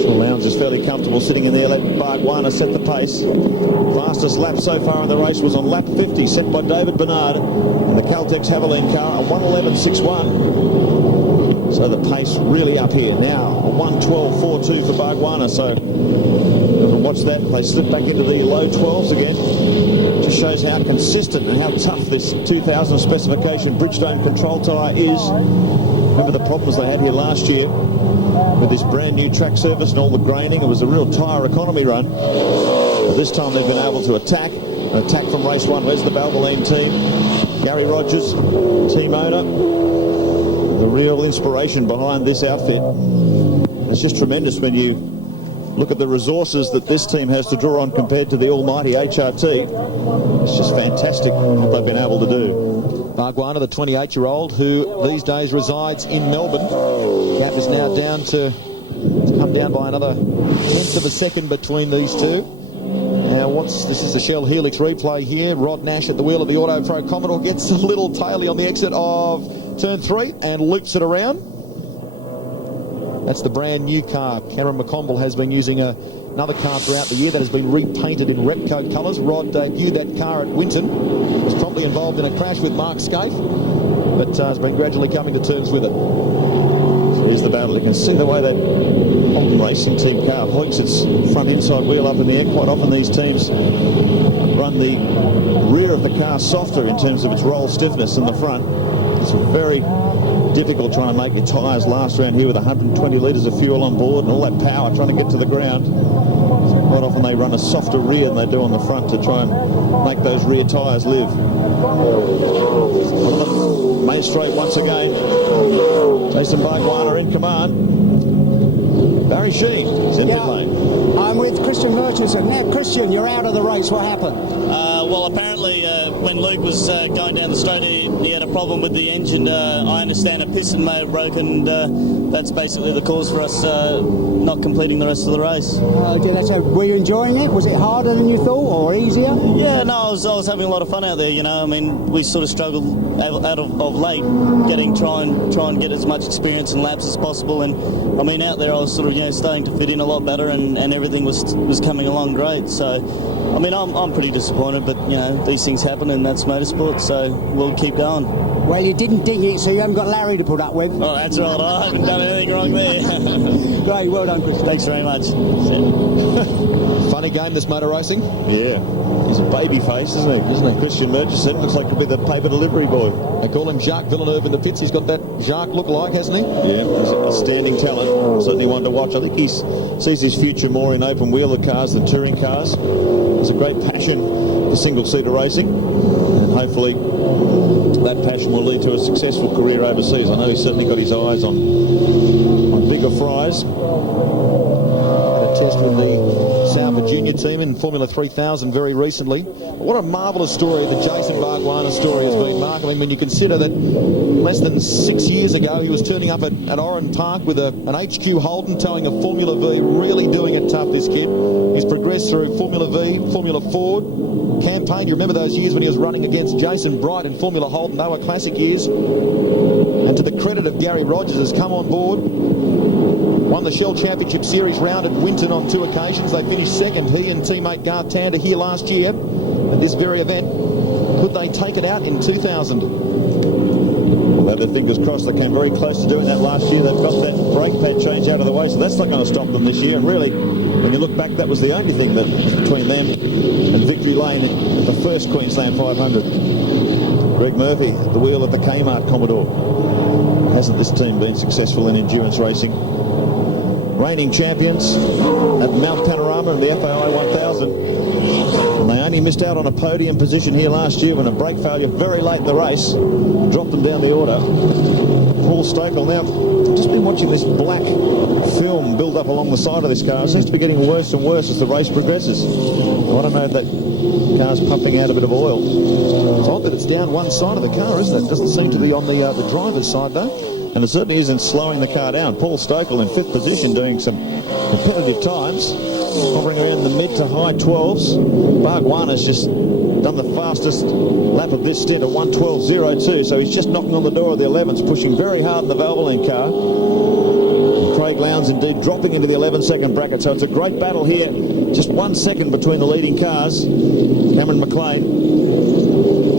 So Lowndes is fairly comfortable sitting in there. Let Bargwanna set the pace. Fastest lap so far in the race was on lap 50, set by David Bernard in the Caltex Haviland car, a 1:11.61. So the pace really up here. Now a 1:12.42 for Bargwanna. So you can watch that. They slip back into the low 12s again. Just shows how consistent and how tough this 2000 specification Bridgestone control tyre is. Remember the problems they had here last year with this brand new track surface and all the graining. It was a real tyre economy run. But this time they've been able to attack. An attack from race 1. Where's the Valvoline team? Gary Rogers, team owner. The real inspiration behind this outfit. It's just tremendous when you look at the resources that this team has to draw on compared to the almighty HRT. It's just fantastic what they've been able to do. Bargwanna, the 28-year-old, who these days resides in Melbourne. Gap is now down to come down by another tenth of a second between these two. Now, this is the Shell Helix replay here. Rod Nash at the wheel of the Auto Pro Commodore gets a little taily on the exit of turn 3 and loops it around. That's the brand new car. Cameron McConville has been using another car throughout the year that has been repainted in Repco colours. Rod debuted that car at Winton. Was promptly involved in a crash with Mark Scaife, but has been gradually coming to terms with it. Here's the battle. You can see the way that Holden Racing Team car hoiks its front inside wheel up in the air. Quite often these teams run the rear of the car softer in terms of its roll stiffness than the front. It's very difficult trying to make your tyres last around here with 120 litres of fuel on board and all that power trying to get to the ground. Quite often they run a softer rear than they do on the front to try and make those rear tyres live. On the main straight once again, Jason Bargwanna in command. Barry Sheen is in pit lane. I'm with Christian Murchison. Now, Christian, you're out of the race. What happened? Well, apparently when Luke was going down the straight, he had a problem with the engine. I understand a piston may have broken, and that's basically the cause for us not completing the rest of the race. Were you enjoying it? Was it harder than you thought or easier? Yeah, no, I was having a lot of fun out there, you know. I mean, we sort of struggled out of late try and get as much experience and laps as possible, and I mean, out there I was sort of, starting to fit in a lot better, and everything was coming along great. So, I mean, I'm pretty disappointed, but these things happen, and that's motorsport, so we'll keep going. Well, you didn't ding it, so you haven't got Larry to put up with. Oh, that's right. I haven't done anything wrong there. Great, well done, Christian. Thanks very much. Funny game, this motor racing. Yeah, he's a baby face, isn't he? Christian Murchison looks like he'll be the paper delivery boy. They call him Jacques Villeneuve in the pits. He's got that Jacques look-alike, hasn't he? Yeah, he's a standing talent. Certainly one to watch. I think he sees his future more in open-wheeler cars than touring cars. There's a great passion for single-seater racing, and hopefully that passion will lead to a successful career overseas. I know he's certainly got his eyes on bigger fries. Had a test with the Sauber Junior team in Formula 3000 very recently. What a marvellous story the Jason Bargwanna story has been, Mark. I mean, when you consider that less than 6 years ago he was turning up at Oran Park with an HQ Holden towing a Formula V, really doing it tough, this kid. He's progressed through Formula V, Formula Ford, campaign. You remember those years when he was running against Jason Bright in Formula Holden? They were classic years. And to the credit of Gary Rogers, has come on board, won the Shell Championship Series round at Winton on 2 occasions. They finished second, he and teammate Garth Tander here last year at this very event. Could they take it out in 2000? have their fingers crossed. They came very close to doing that last year. They've got that brake pad change out of the way, so that's not going to stop them this year. And really, when you look back, that was the only thing that between them and victory lane at the first Queensland 500. Greg Murphy at the wheel of the Kmart Commodore. Hasn't this team been successful in endurance racing? Reigning champions at Mount Panorama and the FAI 1000. And they only missed out on a podium position here last year when a brake failure very late in the race dropped them down the order. Paul Stokel. Now, I've just been watching this black film build up along the side of this car. It seems to be getting worse and worse as the race progresses. I don't know if that car's pumping out a bit of oil. It's odd that it's down one side of the car, isn't it? It doesn't seem to be on the driver's side, though. And it certainly isn't slowing the car down. Paul Stokel in 5th position doing some competitive times, hovering around the mid to high 12s. Bargwanna's just done the fastest lap of this stint at 1:12.02, so he's just knocking on the door of the 11s, pushing very hard in the Valvoline car. And Craig Lowndes indeed dropping into the 11-second bracket, so it's a great battle here. Just 1 second between the leading cars. Cameron McLean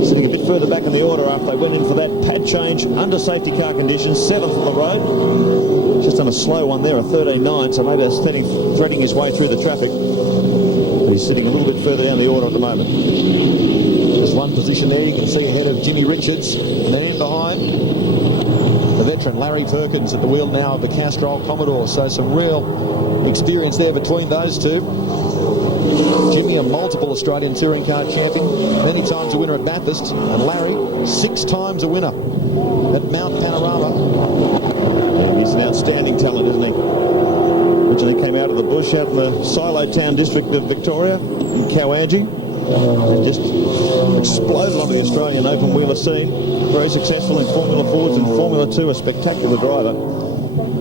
sitting a bit further back in the order after they went in for that pad change under safety car conditions, 7th on the road. Just on a slow one there, a 13.9, so maybe that's threading his way through the traffic. But he's sitting a little bit further down the order at the moment. There's one position there you can see ahead of Jimmy Richards, and then in behind the veteran Larry Perkins at the wheel now of the Castrol Commodore. So some real experience there between those two. Jimmy, a multiple Australian touring car champion, many times a winner at Bathurst, and Larry, 6 times a winner at Mount Panorama. Yeah, he's an outstanding talent, isn't he? Originally came out of the bush out in the Silo Town district of Victoria, in Cowangi. Just exploded on the Australian open wheeler scene. Very successful in Formula Fords and Formula 2, a spectacular driver.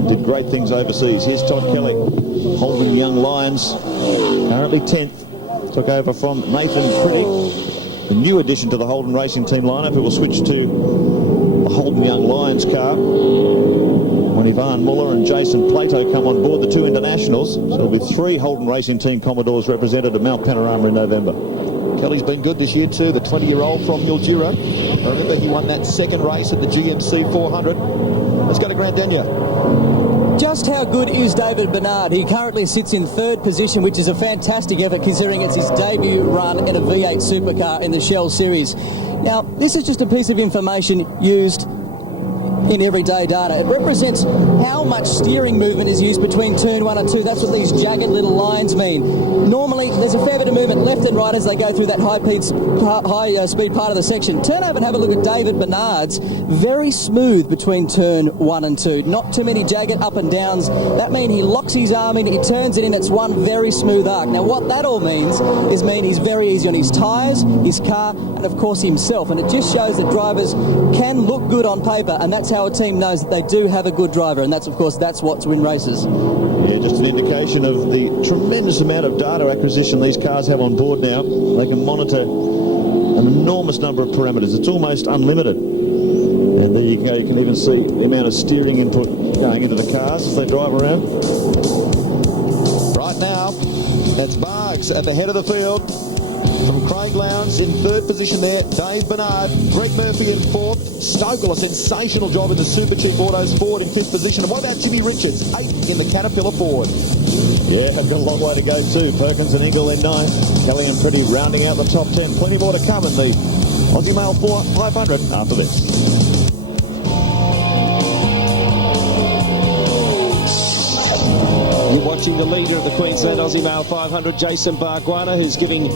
Did great things overseas. Here's Todd Kelly, Holden Young Lions, currently 10th. Took over from Nathan Prix, the new addition to the Holden Racing Team lineup, who will switch to the Holden Young Lions car when Ivan Muller and Jason Plato come on board, the 2 internationals. So there'll be 3 Holden Racing Team Commodores represented at Mount Panorama in November. Kelly's been good this year too, the 20-year-old from Mildura. I remember he won that second race at the GMC 400. Let's go to Grant Denyer. Just how good is David Bernard? He currently sits in 3rd position, which is a fantastic effort considering it's his debut run in a V8 Supercar in the Shell Series. Now, this is just a piece of information used in everyday data. It represents how much steering movement is used between turn 1 and 2. That's what these jagged little lines mean. Normally, there's a fair bit of movement left and right as they go through that high-speed part of the section. Turn over and have a look at David Bernard's. Very smooth between turn 1 and 2. Not too many jagged up and downs. That means he locks his arm in, he turns it in, it's one very smooth arc. Now, what that all means is he's very easy on his tyres, his car, and of course himself. And it just shows that drivers can look good on paper, and that's how a team knows that they do have a good driver, and that's what's win races. Yeah, just an indication of the tremendous amount of data acquisition these cars have on board now. They can monitor an enormous number of parameters. It's almost unlimited. And there you go, you can even see the amount of steering input going into the cars as they drive around. Right now, it's Bargs at the head of the field. From Craig Lowndes in 3rd position there, Dave Bernard, Greg Murphy in 4th, Stokel, a sensational job in the Super Cheap Autos Ford in 5th position. And what about Jimmy Richards, 8th in the Caterpillar Ford? Yeah, they've got a long way to go too. Perkins and Ingle in 9th. Kelly and Pretty rounding out the top 10. Plenty more to come in the Aussie Mail 500 after this. You're watching the leader of the Queensland Aussie Mail 500, Jason Bargwanna, who's giving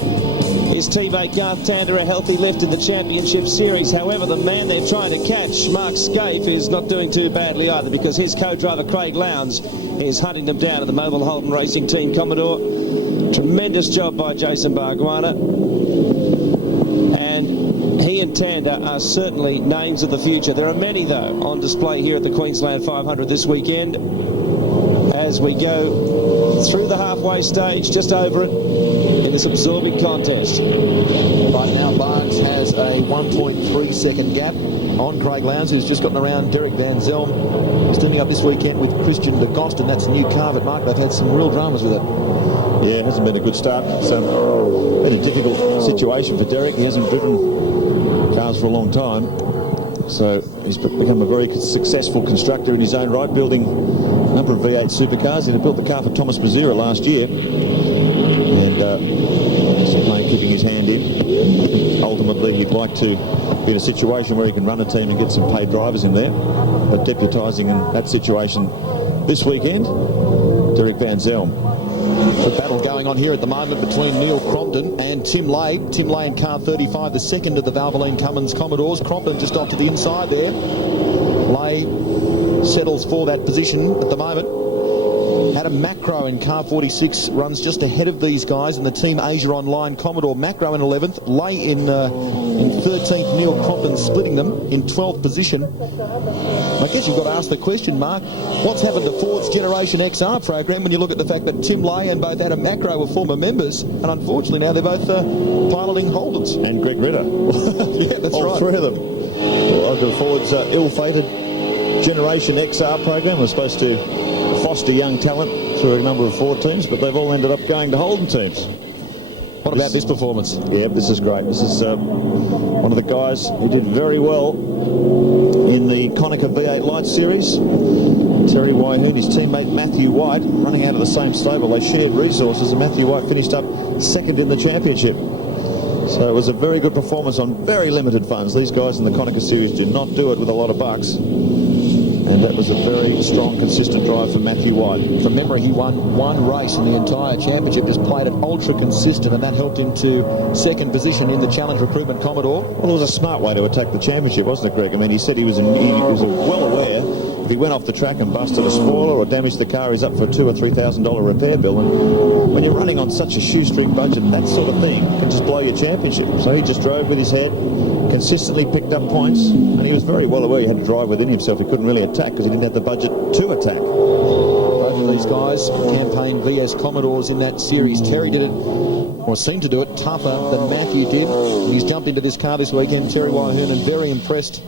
his teammate Garth Tander a healthy lift in the Championship Series. However, the man they're trying to catch, Mark Scaife, is not doing too badly either, because his co-driver Craig Lowndes is hunting them down at the Mobile Holden Racing Team Commodore. Tremendous job by Jason Bargwanna. And he and Tander are certainly names of the future. There are many, though, on display here at the Queensland 500 this weekend as we go through the halfway stage, just over it, in this absorbing contest. Right now, Barnes has a 1.3 second gap on Craig Lowndes, who's just gotten around Derek Van Zelm. He's turning up this weekend with Christian de Gost, and that's a new car at Mark. They've had some real dramas with it. Yeah, it hasn't been a good start. It's been a difficult situation for Derek. He hasn't driven cars for a long time. So he's become a very successful constructor in his own right, building a number of V8 Supercars. He built the car for Thomas Mazira last year, and just playing, keeping his hand in. Ultimately, he'd like to be in a situation where he can run a team and get some paid drivers in there, but deputising in that situation this weekend, Derek Van Zelm. The battle going on here at the moment between Neil Crompton and Tim Lay. Tim Lay in car 35, the second of the Valvoline Cummins Commodores. Crompton just off to the inside there. Lay settles for that position at the moment. Adam Macro in car 46 runs just ahead of these guys in the Team Asia Online Commodore. Macro in 11th, Lay in 13th, Neil Crompton splitting them in 12th position. I guess you've got to ask the question, Mark, what's happened to Ford's Generation XR program when you look at the fact that Tim Lay and both Adam Macro were former members, and unfortunately now they're both piloting Holdens. And Greg Ritter. Yeah, that's all right. All three of them. Well, Ford's ill-fated Generation XR program was supposed to foster young talent through a number of Ford teams, but they've all ended up going to Holden teams. What about this performance? Yeah, this is great. This is one of the guys who did very well in the Konica V8 Light Series. Terry Wyhoon, his teammate Matthew White, running out of the same stable. They shared resources, and Matthew White finished up second in the championship. So it was a very good performance on very limited funds. These guys in the Konica Series do not do it with a lot of bucks. And that was a very strong, consistent drive for Matthew White. From memory, he won one race in the entire championship, just played it ultra consistent, and that helped him to second position in the Challenge Recruitment Commodore. Well, it was a smart way to attack the championship, wasn't it, Greg? I mean, he said he was well aware if he went off the track and busted a spoiler or damaged the car, he's up for a $2,000 or $3,000 repair bill. And when you're running on such a shoestring budget, that sort of thing can just blow your championship. So he just drove with his head, consistently picked up points, and he was very well aware he had to drive within himself. He couldn't really attack because he didn't have the budget to attack. Both of these guys campaign VS Commodores in that series. Terry did it, or seemed to do it, tougher than Matthew did. He's jumped into this car this weekend, Terry Wyhoon, and very impressed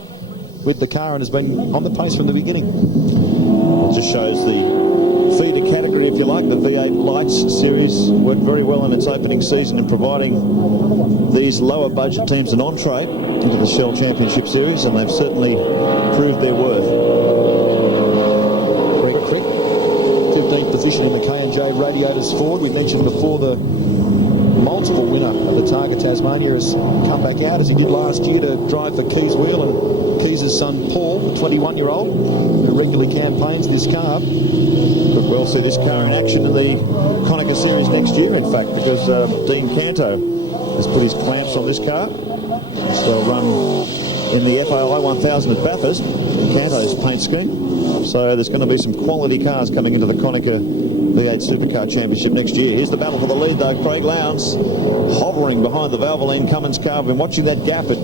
with the car and has been on the pace from the beginning. It just shows the feeder category, if you like. The V8 Lights series worked very well in its opening season in providing these lower budget teams an entree into the Shell Championship Series, and they've certainly proved their worth. Greg Crick, 15th position in the K&J Radiators Ford. We mentioned before the multiple winner of the Targa Tasmania has come back out as he did last year to drive for Keys Wheel, and Keys' son Paul, the 21-year-old, who regularly campaigns this car. Could well see this car in action in the Konica Series next year, in fact, because Dean Canto has put his clamps on this car. So run in the FAI 1000 at Bathurst, Canto's paint scheme. So there's going to be some quality cars coming into the Konica V8 Supercar Championship next year. Here's the battle for the lead, though. Craig Lowndes hovering behind the Valvoline Cummins car. I've been watching that gap. It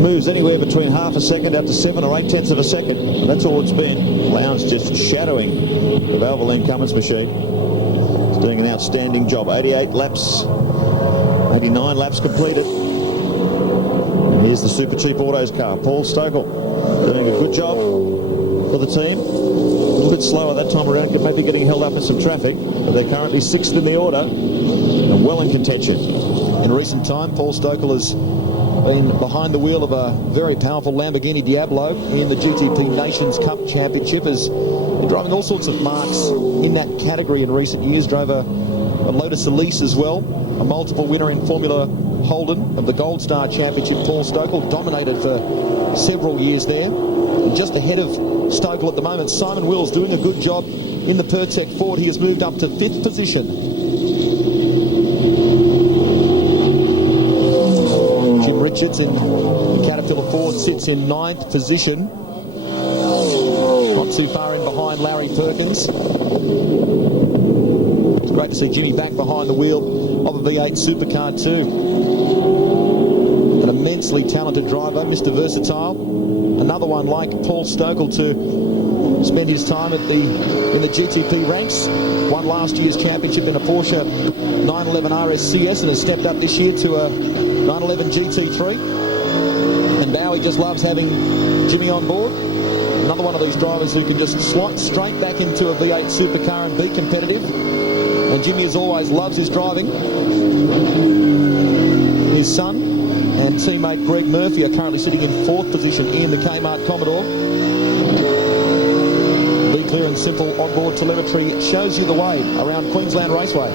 moves anywhere between half a second up to 7 or 8 tenths of a second. That's all it's been. Lowndes just shadowing the Valvoline Cummins machine. He's doing an outstanding job. 88 laps, 89 laps completed. And here's the Super Cheap Autos car. Paul Stokell doing a good job for the team. A little bit slower that time around, maybe getting held up in some traffic, but they're currently 6th in the order and well in contention. In recent time, Paul Stokell has been behind the wheel of a very powerful Lamborghini Diablo in the GTP Nations Cup Championship. Has been driving all sorts of marks in that category in recent years. Drove a Lotus Elise as well, a multiple winner in Formula Holden of the Gold Star Championship. Paul Stokell dominated for several years there. And just ahead of Stokell at the moment, Simon Wills doing a good job in the Pertec Ford. He has moved up to 5th position. Jim Richards in the Caterpillar Ford sits in 9th position. Not too far in behind Larry Perkins. It's great to see Jimmy back behind the wheel of a V8 Supercar too. An immensely talented driver, Mr. Versatile. Another one like Paul Stokell to spend his time in the GTP ranks. Won last year's championship in a Porsche 911 RSCS and has stepped up this year to a 911 GT3. And Bowie just loves having Jimmy on board. Another one of these drivers who can just slot straight back into a V8 Supercar and be competitive. And Jimmy, as always, loves his driving. His son and teammate Greg Murphy are currently sitting in 4th position in the Kmart Commodore. Be Clear and Simple onboard telemetry shows you the way around Queensland Raceway.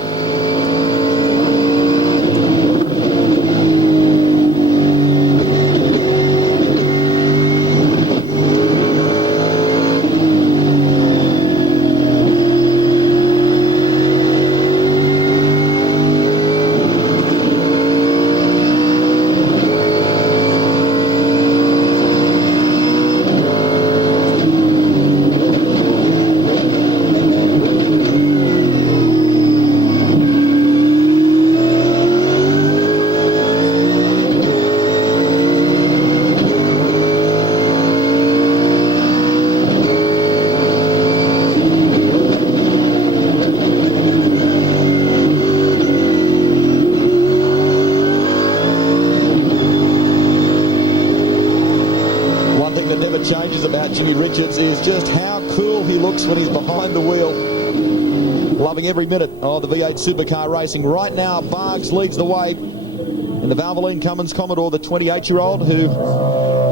Changes about Jimmy Richards is just how cool he looks when he's behind the wheel. Loving every minute of the V8 Supercar racing. Right now, Bargs leads the way. And the Valvoline Cummins Commodore, the 28-year-old, who,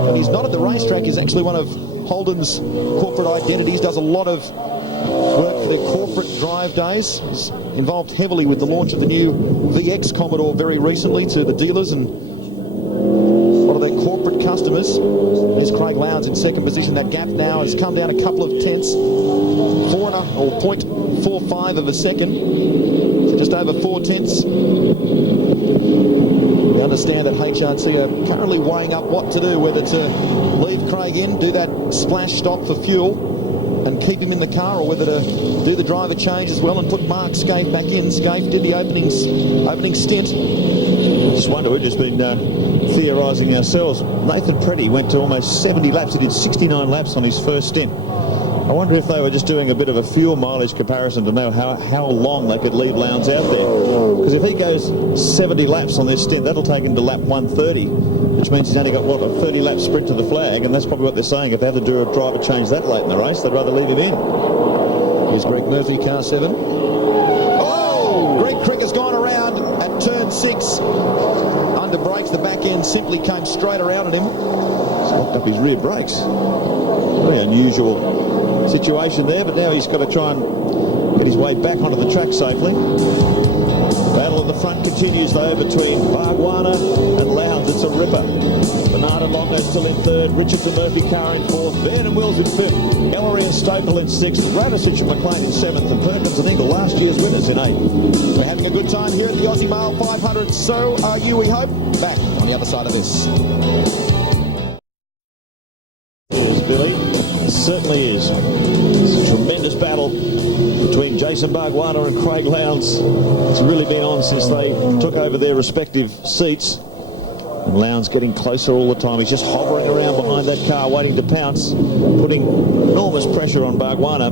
when he's not at the racetrack, is actually one of Holden's corporate identities, does a lot of work for their corporate drive days. He's involved heavily with the launch of the new VX Commodore very recently to the dealers and one of their corporate customers. There's Craig Lowndes in 2nd position. That gap now has come down a couple of tenths, 0.45 of a second, so just over 4 tenths. We understand that HRT are currently weighing up what to do, whether to leave Craig in, do that splash stop for fuel and keep him in the car, or whether to do the driver change as well and put Mark Scaife back in. Scaife did the opening stint. I just wonder, we've just been theorising ourselves. Nathan Prix went to almost 70 laps. He did 69 laps on his first stint. I wonder if they were just doing a bit of a fuel mileage comparison to know how long they could leave Lowndes out there. Because if he goes 70 laps on this stint, that'll take him to lap 130, which means he's only got, what, a 30-lap sprint to the flag, and that's probably what they're saying. If they have to do a driver change that late in the race, they'd rather leave him in. Here's Greg Murphy, car 7. Oh! Greg Crick has gone around at turn 6. Under brakes, the back end simply came straight around at him. He's locked up his rear brakes. Very unusual situation there, but now he's got to try and get his way back onto the track safely. The battle at the front continues though between Bargwanna and Lowndes. It's a ripper. Bernard and Longo still in 3rd, Richards and Murphy Carr in 4th, Baird and Wills in 5th, Ellery and Stokely in 6th, Radisich and McLean in 7th, and Perkins and Ingle, last year's winners, in 8th. We're having a good time here at the Aussie Mail 500. So are you, we hope. Back on the other side of this. There's Billy. Certainly is. It's a tremendous battle between Jason Bargwanna and Craig Lowndes. It's really been on since they took over their respective seats. And Lowndes getting closer all the time. He's just hovering around behind that car waiting to pounce, putting enormous pressure on Bargwanna,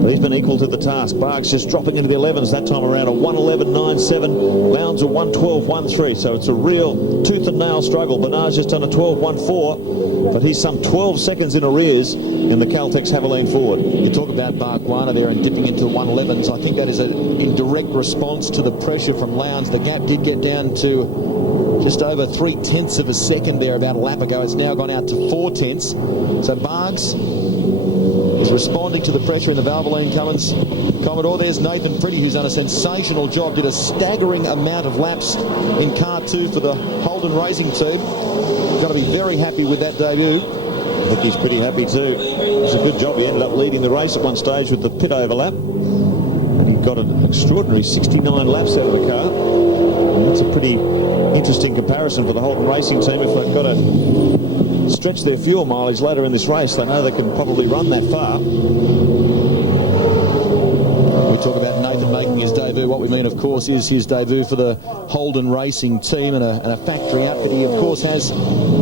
but he's been equal to the task. Barg's just dropping into the 11s that time around, a 1:11.97. Lowndes a 1:12.13, so it's a real tooth and nail struggle. Bernard's just done a 12.14, but he's some 12 seconds in arrears in the Caltex Haviland Ford. You talk about Bargwanna there and dipping into 1:11s. I think that is in direct response to the pressure from Lowndes. The gap did get down to just over 3/10 of a second there about a lap ago. It's now gone out to 4/10. So Bargs is responding to the pressure in the Valvoline Cummins Commodore. There's Nathan Prix, who's done a sensational job, did a staggering amount of laps in car 2 for the Holden Racing team. Got to be very happy with that debut. I think he's pretty happy too. It was a good job. He ended up leading the race at one stage with the pit overlap. And he got an extraordinary 69 laps out of the car. And that's a pretty interesting comparison for the Holden Racing team. If they've got to stretch their fuel mileage later in this race, they know they can probably run that far. We talk about Nathan making his debut. What we mean, of course, is his debut for the Holden Racing team and a factory outfit. He, of course, has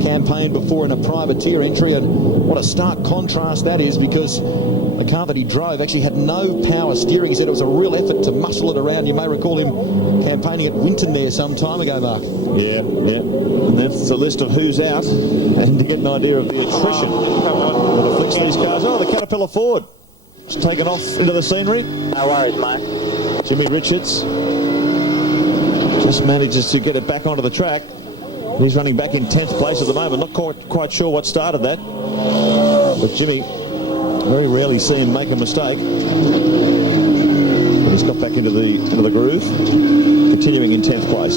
campaigned before in a privateer entry, and what a stark contrast that is, because the car that he drove actually had no power steering. He said it was a real effort to muscle it around. You may recall him campaigning at Winton there some time ago, Mark. Yeah. And that's a list of who's out, and to get an idea of the attrition that afflicts these cars. Oh, the Caterpillar Ford. It's taken off into the scenery. No worries, mate. Jimmy Richards just manages to get it back onto the track. He's running back in 10th place at the moment. Not quite sure what started that. But Jimmy, very rarely see him make a mistake. But he's got back into the groove, continuing in 10th place.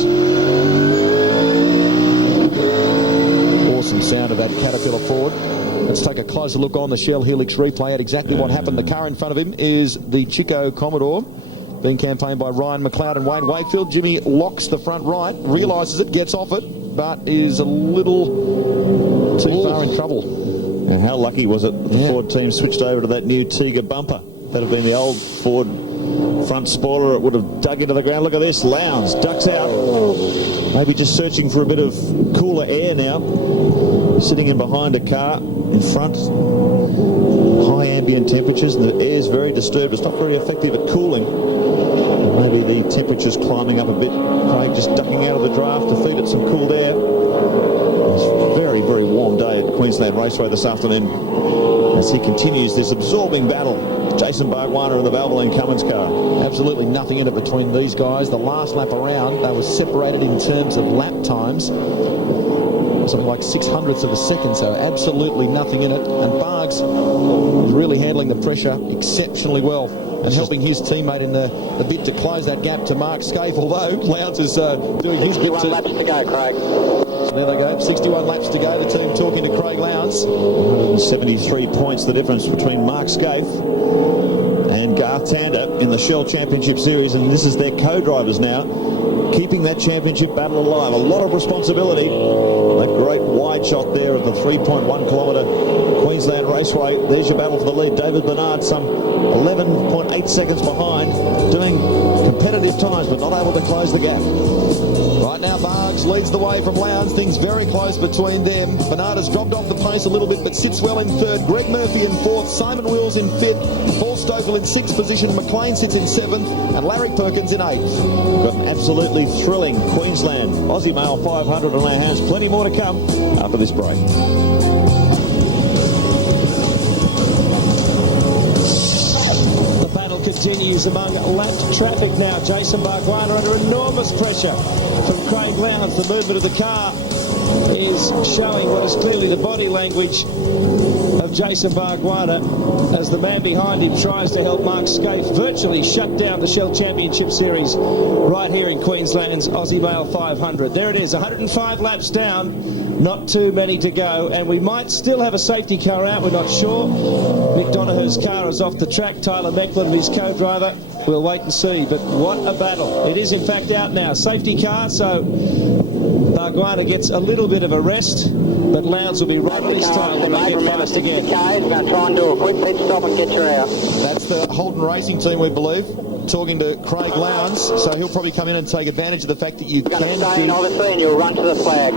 Awesome sound of that Caterpillar Ford. Let's take a closer look on the Shell Helix replay at exactly what happened. The car in front of him is the Chico Commodore, being campaigned by Ryan McLeod and Wayne Wakefield. Jimmy locks the front right, realises it, gets off it, but is a little too far in trouble. And how lucky was it that the Ford team switched over to that new Tiga bumper? That had been the old Ford front spoiler. It would have dug into the ground. Look at this. Lowndes ducks out. Maybe just searching for a bit of cooler air now. Sitting in behind a car in front. High ambient temperatures, and the air is very disturbed. It's not very effective at cooling. Maybe the temperature's climbing up a bit. Craig just ducking out of the draft to feed it some cooled air. It's a very, very warm day at Queensland Raceway this afternoon as he continues this absorbing battle. Jason Bargwanna in the Valvoline Cummins car. Absolutely nothing in it between these guys. The last lap around, they were separated in terms of lap times. Something like 600ths of a second, so absolutely nothing in it. And Bargs is really handling the pressure exceptionally well and helping his teammate in the bid to close that gap to Mark Scaife, although Lowndes is doing his bit to... 61 laps to go, Craig. So there they go, 61 laps to go. The team talking to Craig Lowndes. 173 points the difference between Mark Scaife and Garth Tander in the Shell Championship Series, and this is their co-drivers now, keeping that championship battle alive. A lot of responsibility. That great wide shot there of the 3.1 kilometre Queensland Raceway. There's your battle for the lead. David Bernard, some 11.8 seconds behind, doing competitive times, but not able to close the gap. Right now, Bargs leads the way from Lowndes. Things very close between them. Bernard has dropped off the pace a little bit, but sits well in third. Greg Murphy in fourth. Simon Wills in fifth. Paul Stokel in sixth position. McLean sits in seventh. And Larry Perkins in eighth. Got an absolutely thrilling Queensland Aussie Male 500 on our hands. Plenty more to come after this break. Continues among lapped traffic now. Jason Bargwanna under enormous pressure from Craig Lowndes. The movement of the car is showing what is clearly the body language of Jason Bargwanna as the man behind him tries to help Mark Scaife virtually shut down the Shell Championship Series right here in Queensland's Aussie Male 500. There it is, 105 laps down, not too many to go, and we might still have a safety car out, we're not sure. Mick Donohue's car is off the track. Tyler Mecklin, his co-driver, we'll wait and see, but what a battle. It is in fact out now. Safety car, so Bargwanna gets a little bit of a rest, but Lowndes will be right this time when they get fast again. We're going to try and do a quick pit stop and get you out. That's the Holden Racing team, we believe, talking to Craig Lowndes, so he'll probably come in and take advantage of the fact that you can stay in, obviously, and you'll run to the flag.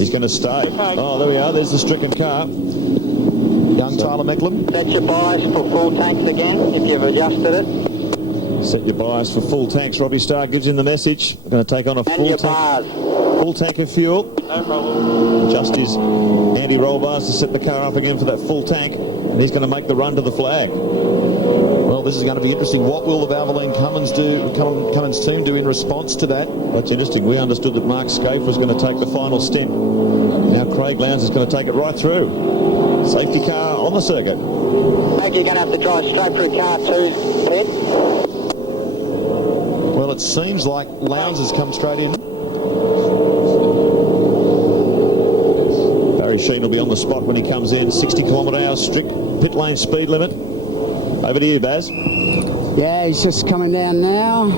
He's going to stay. Oh, there we are. There's the stricken car. Young Tyler Mecklin. Set your bias for full tanks again, if you've adjusted it. Set your bias for full tanks. Robbie Starr gives in the message. We're going to take on a full tank of fuel. No problem. Just his anti-roll bars to set the car up again for that full tank. And he's going to make the run to the flag. Well, this is going to be interesting. What will the Valvoline Cummins team do in response to that? That's interesting. We understood that Mark Scaife was going to take the final stint. Now Craig Lowndes is going to take it right through. Safety car on the circuit. Craig, you're going to have to drive straight through car 2's pit. Well, it seems like Lowndes has come straight in. Barry Sheen will be on the spot when he comes in. 60 km/h strict pit lane speed limit. Over to you, Baz. Yeah, he's just coming down now.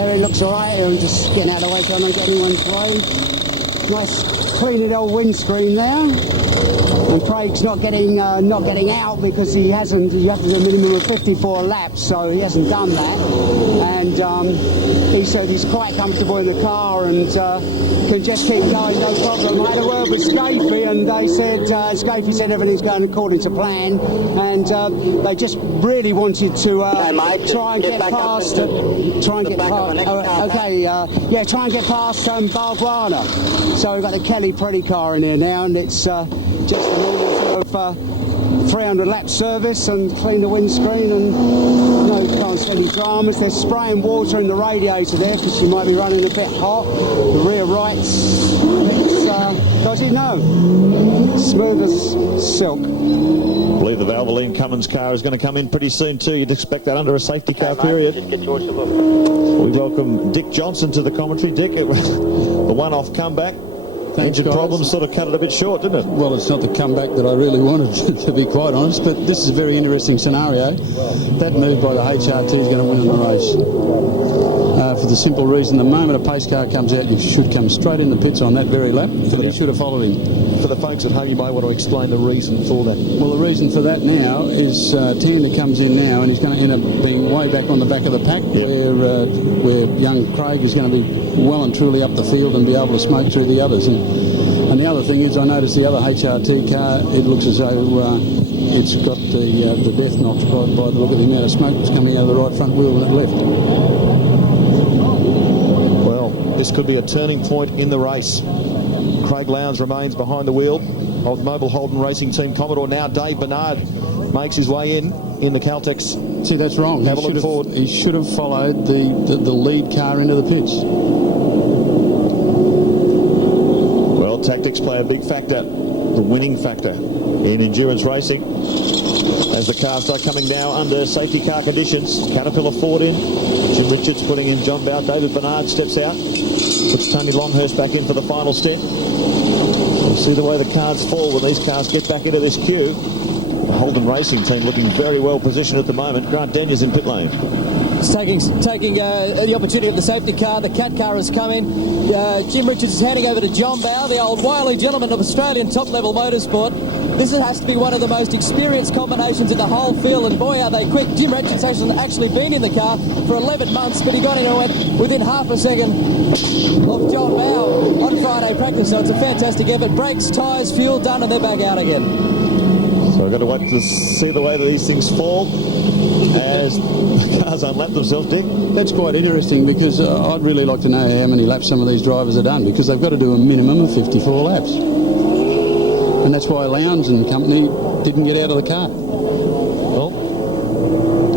Everything looks all right. He's just getting out of the way, trying to get anyone's way. Nice, clean old windscreen there. And Craig's not getting out because you have to do a minimum of 54 laps, so he hasn't done that. And he said he's quite comfortable in the car and can just keep going, no problem. I had a word with Scaife, and they said Scaife said everything's going according to plan, and they just really wanted to try and get past Bargwanna. So we've got the Kelly Preddy car in here now, and it's just a minimum of 300 lap service and clean the windscreen, and can't see any dramas. They're spraying water in the radiator there because she might be running a bit hot. The rear right's dodgy, no, smooth as silk. I believe the Valvoline Cummins car is going to come in pretty soon too. You'd expect that under a safety car period. We welcome Dick Johnson to the commentary. Dick, the one-off comeback. Engine problems sort of cut it a bit short, didn't it? Well, it's not the comeback that I really wanted, to be quite honest, but this is a very interesting scenario. That move by the HRT is going to win the race. For the simple reason, the moment a pace car comes out, you should come straight in the pits on that very lap, but you should have followed him. For the folks at home, you might want to explain the reason for that. Well, the reason for that now is Tander comes in now, and he's going to end up being way back on the back of the pack, where young Craig is going to be well and truly up the field and be able to smoke through the others. And the other thing is, I noticed the other HRT car, it looks as though it's got the death knocks by the look of the amount of smoke that's coming out of the right front wheel when it left. This could be a turning point in the race. Craig Lowndes remains behind the wheel of Mobile Holden Racing Team Commodore. Now Dave Bernard makes his way in the Caltex. See, that's wrong. He should have followed the lead car into the pits. Well, tactics play a big factor, the winning factor in endurance racing. As the cars start coming now under safety car conditions, Caterpillar Ford in, Jim Richards putting in John Bow, David Bernard steps out, puts Tony Longhurst back in for the final stint. We'll see the way the cards fall when these cars get back into this queue. The Holden Racing Team looking very well positioned at the moment. Grant Denye's in pit lane. It's taking the opportunity of the safety car. The Cat car has come in. Jim Richards is handing over to John Bow, the old wily gentleman of Australian top-level motorsport. This has to be one of the most experienced combinations in the whole field, and boy, are they quick. Jim Richards hasn't actually been in the car for 11 months, but he got in and went within half a second of John Bow on Friday practice, so it's a fantastic effort. Brakes, tyres, fuel, done, and they're back out again. So we've got to wait to see the way that these things fall as the cars unlap themselves, Dick. That's quite interesting, because I'd really like to know how many laps some of these drivers have done, because they've got to do a minimum of 54 laps. And that's why Lowndes and company didn't get out of the car. Well,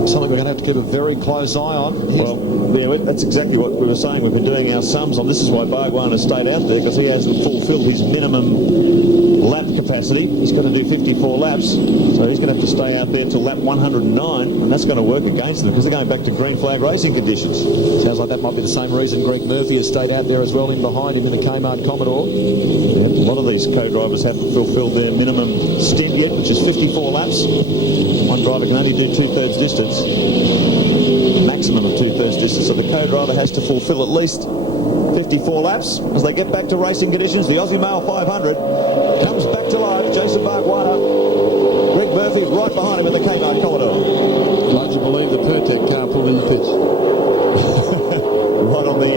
something we're going to have to keep a very close eye on. Well, yeah, that's exactly what we were saying. We've been doing our sums on. This is why Bargwan has stayed out there, because he hasn't fulfilled his minimum lap capacity. He's going to do 54 laps, so he's going to have to stay out there till lap 109, and that's going to work against them because they're going back to green flag racing conditions. Sounds like that might be the same reason Greg Murphy has stayed out there as well, in behind him in the Kmart Commodore. Yeah, a lot of these co-drivers haven't fulfilled their minimum stint yet, which is 54 laps. One driver can only do 2/3 distance, maximum of 2/3 distance, so the co-driver has to fulfill at least 54 laps. As they get back to racing conditions, the Aussie Mail 500 comes back to life. Jason Bargwana, Greg Murphy right behind him in the Kmart Commodore. I'd like to believe the Pertec car pulled in the pits. Right on the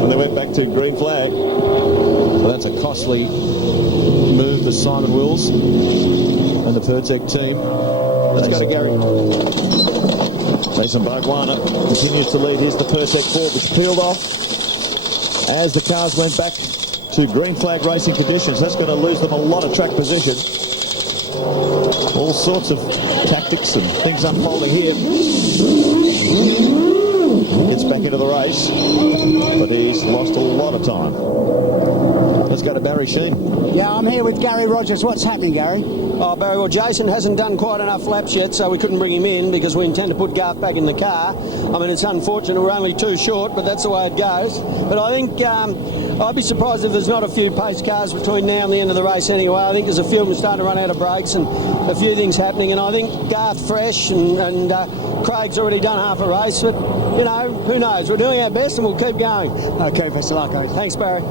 when they went back to green flag. So that's a costly move for Simon Wills and the Pertec team. Let's go to Gary. Jason Bargwana continues to lead. Here's the Pertec Ford that's peeled off as the cars went back to green flag racing conditions. That's going to lose them a lot of track position. All sorts of tactics and things unfolding here. He gets back into the race, but he's lost a lot of time. Let's go to Barry Sheen. Yeah, I'm here with Gary Rogers. What's happening, Gary? Oh, Barry, well, Jason hasn't done quite enough laps yet, so we couldn't bring him in because we intend to put Garth back in the car. I mean, it's unfortunate we're only too short, but that's the way it goes. But I think I'd be surprised if there's not a few pace cars between now and the end of the race anyway. I think there's a few of them starting to run out of brakes and a few things happening, and I think Garth fresh and Craig's already done half a race, but, you know, who knows? We're doing our best and we'll keep going. Okay, best of luck, guys. Thanks, Barry.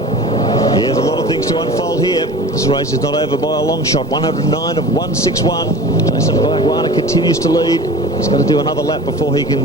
There's a lot of things to unfold here. This race is not over by a long shot. 109 of 161. Jason Bargwana continues to lead. He's got to do another lap before he can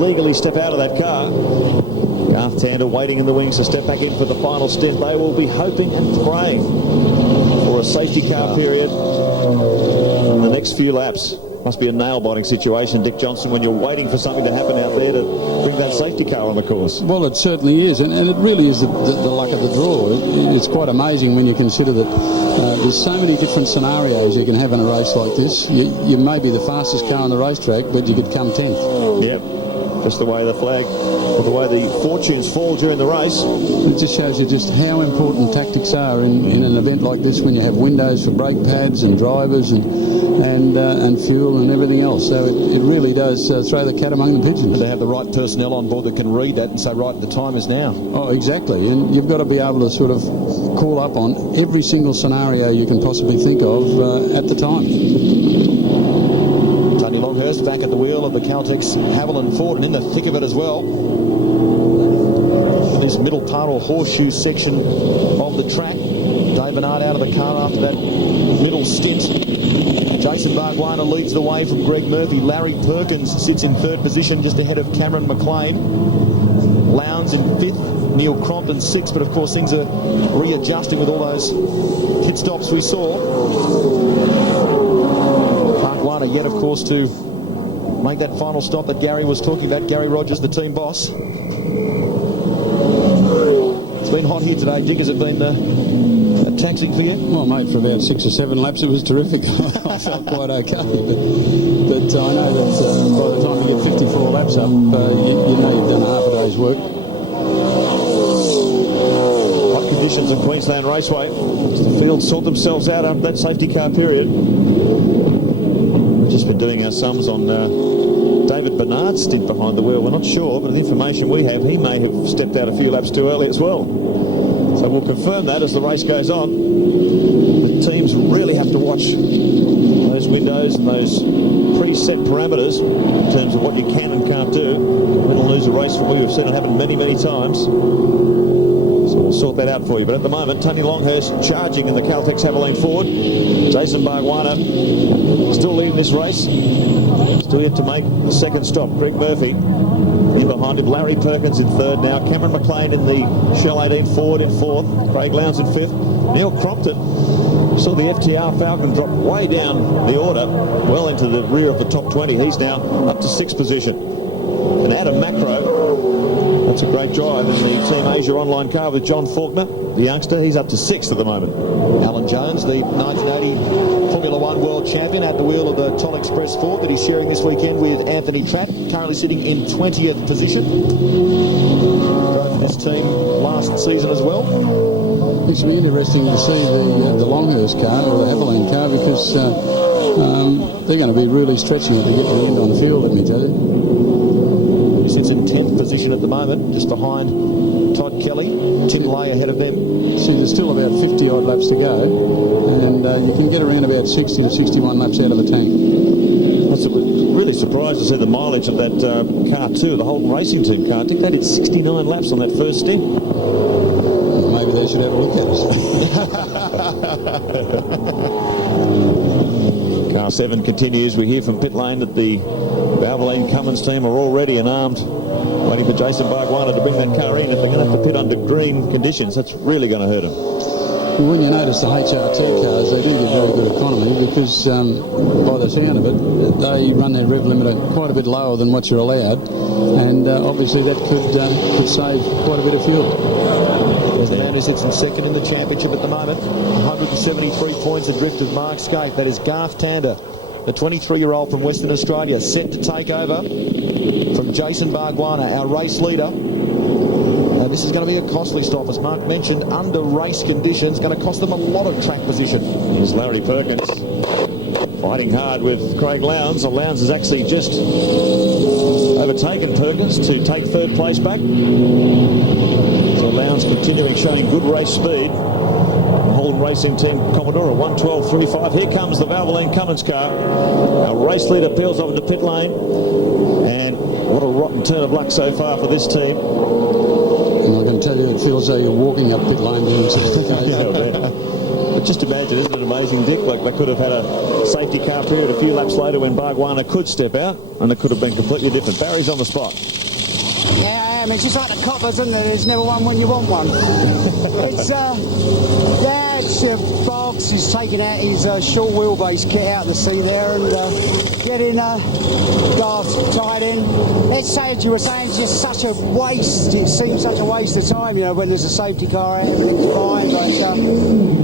legally step out of that car. Garth Tander waiting in the wings to step back in for the final stint. They will be hoping and praying for a safety car period in the next few laps. Must be a nail-biting situation, Dick Johnson, when you're waiting for something to happen out there to bring that safety car on the course. Well, it certainly is, and it really is the luck of the draw. It's quite amazing when you consider that there's so many different scenarios you can have in a race like this. You may be the fastest car on the racetrack, but you could come 10th. Yep. Just the way the flag, or the way the fortunes fall during the race. It just shows you just how important tactics are in an event like this, when you have windows for brake pads and drivers and fuel and everything else. So it really does throw the cat among the pigeons. And to have the right personnel on board that can read that and say, right, the time is now. Oh, exactly. And you've got to be able to sort of call up on every single scenario you can possibly think of at the time. Tony Longhurst back at the wheel of the Caltex Haviland Ford, and in the thick of it as well. In this middle part or horseshoe section of the track. Dave Bernard out of the car after that middle stint. Jason Bargwanna leads the way from Greg Murphy. Larry Perkins sits in third position just ahead of Cameron McLean. Lowndes in fifth. Neil Crompton sixth, but of course things are readjusting with all those pit stops we saw. Bargwanna yet, of course, to make that final stop that Gary was talking about. Gary Rogers, the team boss. It's been hot here today, Dick. Has it been taxing for you? Well, mate, for about 6 or 7 laps it was terrific. I felt quite okay. But I know that by the time you get 54 laps up, you know you've done half a day's work. Hot conditions in Queensland Raceway. The field sort themselves out after that safety car period. We've just been doing our sums on David Bernard's stint behind the wheel. We're not sure, but the information we have, he may have stepped out a few laps too early as well. So we'll confirm that as the race goes on. The teams really have to watch those windows and those preset parameters in terms of what you can and can't do. Win or lose a race, from we've seen it happen many, many times. So we'll sort that out for you. But at the moment, Tony Longhurst charging in the Caltex Haviland Ford. Jason Bargwanna still leading this race. Still yet to make the second stop. Greg Murphy in behind him. Larry Perkins in third now. Cameron McLean in the Shell 18 Ford in fourth. Craig Lowndes in fifth. Neil Crompton saw the FTR Falcon drop way down the order, well into the rear of the top 20. He's now up to sixth position. And Adam Macro, that's a great drive in the Team Asia online car with John Faulkner, the youngster. He's up to sixth at the moment. Alan Jones, the 1980 Formula One world champion, at the wheel of the Toll Express Ford that he's sharing this weekend with Anthony Tratt, currently sitting in 20th position. Drove this team last season as well. It's be interesting to see the Longhurst car or the Haviland car, because they're going to be really stretching it to get to the end on the field, let me tell you. He sits in 10th position at the moment, just behind Todd Kelly. Tim Lay ahead of them. See, there's still about 50 odd laps to go, and you can get around about 60 to 61 laps out of the tank. I was really surprised to see the mileage of that car too, the whole racing team car. I think they did 69 laps on that first stint. Maybe they should have a look at us. Car 7 continues. We hear from pit lane that the Valvoline Cummins team are already armed, waiting for Jason Bargwanna to bring that car in. If they're going to have to pit under green conditions, that's really going to hurt them. Well, when you notice the HRT cars, they do get very good economy, because by the sound of it, they run their rev limiter quite a bit lower than what you're allowed, and obviously that could save quite a bit of fuel. There's the man who sits in second in the championship at the moment. 173 points adrift of Mark Skaife. That is Garth Tander, the 23-year-old from Western Australia, set to take over from Jason Bargwanna, our race leader. Now, this is going to be a costly stop, as Mark mentioned, under race conditions. Going to cost them a lot of track position. Here's Larry Perkins fighting hard with Craig Lowndes. So Lowndes has actually just overtaken Perkins to take third place back. So Lowndes continuing showing good race speed. Holden Racing Team Commodore 112.35. Here comes the Valvoline Cummins car. Our race leader peels off into pit lane. And what a rotten turn of luck so far for this team. And I can tell you, it feels as though you're walking up pit lane doing something. But just imagine, isn't it amazing, Dick? Like, they could have had a safety car period a few laps later when Bargwanna could step out, and it could have been completely different. Barry's on the spot. Yeah, I am. It's just like the coppers, isn't it? There's never one when you want one. It's, yeah, Yeah, it's Boggs is taking out his short wheelbase kit out to sea there and getting Garth tied in. It's as you were saying, it's just such a waste. It seems such a waste of time, you know, when there's a safety car out, everything's fine. But,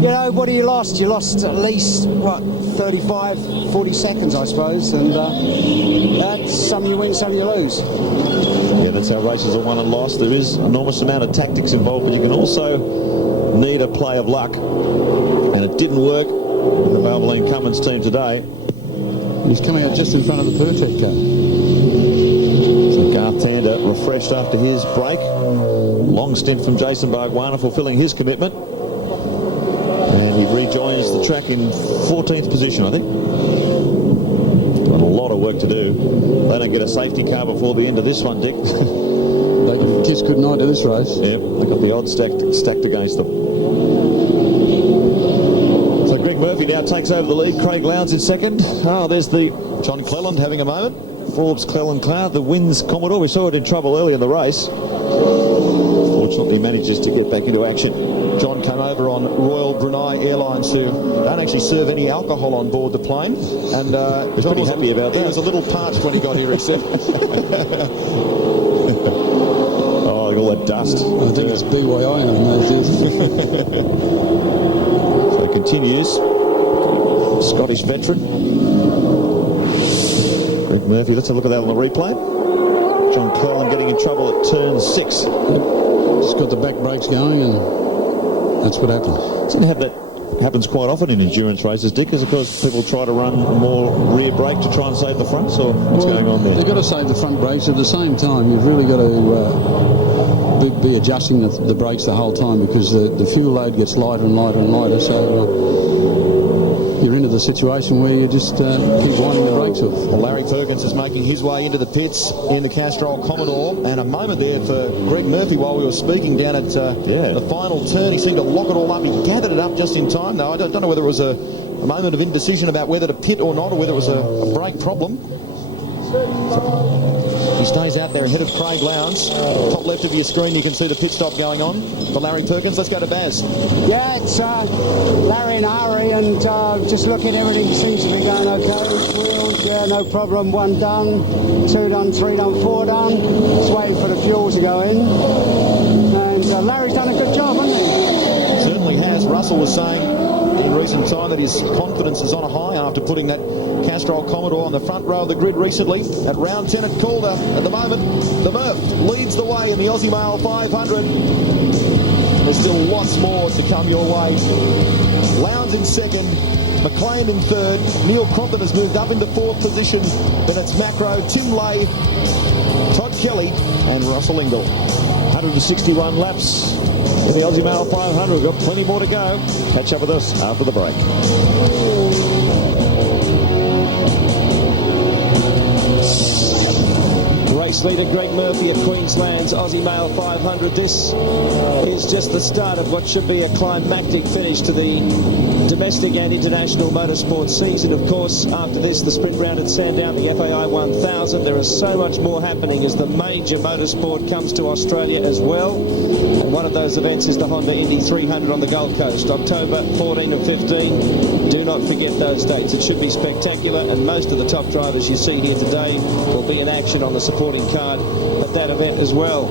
you know, what do you lost? You lost at least, what, 35, 40 seconds, I suppose. And that's some you win, some you lose. Yeah, that's how races are won and lost. There is an enormous amount of tactics involved, but you can also need a play of luck. And it didn't work with the Valvoline Cummins team today. He's coming out just in front of the Pertec car. So Garth Tander refreshed after his break. Long stint from Jason Bargwanna fulfilling his commitment. And he rejoins the track in 14th position, I think. Got a lot of work to do. They don't get a safety car before the end of this one, Dick. They can kiss goodnight to this race. Yeah, they got the odds stacked against them. So Greg Murphy now takes over the lead. Craig Lowndes in second. Oh, there's the John Cleland having a moment. Forbes Cleland car, the wins Commodore. We saw it in trouble early in the race. Fortunately manages to get back into action. John came over on Royal Brunei Airlines, who don't actually serve any alcohol on board the plane. And He's John pretty happy about that. He was a little parched when he got here, he said. Oh, look at all that dust. I think it's BYI on those days. So it continues. Scottish veteran. Greg Murphy, let's have a look at that on the replay. John Cleland getting in trouble at turn 6. Just got the back brakes going, and that's what happened. Doesn't have that happens quite often in endurance races, Dick, is it because people try to run more rear brake to try and save the fronts, or what's going on there? They've got to save the front brakes at the same time. You've really got to be adjusting the brakes the whole time, because the fuel load gets lighter and lighter and lighter, so you're into the situation where you just keep winding the brakes off. Well, Larry Perkins is making his way into the pits in the Castrol Commodore, and a moment there for Greg Murphy while we were speaking down at the final turn. He seemed to lock it all up. He gathered it up just in time, though. I don't know whether it was a moment of indecision about whether to pit or not, or whether it was a brake problem. He stays out there ahead of Craig Lowndes. Top left of your screen, you can see the pit stop going on for Larry Perkins. Let's go to Baz. Yeah, it's Larry and Ari, and just looking, everything seems to be going okay. Wheels, yeah, no problem. 1 done, 2 done, 3 done, 4 done. Just waiting for the fuels to go in. And Larry's done a good job, hasn't he? Certainly has. Russell was saying in recent time that his confidence is on a high after putting that Castrol Commodore on the front row of the grid recently. At round 10 at Calder, at the moment, the Murph leads the way in the Aussie Mail 500. There's still lots more to come your way. Lowndes in second, McLean in third, Neil Crompton has moved up into 4th position. Then it's Macro, Tim Lay, Todd Kelly and Russell Ingall. 161 laps in the Aussie Mail 500. We've got plenty more to go. Catch up with us after the break. Race leader Greg Murphy of Queensland's Aussie Mail 500. This is just the start of what should be a climactic finish to the domestic and international motorsport season. Of course, after this, the sprint round at Sandown, the FAI 1000. There is so much more happening as the major motorsport comes to Australia as well. And one of those events is the Honda Indy 300 on the Gold Coast, October 14 and 15. Do not forget those dates. It should be spectacular, and most of the top drivers you see here today will be in action on the supporting card at that event as well.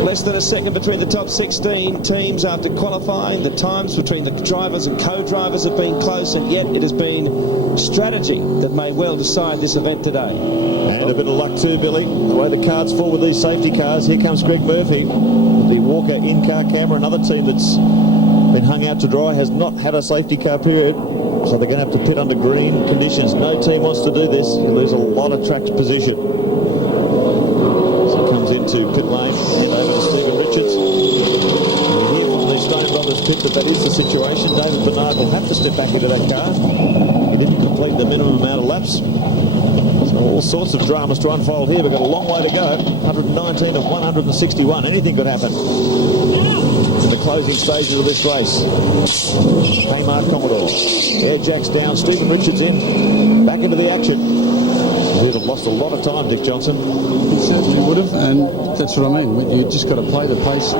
Less than a second between the top 16 teams after qualifying. The times between the drivers and co-drivers have been close, and yet it has been strategy that may well decide this event today. And a bit of luck too, Billy. The way the cards fall with these safety cars. Here comes Greg Murphy. The Walker in-car camera, another team that's been hung out to dry, has not had a safety car period. So they're going to have to pit under green conditions. No team wants to do this. You lose a lot of track position. So comes into pit lane and over to Stephen Richards. We hear from the Stone Brothers pit that is the situation. David Bernard will have to step back into that car. He didn't complete the minimum amount of laps. So all sorts of dramas to unfold here. We've got a long way to go. 119 of 161. Anything could happen in the closing stages of this race. Kmart Commodore. Air jacks down. Stephen Richards in. Back into the action. He'd have lost a lot of time, Dick Johnson. He certainly would have, and that's what I mean. You just got to play the pace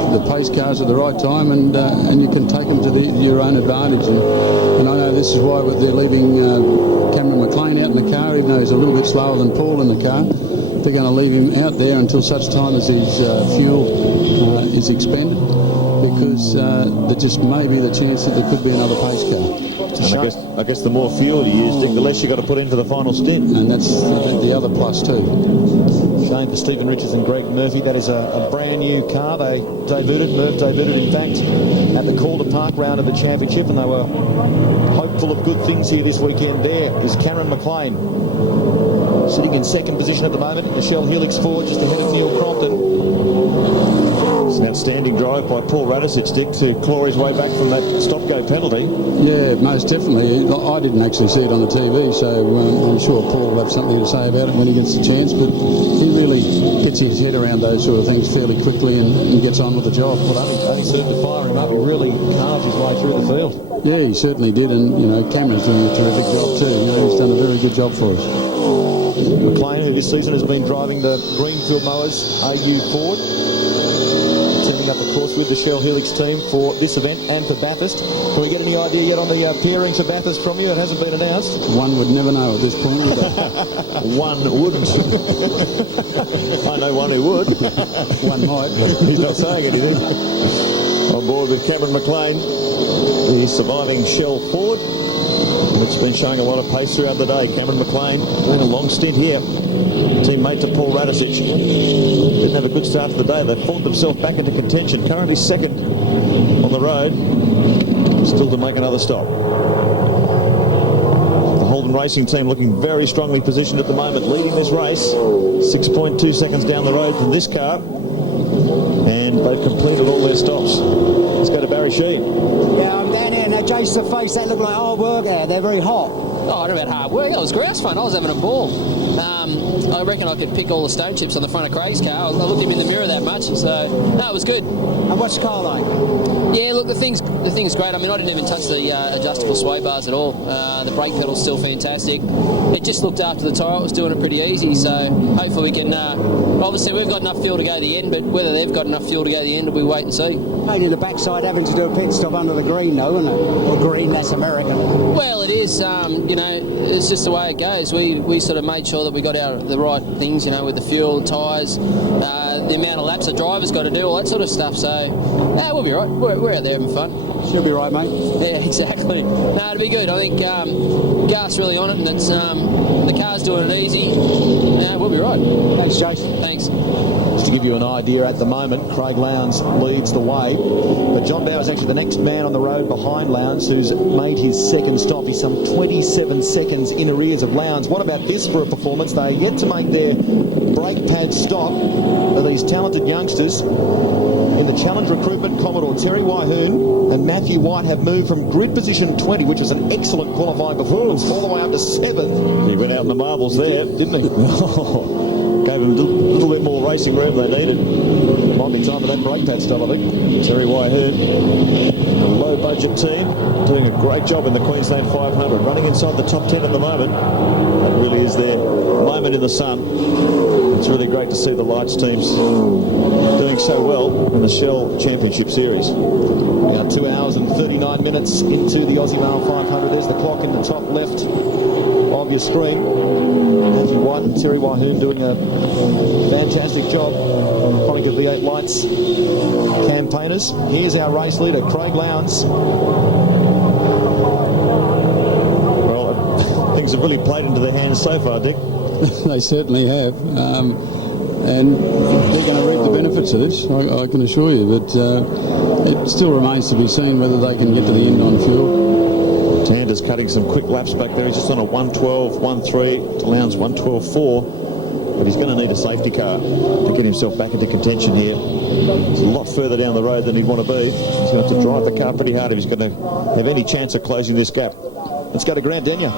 cars at the right time, and you can take them to to your own advantage. And I know this is why they're leaving Cameron McLean out in the car, even though he's a little bit slower than Paul in the car. They're going to leave him out there until such time as his fuel is expended, because there just may be the chance that there could be another pace car. I guess the more fuel you use, Dick, the less you've got to put in for the final stint. And that's the other plus too. Shame for Stephen Richards and Greg Murphy. That is a brand new car. Merv debuted, in fact, at the Calder Park round of the championship, and they were hopeful of good things here this weekend. There is Cameron McLean, sitting in second position at the moment. Michelle Helix Ford just ahead of Neil Crompton. It's an outstanding drive by Paul Radicic, Dick, to claw his way back from that stop-go penalty. Yeah, most definitely. I didn't actually see it on the TV, so I'm sure Paul will have something to say about it when he gets the chance, but he really gets his head around those sort of things fairly quickly and gets on with the job. Well, only served to fire him up. He really carved his way through the field. Yeah, he certainly did, and, Cameron's doing a terrific job too. He's done a very good job for us. McLean, who this season has been driving the Greenfield Mowers AU Ford, teaming up, of course, with the Shell Helix team for this event and for Bathurst. Can we get any idea yet on the pairings for Bathurst from you? It hasn't been announced. One would never know at this point. One wouldn't. I know one who would. One might. He's not saying anything. On board with Cameron McLean, he's surviving Shell Ford, which has been showing a lot of pace throughout the day. Cameron McLean doing a long stint here. Teammate to Paul Radicic. Didn't have a good start to the day. They fought themselves back into contention. Currently second on the road. Still to make another stop. The Holden Racing team looking very strongly positioned at the moment, leading this race. 6.2 seconds down the road from this car. And they've completed all their stops. Let's go to Barry Sheen. Yeah, I'm down here now. Jace the face, that looked like hard work there. They're very hot. Oh, I don't know about hard work. It was grouse fun. I was having a ball. I reckon I could pick all the stone chips on the front of Craig's car. I looked him in the mirror that much, so no, it was good. And what's the car like? Yeah, look, the thing's great. I mean, I didn't even touch the adjustable sway bars at all. The brake pedal's still fantastic. It just looked after the tyre. It was doing it pretty easy, so hopefully we can... obviously, we've got enough fuel to go to the end, but whether they've got enough fuel to go to the end, we'll wait and see. Pain in the backside having to do a pit stop under the green, though, isn't it? Or green, that's American. Well, it is. It's just the way it goes. We sort of made sure that we got the right things, with the fuel, tyres, the amount of laps the driver's got to do, all that sort of stuff. So, we'll be right. We're out there having fun. She'll be right, mate. Yeah, exactly. No, it'll be good. I think Garth's really on it, and it's the car's doing it easy. We'll be right. Thanks, Jason. Thanks. Just to give you an idea, at the moment, Craig Lowndes leads the way, but John Bauer is actually the next man on the road behind Lowndes, who's made his second stop. He's some 27 seconds in arrears of Lowndes. What about this for a performance? They are yet to make their brake pad stop. Are these talented youngsters in the challenge recruitment? Commodore Terry Wyhoon and Matthew White have moved from grid position 20, which is an excellent qualifying performance, all the way up to 7th. He went out in the marbles there, didn't he? Gave him a little bit more racing room they needed. Might be time for that brake pad stop, I think. Terry Wyhoon, a low-budget team, doing a great job in the Queensland 500, running inside the top 10 at the moment. That really is their moment in the sun. It's really great to see the lights teams doing so well in the Shell Championship Series. We are 2 hours and 39 minutes into the Aussie Mail 500. There's the clock in the top left of your screen. Matthew White and Terry Wyhoon doing a fantastic job. Chronicle V8 Lights campaigners. Here's our race leader, Craig Lowndes. Well, things have really played into their hands so far, Dick. They certainly have. And they're going to reap the benefits of this, I can assure you. But it still remains to be seen whether they can get to the end on fuel. Tander's cutting some quick laps back there. He's just on a 1:12.13 to Lowndes 1:12.4. But he's going to need a safety car to get himself back into contention here. He's a lot further down the road than he'd want to be. He's going to have to drive the car pretty hard if he's going to have any chance of closing this gap. Let's go to Grant Denyer.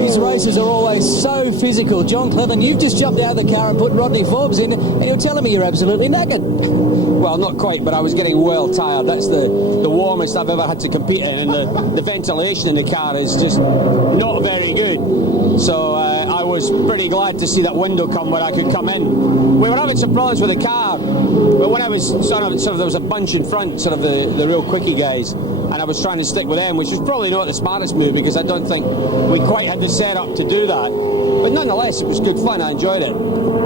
These races are always so physical. John Cleven, you've just jumped out of the car and put Rodney Forbes in, and you're telling me you're absolutely knackered. Well, not quite, but I was getting well tired. That's the warmest I've ever had to compete in, and the ventilation in the car is just not very good. So I was pretty glad to see that window come where I could come in. We were having some problems with the car. But when I was sort of there was a bunch in front, sort of the real quickie guys, and I was trying to stick with them, which was probably not the smartest move because I don't think we quite had the setup to do that. But nonetheless, it was good fun. I enjoyed it.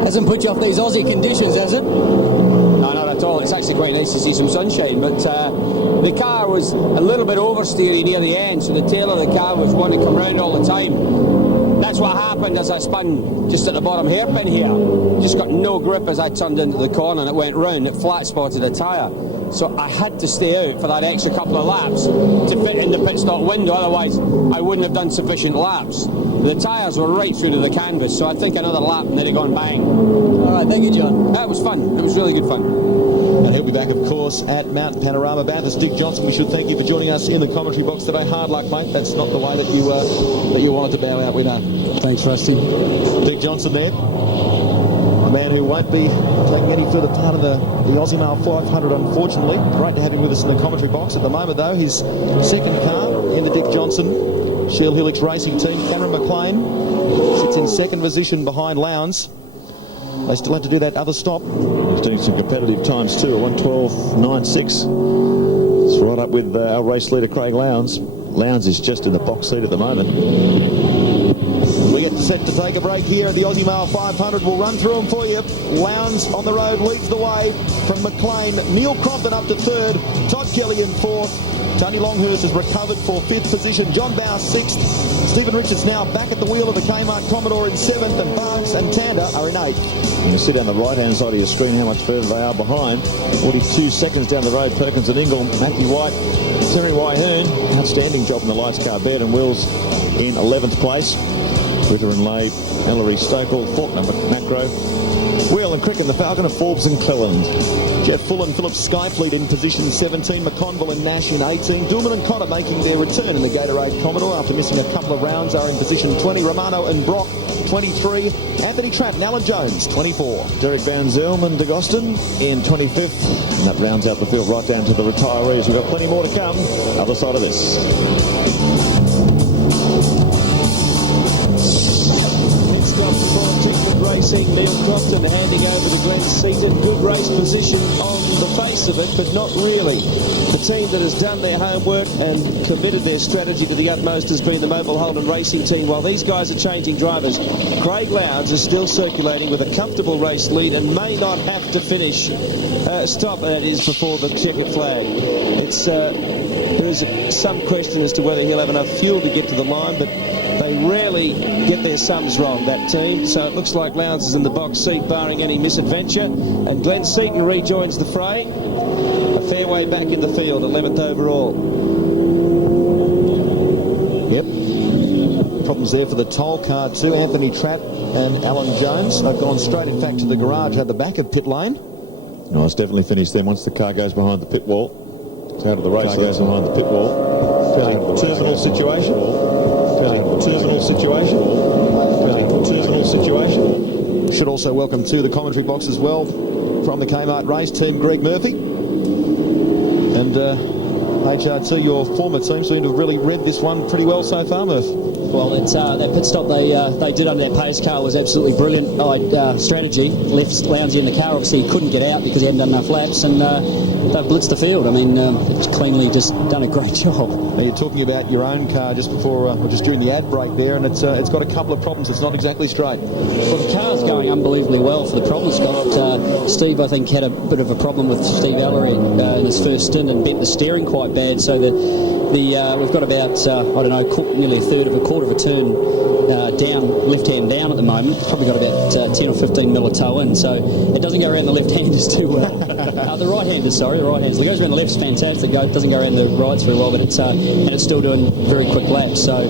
Hasn't put you off these Aussie conditions, has it? No, not at all. It's actually quite nice to see some sunshine, but the car was a little bit oversteery near the end, so the tail of the car was wanting to come round all the time. That's what happened as I spun just at the bottom hairpin here. Just got no grip as I turned into the corner and it went round. It flat spotted a tyre. So I had to stay out for that extra couple of laps to fit in the pit stop window, otherwise I wouldn't have done sufficient laps. The tyres were right through to the canvas, so I think another lap and they'd have gone bang. All right, thank you, John. That was fun. It was really good fun. And he'll be back, of course, at Mount Panorama. Bathurst, Dick Johnson, we should thank you for joining us in the commentary box today. Hard luck, mate. That's not the way that you wanted to bow out, we know. Thanks, Rusty. Dick Johnson there. A man who won't be taking any further part of the Aussie Mail 500, unfortunately. Great to have him with us in the commentary box. At the moment, though, his second car in the Dick Johnson Shield Helix Racing team, Cameron McLean, sits in second position behind Lowndes. They still have to do that other stop. He's doing some competitive times too, a 1:12.96. It's right up with our race leader, Craig Lowndes. Lowndes is just in the box seat at the moment. We get set to take a break here at the Aussie Mail 500. We'll run through them for you. Lowndes on the road leads the way from McLean. Neil Crompton up to third. Todd Kelly in fourth. Tony Longhurst has recovered for fifth position. John Bower sixth. Stephen Richards now back at the wheel of the Kmart Commodore in seventh, and Barnes and Tander are in eighth. You see down the right-hand side of your screen how much further they are behind. 42 seconds down the road, Perkins and Ingle, Matthew White, Terry Wyhern. Outstanding job in the lights car. Baird and Wills in 11th place. Ritter and Lay, Ellery, Stokel, Faulkner, Macro, Wheel and Crick in the Falcon, and Forbes and Cleland. Jeff Full and Phillip Skyfleet in position 17, McConville and Nash in 18. Doolman and Connor making their return in the Gatorade Commodore after missing a couple of rounds are in position 20. Romano and Brock 23. Anthony Trapp and Alan Jones 24. Derek Van Zelm and De Gostin in 25th. And that rounds out the field right down to the retirees. We've got plenty more to come. Other side of this. Racing, Neil Crompton handing over to Glenn Seaton. Good race position on the face of it, but not really. The team that has done their homework and committed their strategy to the utmost has been the Mobile Holden Racing team. While these guys are changing drivers, Craig Lowndes is still circulating with a comfortable race lead and may not have to finish. Stop, that is, before the checkered flag. There is some question as to whether he'll have enough fuel to get to the line, but they rarely get their sums wrong, that team. So it looks like Lowndes is in the box seat, barring any misadventure. And Glenn Seaton rejoins the fray. A fair way back in the field, 11th overall. Yep. Problems there for the toll car too. Anthony Trapp and Alan Jones have gone straight, in fact, to the garage at the back of pit lane. No, it's definitely finished then once the car goes behind the pit wall. It's out of the race, so goes behind the pit wall. Terminal situation. Terminal situation. Should also welcome to the commentary box as well from the Kmart race team, Greg Murphy. And HRT, your former team, seem to have really read this one pretty well so far, Murph. Well, that pit stop they did under their pace car was absolutely brilliant strategy. Left Lowndes in the car, obviously he couldn't get out because he hadn't done enough laps, and they've blitzed the field. I mean, it's cleanly just done a great job. Now, you're talking about your own car just before, or just during the ad break there, and it's got a couple of problems. It's not exactly straight. Well, the car's going unbelievably well for the problems got. Steve, I think, had a bit of a problem with Steve Ellery in his first stint and bent the steering quite bad, so that we've got about, nearly a third of a quarter of a turn down, left hand down at the moment. It's probably got about 10 or 15 mil of toe in, so it doesn't go around the left-handers too well. The right-handers, sorry, the right-handers. It goes around the left's fantastic. It doesn't go around the rights very well, but it's still doing very quick laps, so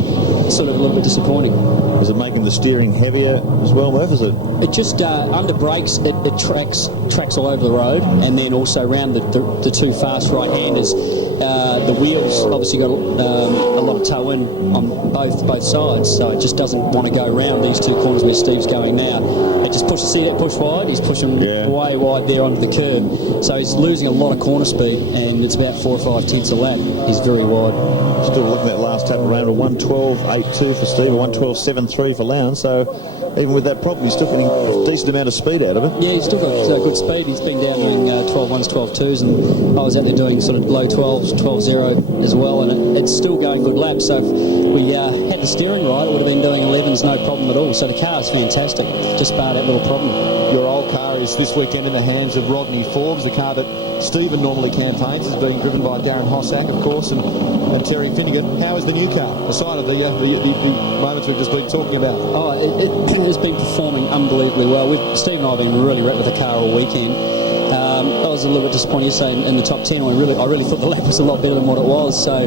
it's sort of a little bit disappointing. Is it making the steering heavier as well, Murph? Is it? It just under brakes, it tracks all over the road, and then also around the two fast right-handers. The wheels obviously got a lot of toe in on both sides, so it just doesn't want to go around these two corners where Steve's going now. It just push the seat up, push wide. He's pushing way wide there onto the curb. So he's losing a lot of corner speed, and it's about 4 or 5 tenths a lap. He's very wide. Still looking at that last tap around, a 112.82 for Steve, a 112.73 for Lowndes. So even with that problem, he's still getting a decent amount of speed out of it. Yeah, he's still got good speed. He's been down doing 12.1s, 12.2s, and I was out there doing sort of low 12s, 12.0 as well, and it's still going good laps. So if we had the steering right, it would have been doing 11s, no problem at all. So the car is fantastic, just bar that little problem. Your old car is this weekend in the hands of Rodney Forbes, the car that Stephen normally campaigns, is being driven by Darren Hossack, of course, and Terry Finnegan. How is the new car, aside of the moments we've just been talking about? Oh, it has been performing unbelievably well. Steve and I have been really wrapped with the car all weekend. I was a little bit disappointed yesterday in the top 10. I really thought the lap was a lot better than what it was. So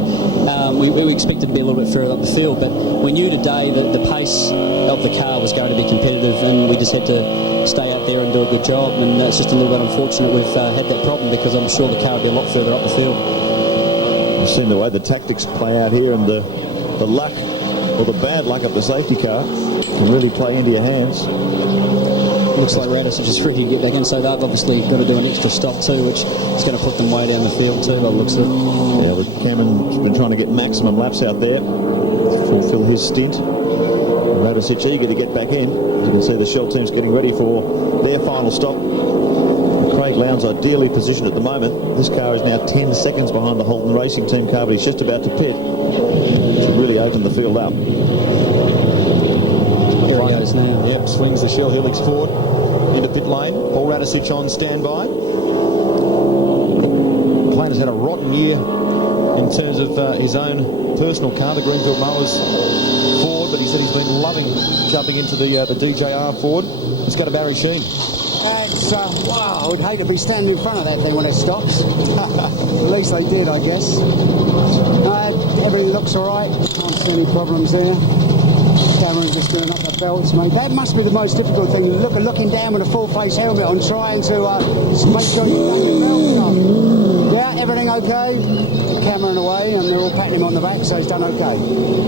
we expected to be a little bit further up the field, but we knew today that the pace of the car was going to be competitive, and we just had to stay out there and do a good job. And it's just a little bit unfortunate we've had that problem, because I'm sure the car would be a lot further up the field. You've seen the way the tactics play out here, and the luck or the bad luck of the safety car can really play into your hands. Looks like Radis is just ready to get back in, so they've obviously got to do an extra stop too, which is going to put them way down the field too, by the looks of it. Yeah, well, Cameron's been trying to get maximum laps out there to fulfil his stint. Radis eager to get back in. As you can see, the Shell team's getting ready for their final stop. Craig Lowndes ideally positioned at the moment. This car is now 10 seconds behind the Holden Racing Team car, but he's just about to pit to really open the field up. Here he goes now. Yep, swings the Shell Helix forward into pit lane. Paul Radisich on standby. McLean has had a rotten year in terms of his own personal car, the Greenfield Mowers Ford, but he said he's been loving jumping into the DJR Ford. Let's go to Barry Sheen. It's, wow, I would hate to be standing in front of that thing when it stops. At least they did, I guess. Everything looks all right. Can't see any problems there. Cameron's just doing up the belts, mate. That must be the most difficult thing, looking down with a full-face helmet on, trying to make sure you bang your belt on. Yeah, everything okay? Cameron away, and they're all patting him on the back, so he's done okay.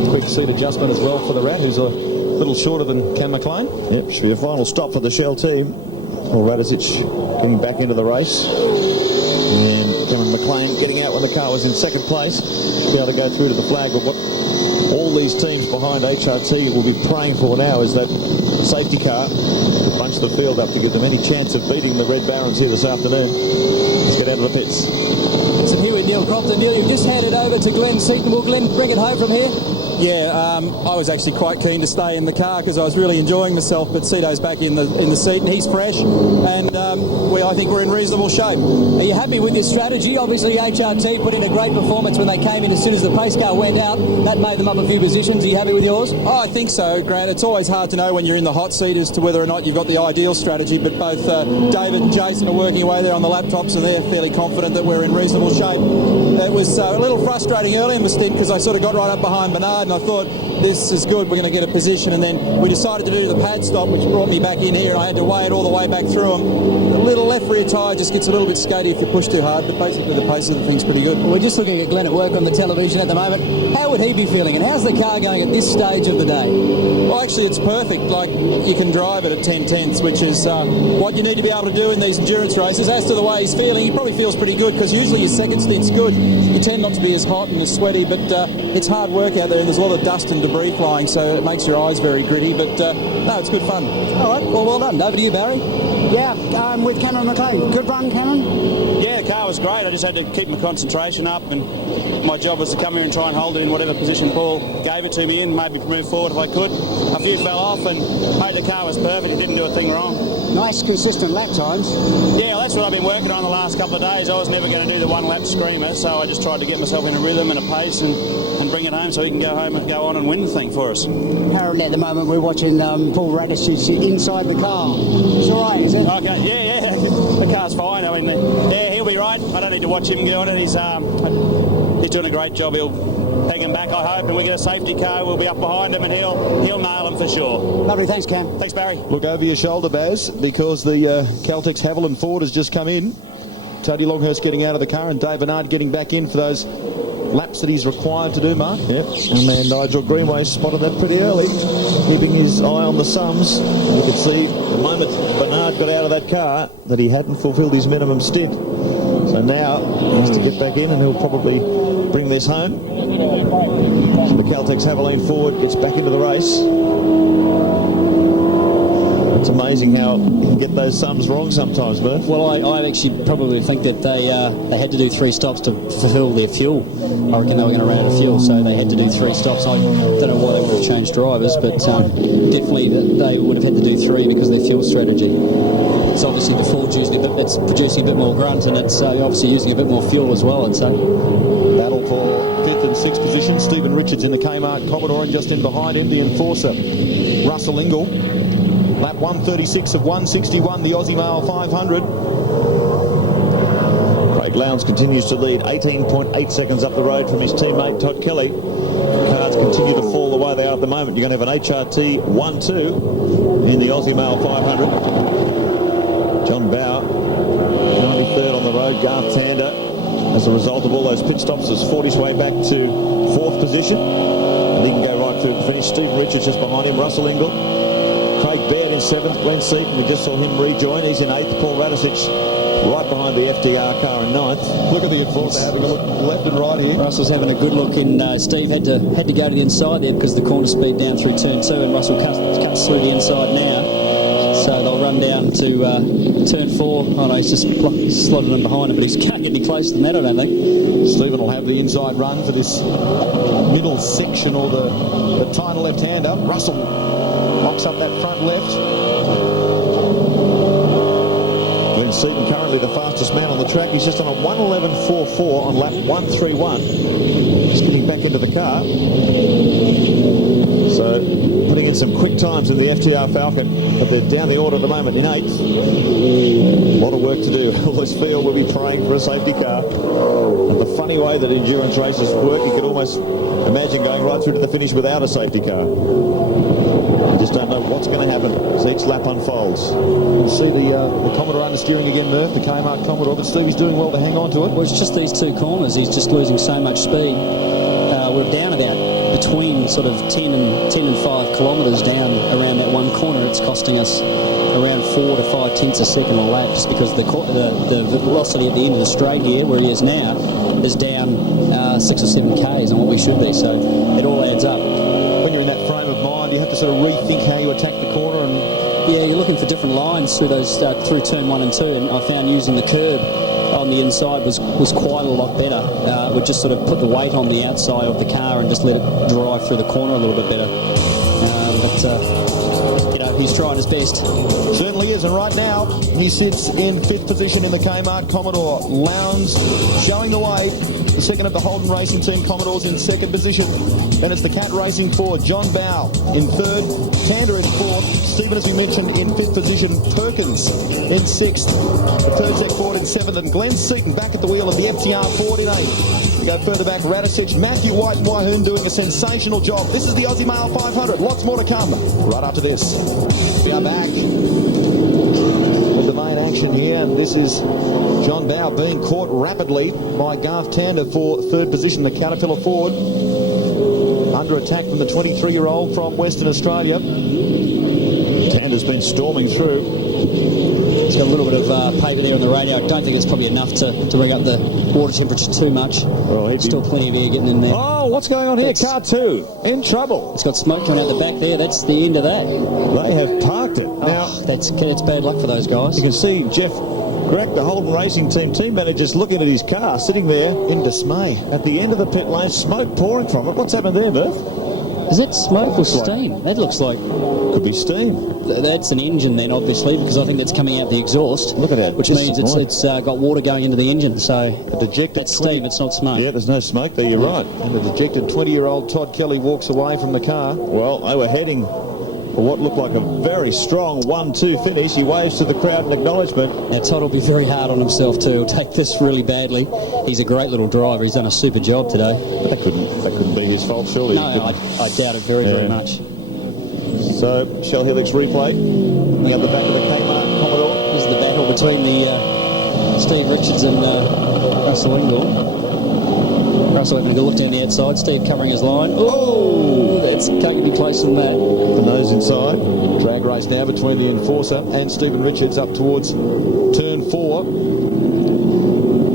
Quick seat adjustment as well for the Rat, who's a little shorter than Cam McLean. Yep, should be a final stop for the Shell team. Paul Radisich getting back into the race. And Cameron McLean getting out when the car was in second place. Be able to go through to the flag. But what all these teams behind HRT will be praying for now is that safety car to bunch the field up to give them any chance of beating the Red Barons here this afternoon. Let's get out of the pits. So here with Neil Crompton. Neil, you've just handed over to Glenn Seaton. Will Glenn bring it home from here? Yeah, I was actually quite keen to stay in the car because I was really enjoying myself, but Cito's back in the seat and he's fresh, and I think we're in reasonable shape. Are you happy with your strategy? Obviously HRT put in a great performance when they came in as soon as the pace car went out. That made them up a few positions. Are you happy with yours? Oh, I think so, Grant. It's always hard to know when you're in the hot seat as to whether or not you've got the ideal strategy, but both David and Jason are working away there on the laptops and they're fairly confident that we're in reasonable shape. It was a little frustrating early in the stint because I sort of got right up behind Bernard and I thought, this is good, we're going to get a position, and then we decided to do the pad stop, which brought me back in here, and I had to weigh it all the way back through them. The little left rear tyre just gets a little bit skatey if you push too hard, but basically the pace of the thing's pretty good. We're just looking at Glenn at work on the television at the moment. How would he be feeling, and how's the car going at this stage of the day? Well, actually it's perfect. Like, you can drive it at 10 tenths, which is what you need to be able to do in these endurance races. As to the way he's feeling, he probably feels pretty good, because usually your second stint's good. You tend not to be as hot and as sweaty, but it's hard work out there, and there's a lot of dust and debris flying, so it makes your eyes very gritty, but no, it's good fun. All right, well done. Over to you, Barry. Yeah, with Cameron McLean. Good run, Cameron? Yeah, the car was great. I just had to keep my concentration up, and my job was to come here and try and hold it in whatever position Paul gave it to me in, maybe move forward if I could. A few fell off, and mate, the car was perfect. It didn't do a thing wrong. Nice, consistent lap times. Yeah, well, that's what I've been working on the last couple of days. I was never going to do the one lap screamer, so I just tried to get myself in a rhythm and a pace and bring it home so he can go home and go on and win the thing for us. Apparently at the moment we're watching Paul Radisich inside the car. It's all right, is it? Okay, yeah, the car's fine. I mean, yeah, he'll be right. I don't need to watch him doing it. He's doing a great job. He'll peg him back, I hope, and we get a safety car. We'll be up behind him, and he'll nail him for sure. Lovely, thanks, Cam. Thanks, Barry. Look over your shoulder, Baz, because the Caltex Haviland Ford has just come in. Tony Longhurst getting out of the car and Dave Bernard getting back in for those laps that he's required to do, Mark. Yep, and then Nigel Greenway spotted that pretty early, keeping his eye on the sums. You could see the moment Bernard got out of that car that he hadn't fulfilled his minimum stint. So now he has to get back in, and he'll probably bring this home. So the Caltex Havoline Ford gets back into the race. It's amazing how you can get those sums wrong sometimes, Bert. Well, I actually probably think that they had to do 3 stops to fulfill their fuel. I reckon they were going to run out of fuel, so they had to do 3 stops. I don't know why they would have changed drivers, but definitely they would have had to do 3 because of their fuel strategy. It's obviously the Ford's it's producing a bit more grunt, and it's obviously using a bit more fuel as well, I'd say. Battle for 5th and 6th position. Stephen Richards in the Kmart Commodore, and just in behind him, the enforcer, Russell Ingall. Lap 136 of 161, the Aussie Male 500. Craig Lowndes continues to lead, 18.8 seconds up the road from his teammate Todd Kelly. Cards continue to fall the way they are at the moment. You're going to have an HRT 1-2 in the Aussie Male 500. John Bower, 93rd on the road. Garth Tander, as a result of all those pit stops, has fought his way back to 4th position. And he can go right through to finish. Stephen Richards just behind him. Russell Ingall. Craig Baird in 7th, Glenn Seaton, we just saw him rejoin. He's in 8th. Paul Radicic right behind the FDR car in 9th. Look at the enforcer having a look left and right here. Russell's having a good look in. Steve had to go to the inside there because of the corner speed down through turn 2, and Russell cuts through the inside now. So they'll run down to turn 4. Oh no, he's just slotted him behind him, but he can't get any closer than that, I don't think. Stephen will have the inside run for this middle section, or the tighter left-hander. Russell locks up that front left. Glenn Seaton currently the fastest man on the track. He's just on a 1:11.44 on lap 131. Just getting back into the car. So putting in some quick times in the FTR Falcon, but they're down the order at the moment in 8th. A lot of work to do. All this field will be praying for a safety car. And the funny way that endurance races work, you could almost imagine going right through to the finish without a safety car. You just don't know what's going to happen as each lap unfolds. You see the Commodore understeering again, Murph, the Kmart Commodore, but Stevie's doing well to hang on to it. Well, it's just these 2 corners. He's just losing so much speed. We're down about between sort of 10 and 5 kilometres down around that one corner. It's costing us around 4 to 5 tenths a second a lap, just because the velocity at the end of the straight here, where he is now, is down 6 or 7 k's on what we should be. So it all adds up. When you're in that frame of mind, you have to sort of rethink how you attack the corner. And yeah, you're looking for different lines through those through turn 1 and 2, and I found using the curb on the inside was quite a lot better. We just sort of put the weight on the outside of the car and just let it drive through the corner a little bit better. He's trying his best. Certainly is, and right now he sits in 5th position in the Kmart Commodore. Lowndes showing the way. The second of the Holden Racing Team Commodores in 2nd position. Then it's the Cat Racing Ford. John Bow in 3rd. Tander in 4th. Stephen, as we mentioned, in 5th position. Perkins in 6th. The Third Sec Ford in 7th. And Glenn Seaton back at the wheel of the FTR Ford in 8th. We go further back. Radicic, Matthew White and Wahoon doing a sensational job. This is the Aussie Male 500. Lots more to come right after this. We are back with the main action here, and this is John Bow being caught rapidly by Garth Tander for 3rd position, the Caterpillar Ford. Under attack from the 23-year-old from Western Australia. Tander's been storming through. He's got a little bit of paper there on the radio. I don't think it's probably enough to bring up the water temperature too much. Well, still plenty of air getting in there. Oh, what's going on here? Car 2 in trouble. It's got smoke coming out the back there. That's the end of that. They have parked it. Now, that's bad luck for those guys. You can see Jeff Greck, the Holden Racing Team manager's looking at his car, sitting there in dismay at the end of the pit lane, smoke pouring from it. What's happened there, Murph? Is that smoke or steam? That looks like... Could be steam. That's an engine then, obviously, because I think that's coming out the exhaust. Look at that. Which means it's got water going into the engine, so that's steam, it's not smoke. Yeah, there's no smoke there, you're right. And the dejected 20-year-old Todd Kelly walks away from the car. Well, they were heading for what looked like a very strong 1-2 finish. He waves to the crowd in acknowledgement. Now, Todd will be very hard on himself too. He'll take this really badly. He's a great little driver. He's done a super job today. But that couldn't be his fault, surely. No, I doubt it very much. So, Shell Helix replay. Looking at the back of the Kmart Commodore. This is the battle between the Steve Richards and Russell Ingall. Russell having a look down the outside. Steve covering his line. Oh, that's can't get any closer than that. The nose inside. Drag race now between the Enforcer and Stephen Richards up towards turn 4.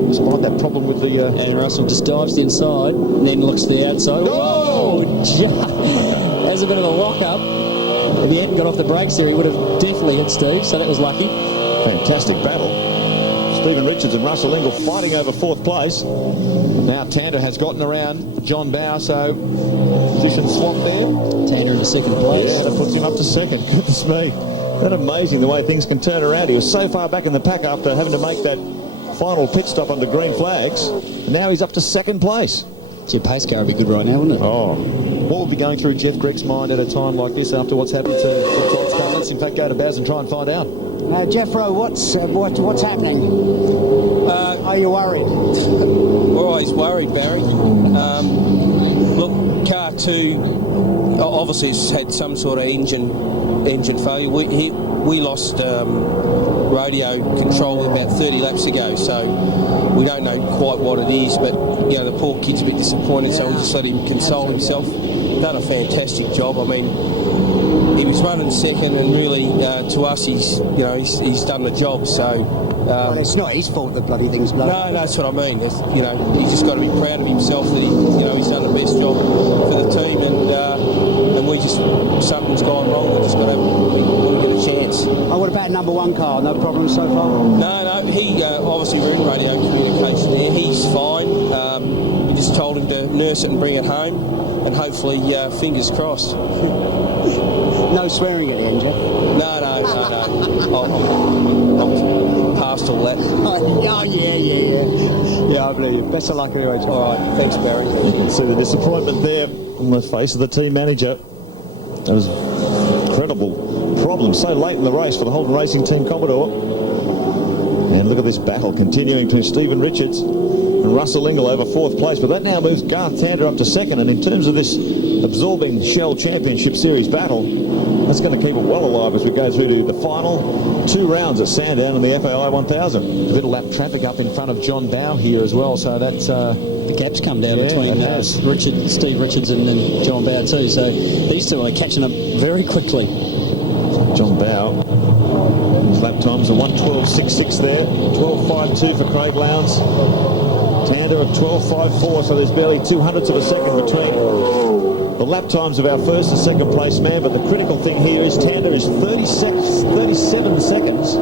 Despite that problem with the... And Russell just dives to the inside, and then looks to the outside. Oh! That's a bit of a lock-up. If he hadn't got off the brakes there, he would have definitely hit Steve, so that was lucky. Fantastic battle. Stephen Richards and Russell Ingall fighting over 4th place. Now Tander has gotten around John Bower, so position swap there. Tander into 2nd place. Yeah, that puts him up to 2nd. Goodness me. That's amazing the way things can turn around. He was so far back in the pack after having to make that final pit stop under green flags. And now he's up to 2nd place. Your pace car would be good right now, wouldn't it? Oh. What would be going through Jeff Gregg's mind at a time like this after what's happened to Todd Star? Let's in fact go to Baz and try and find out. Jeffro, what's happening? Are you worried? We're always worried, Barry. Look, car 2 obviously has had some sort of engine failure. We lost radio control about 30 laps ago, so we don't know quite what it is, but you know, the poor kid's a bit disappointed, so we just let him console himself. Done a fantastic job. I mean, he was running 2nd, and really to us he's done the job. So well, it's not his fault the bloody thing's blown. No, that's what I mean. He's just got to be proud of himself that he's done the best job for the team, and we just, something's gone wrong. We just got to get a chance. Oh, what about number 1 car? No problems so far? No. He obviously we're in radio communication there. He's fine. We just told him to nurse it and bring it home, and hopefully, fingers crossed. No swearing at the end, Jeff? No. I'm past all that. Oh, yeah. Yeah, I believe you. Best of luck anyway, Jeff. All right, thanks, Barry. You can see the disappointment there on the face of the team manager. It was incredible problem so late in the race for the Holden Racing Team Commodore. And look at this battle continuing between Stephen Richards and Russell Ingall over 4th place. But that now moves Garth Tander up to 2nd. And in terms of this absorbing Shell Championship Series battle, that's going to keep it well alive as we go through to the final 2 rounds at Sandown in the FAI 1000. Little lap traffic up in front of John Bow here as well, so that's... the gap's come down between Steve Richards and then John Bow too, so these two are catching up very quickly. John Bow, his lap times are 1:12.66 there, 12.52 for Craig Lowndes. Tander at 12.54, so there's barely 200ths of a second between the lap times of our 1st and 2nd place man, but the critical thing here is Tander is 37 seconds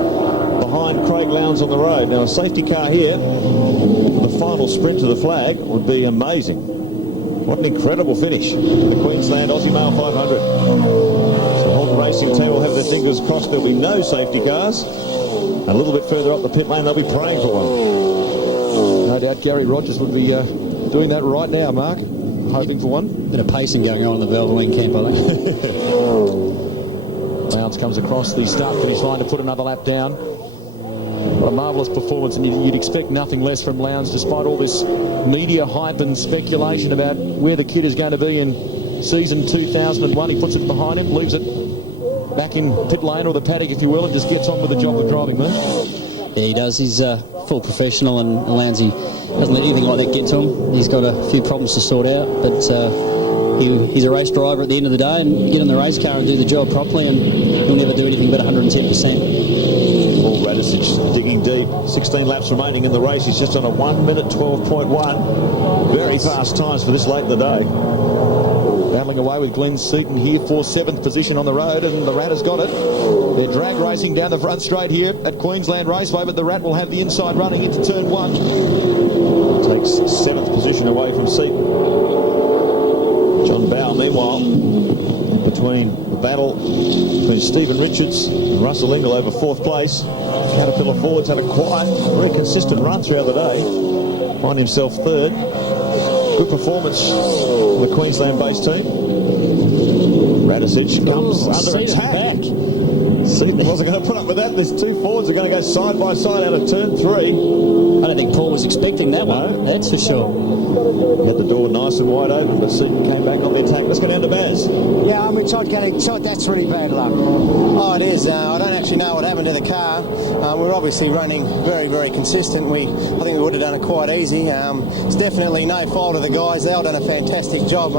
behind Craig Lowndes on the road. Now a safety car here, the final sprint to the flag would be amazing. What an incredible finish to the Queensland Aussie Mail 500. So Holden Racing Team will have their fingers crossed there'll be no safety cars. A little bit further up the pit lane, they'll be praying for one. No doubt Gary Rogers would be doing that right now, Mark. Hoping for one. Bit of pacing going on in the Velvet Wing camp, I think. Lowndes comes across the start-finish line to put another lap down. What a marvellous performance, and you'd expect nothing less from Lowndes, despite all this media hype and speculation about where the kid is going to be in season 2001. He puts it behind him, leaves it back in pit lane or the paddock, if you will, and just gets on with the job of driving there. Yeah, he does. He's a full professional, and Lowndes, he doesn't let anything like that get to him. He's got a few problems to sort out, but he's a race driver at the end of the day, and get in the race car and do the job properly, and he'll never do anything but 110%. Paul Radisich digging deep. 16 laps remaining in the race. He's just on a 1 minute 12.1. Very fast times for this late in the day. Battling away with Glenn Seaton here for 7th position on the road, and the Rat has got it. They're drag racing down the front straight here at Queensland Raceway, but the Rat will have the inside running into turn 1. Takes 7th position away from Seaton. John Bow, meanwhile, in between the battle between Stephen Richards and Russell Ingall over 4th place. Caterpillar Fords had a quiet, very consistent run throughout the day. Find himself 3rd. Good performance from the Queensland-based team. Radisich comes under attack. Seaton wasn't going to put up with that. These 2 Fords are going to go side by side out of turn 3. I don't think Paul was expecting that one, that's for sure. Had the door nice and wide open, but Seaton came back on the attack. Let's go down to Baz. Yeah, I'm with Todd Kelly. Todd, that's really bad luck. Oh, it is. I don't actually know what happened to the car. We're obviously running very, very consistent. I think we would have done it quite easy. It's definitely no fault of the guys. They all done a fantastic job.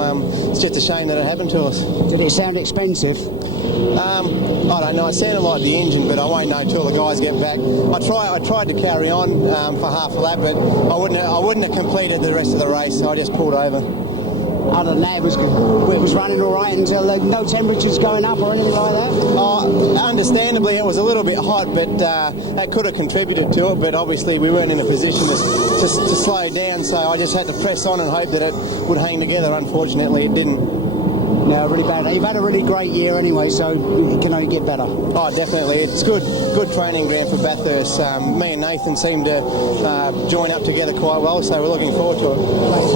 It's just a shame that it happened to us. Did it sound expensive? I don't know. It sounded like the engine, but I won't know till the guys get back. I tried to carry on for half a lap, but I wouldn't have completed the rest of the race, so I just pulled over. Other than that, it was running all right until no temperatures going up or anything like that? Understandably, it was a little bit hot, but that could have contributed to it, but obviously we weren't in a position to slow down, so I just had to press on and hope that it would hang together. Unfortunately, it didn't. No, really bad. You've had a really great year anyway, so it can only get better. Oh, definitely. It's good training ground for Bathurst. Me and Nathan seem to join up together quite well, so we're looking forward to it.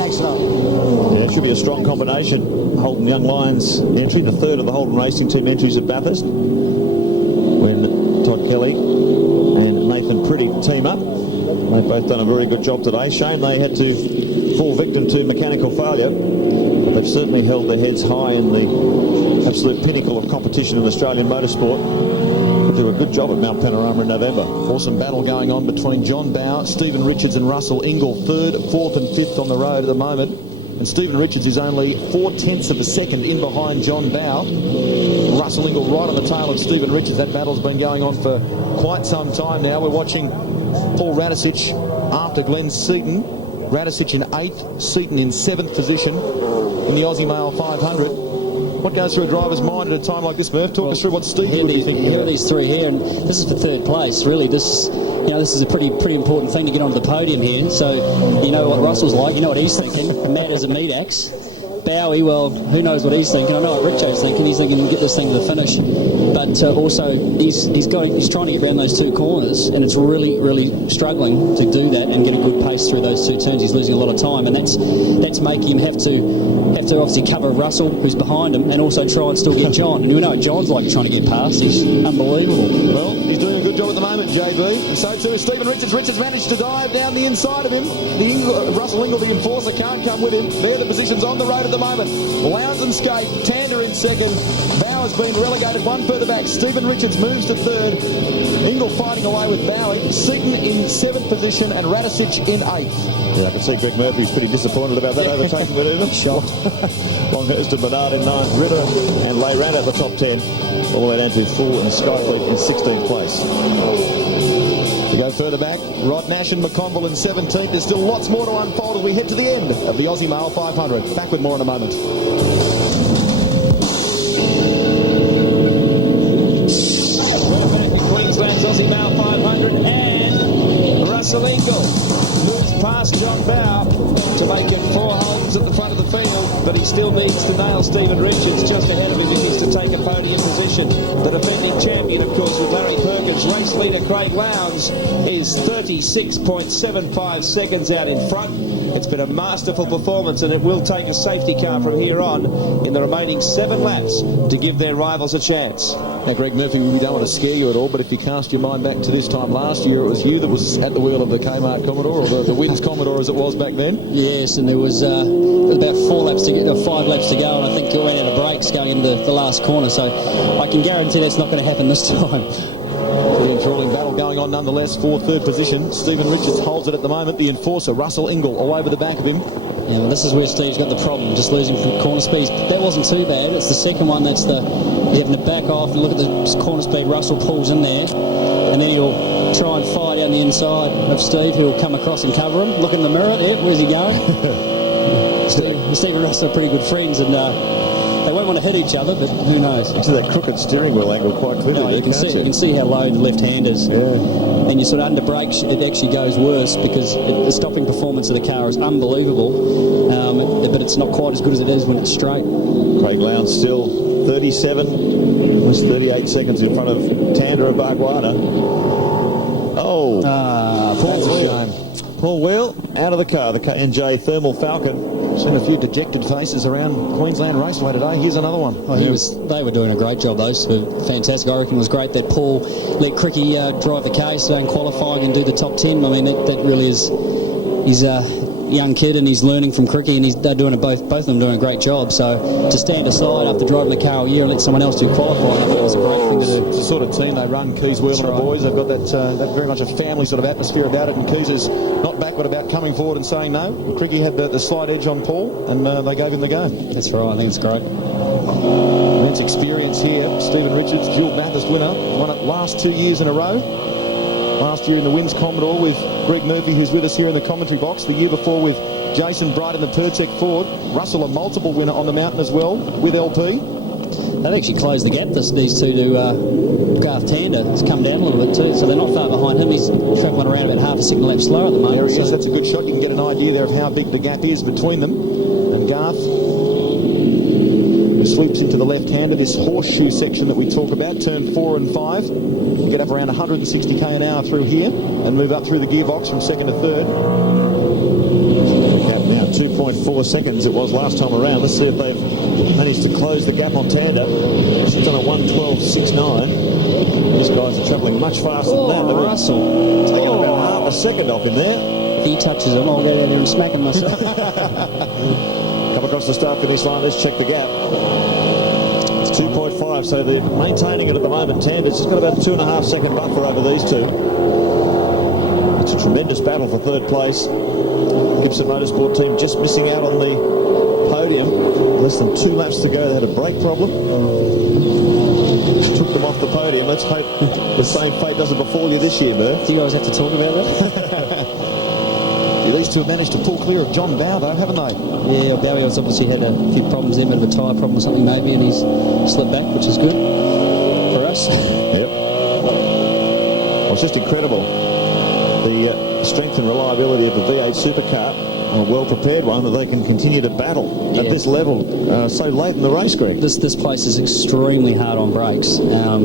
Thanks a lot. Yeah, it should be a strong combination. Holden Young Lions entry, the third of the Holden Racing Team entries at Bathurst, when Todd Kelly and Nathan Pretty team up. They've both done a very good job today. Shame they had to fall victim to mechanical failure. They've certainly held their heads high in the absolute pinnacle of competition in Australian motorsport. They do a good job at Mount Panorama in November. Awesome battle going on between John Bowe, Stephen Richards and Russell Ingall, 3rd, 4th and 5th on the road at the moment. And Stephen Richards is only 0.4 of a second in behind John Bowe. Russell Ingall right on the tail of Stephen Richards. That battle's been going on for quite some time now. We're watching Paul Radisich after Glenn Seaton. Radisich in 8th, Seaton in 7th position in the Aussie Male 500. What goes through a driver's mind at a time like this, Murph? Talk us through what Steve would be thinking. Here are these three here, and this is for 3rd place. Really, this is a pretty important thing to get onto the podium here. So you know what Russell's like, you know what he's thinking. Mad as a meat axe. Bowie, well, who knows what he's thinking. I know what Richo's thinking. He's thinking get this thing to the finish. But also, he's trying to get around those two corners, and it's really, really struggling to do that and get a good pace through those two turns. He's losing a lot of time, and that's making him have to obviously cover Russell, who's behind him, and also try and still get John. And we know what John's like trying to get past. He's unbelievable. Well, he's doing a good job at the moment, JB. And so too is Stephen Richards. Richards managed to dive down the inside of him. Russell Ingall, the enforcer, can't come with him. They're the positions on the road at the moment. Lowndes and Skate, Tander in 2nd. Bowe has been relegated one further back. Stephen Richards moves to 3rd. Ingall fighting away with Bowie. Seaton in 7th position and Radisich in 8th. Yeah, I can see Greg Murphy's pretty disappointed about that overtaking manoeuvre. Shocked. Longhurst and Bernard in 9th, Ritter and Leyrand at the top 10, all the way down to Full and Skyfleet in 16th place. To go further back, Rod Nash and McConville in 17th. There's still lots more to unfold as we head to the end of the Aussie Male 500. Back with more in a moment. Queensland's Aussie Male 500, and Russell Ingall moves past John Bowe to make it 4 holes at the front of the field, but he still needs to nail Stephen Richards just ahead of him if he's to take a podium position. The defending champion, of course, with Larry Perkins. Race leader Craig Lowndes is 36.75 seconds out in front. It's been a masterful performance, and it will take a safety car from here on in the remaining 7 laps to give their rivals a chance. Now, Greg Murphy, we don't want to scare you at all, but if you cast your mind back to this time last year, it was you that was at the wheel of the Kmart Commodore, or the Wins Commodore as it was back then. Yes, and there was about 5 laps to go, and I think we ran out of brakes going into the last corner, so I can guarantee that's not going to happen this time. Pretty enthralling battle going on nonetheless for 3rd position. Stephen Richards holds it at the moment. The enforcer, Russell Ingall, all over the back of him. Yeah, well, this is where Steve's got the problem, just losing from corner speeds. That wasn't too bad. It's the second one that's you're having to back off and look at the corner speed. Russell pulls in there, and then he'll try and fire down the inside of Steve, who'll come across and cover him. Look in the mirror, where's he going? Steve and Russell are pretty good friends, and they won't want to hit each other, but who knows? You see that crooked steering wheel angle quite clearly. No, you can see how low the left hand is. Yeah. And you sort of under brakes, it actually goes worse because the stopping performance of the car is unbelievable, but it's not quite as good as it is when it's straight. Craig Lowndes still 37, almost 38 seconds in front of Tander and Bargwana. Oh, Paul Wheel out of the car, the K&J Thermal Falcon. Seen a few dejected faces around Queensland Raceway today. Here's another one. Oh, they were doing a great job. Those were fantastic. I reckon it was great that Paul let Cricky drive the case and qualifying and do the top 10. I mean, that really is. young kid, and he's learning from Cricky, and they're doing it both of them doing a great job. So to stand aside after driving the car all year and let someone else do qualifying, I think it's a great thing to do. It's the sort of team they run, Keys, Whelan and boys. They've got that very much a family sort of atmosphere about it, and Keys is not backward about coming forward and saying no. Cricky had the slight edge on Paul, and they gave him the go. That's right, I think it's great. Immense experience here. Stephen Richards, dual Bathurst winner, won it last 2 years in a row. Last year in the Wins Commodore with Greg Murphy, who's with us here in the commentary box. The year before with Jason Bright in the Pertec Ford. Russell, a multiple winner on the mountain as well with LP. They've actually closed the gap, these two, to Garth Tander. It's come down a little bit too, so they're not far behind him. He's travelling around about half a second lap slower at the moment. There he is. That's a good shot. You can get an idea there of how big the gap is between them. And Garth, who sweeps into the left-hander, this horseshoe section that we talk about, turn 4 and 5. Get up around 160k an hour through here and move up through the gearbox from second to third. Gap now 2.4 seconds. It was last time around. Let's see if they've managed to close the gap on Tander. It's done a 1:12.69. These guys are travelling much faster than that. Russell taking about half a second off him there. If he touches him, I'll go down there and smack him myself. Come across the start finish line. Let's check the gap. It's 2.5, so they're maintaining it at the moment. Tander's just got about a 2.5 second buffer over these two. It's a tremendous battle for third place. Gibson Motorsport team just missing out on the podium. Less than 2 laps to go. They had a brake problem. Took them off the podium. Let's hope the same fate doesn't befall you this year, Murph. Do you guys have to talk about that? These two have managed to pull clear of John Bow, though, haven't they? Yeah, Bowie's obviously had a few problems there, a bit of a tyre problem or something maybe, and he's slipped back, which is good for us. Yep. Well, it's just incredible. The strength and reliability of the V8 Supercar, a well-prepared one, that they can continue to battle at this level so late in the race, Greg. This place is extremely hard on brakes. I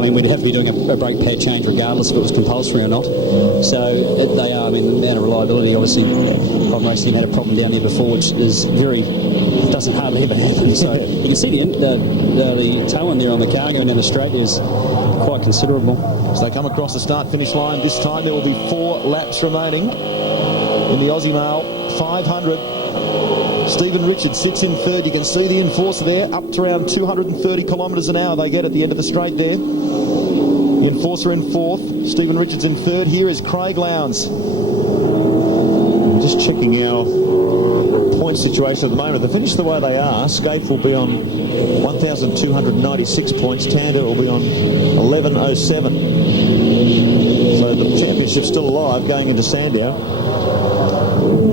mean, we'd have to be doing a brake pad change regardless if it was compulsory or not. So they are, I mean, the amount of reliability, obviously, Prime Racing had a problem down there before, which is doesn't hardly ever happen. So you can see the toe in there on the car going down the straight there is quite considerable. As they come across the start-finish line, this time there will be 4 laps remaining in the Aussie Mail 500. Stephen Richards sits in third. You can see the enforcer there, up to around 230 kilometres an hour they get at the end of the straight there. The enforcer in fourth, Stephen Richards in third. Here is Craig Lowndes. Just checking our point situation at the moment. If they finish the way they are, Scaife will be on 1,296 points. Tander will be on 1107. So the championship's still alive going into Sandown.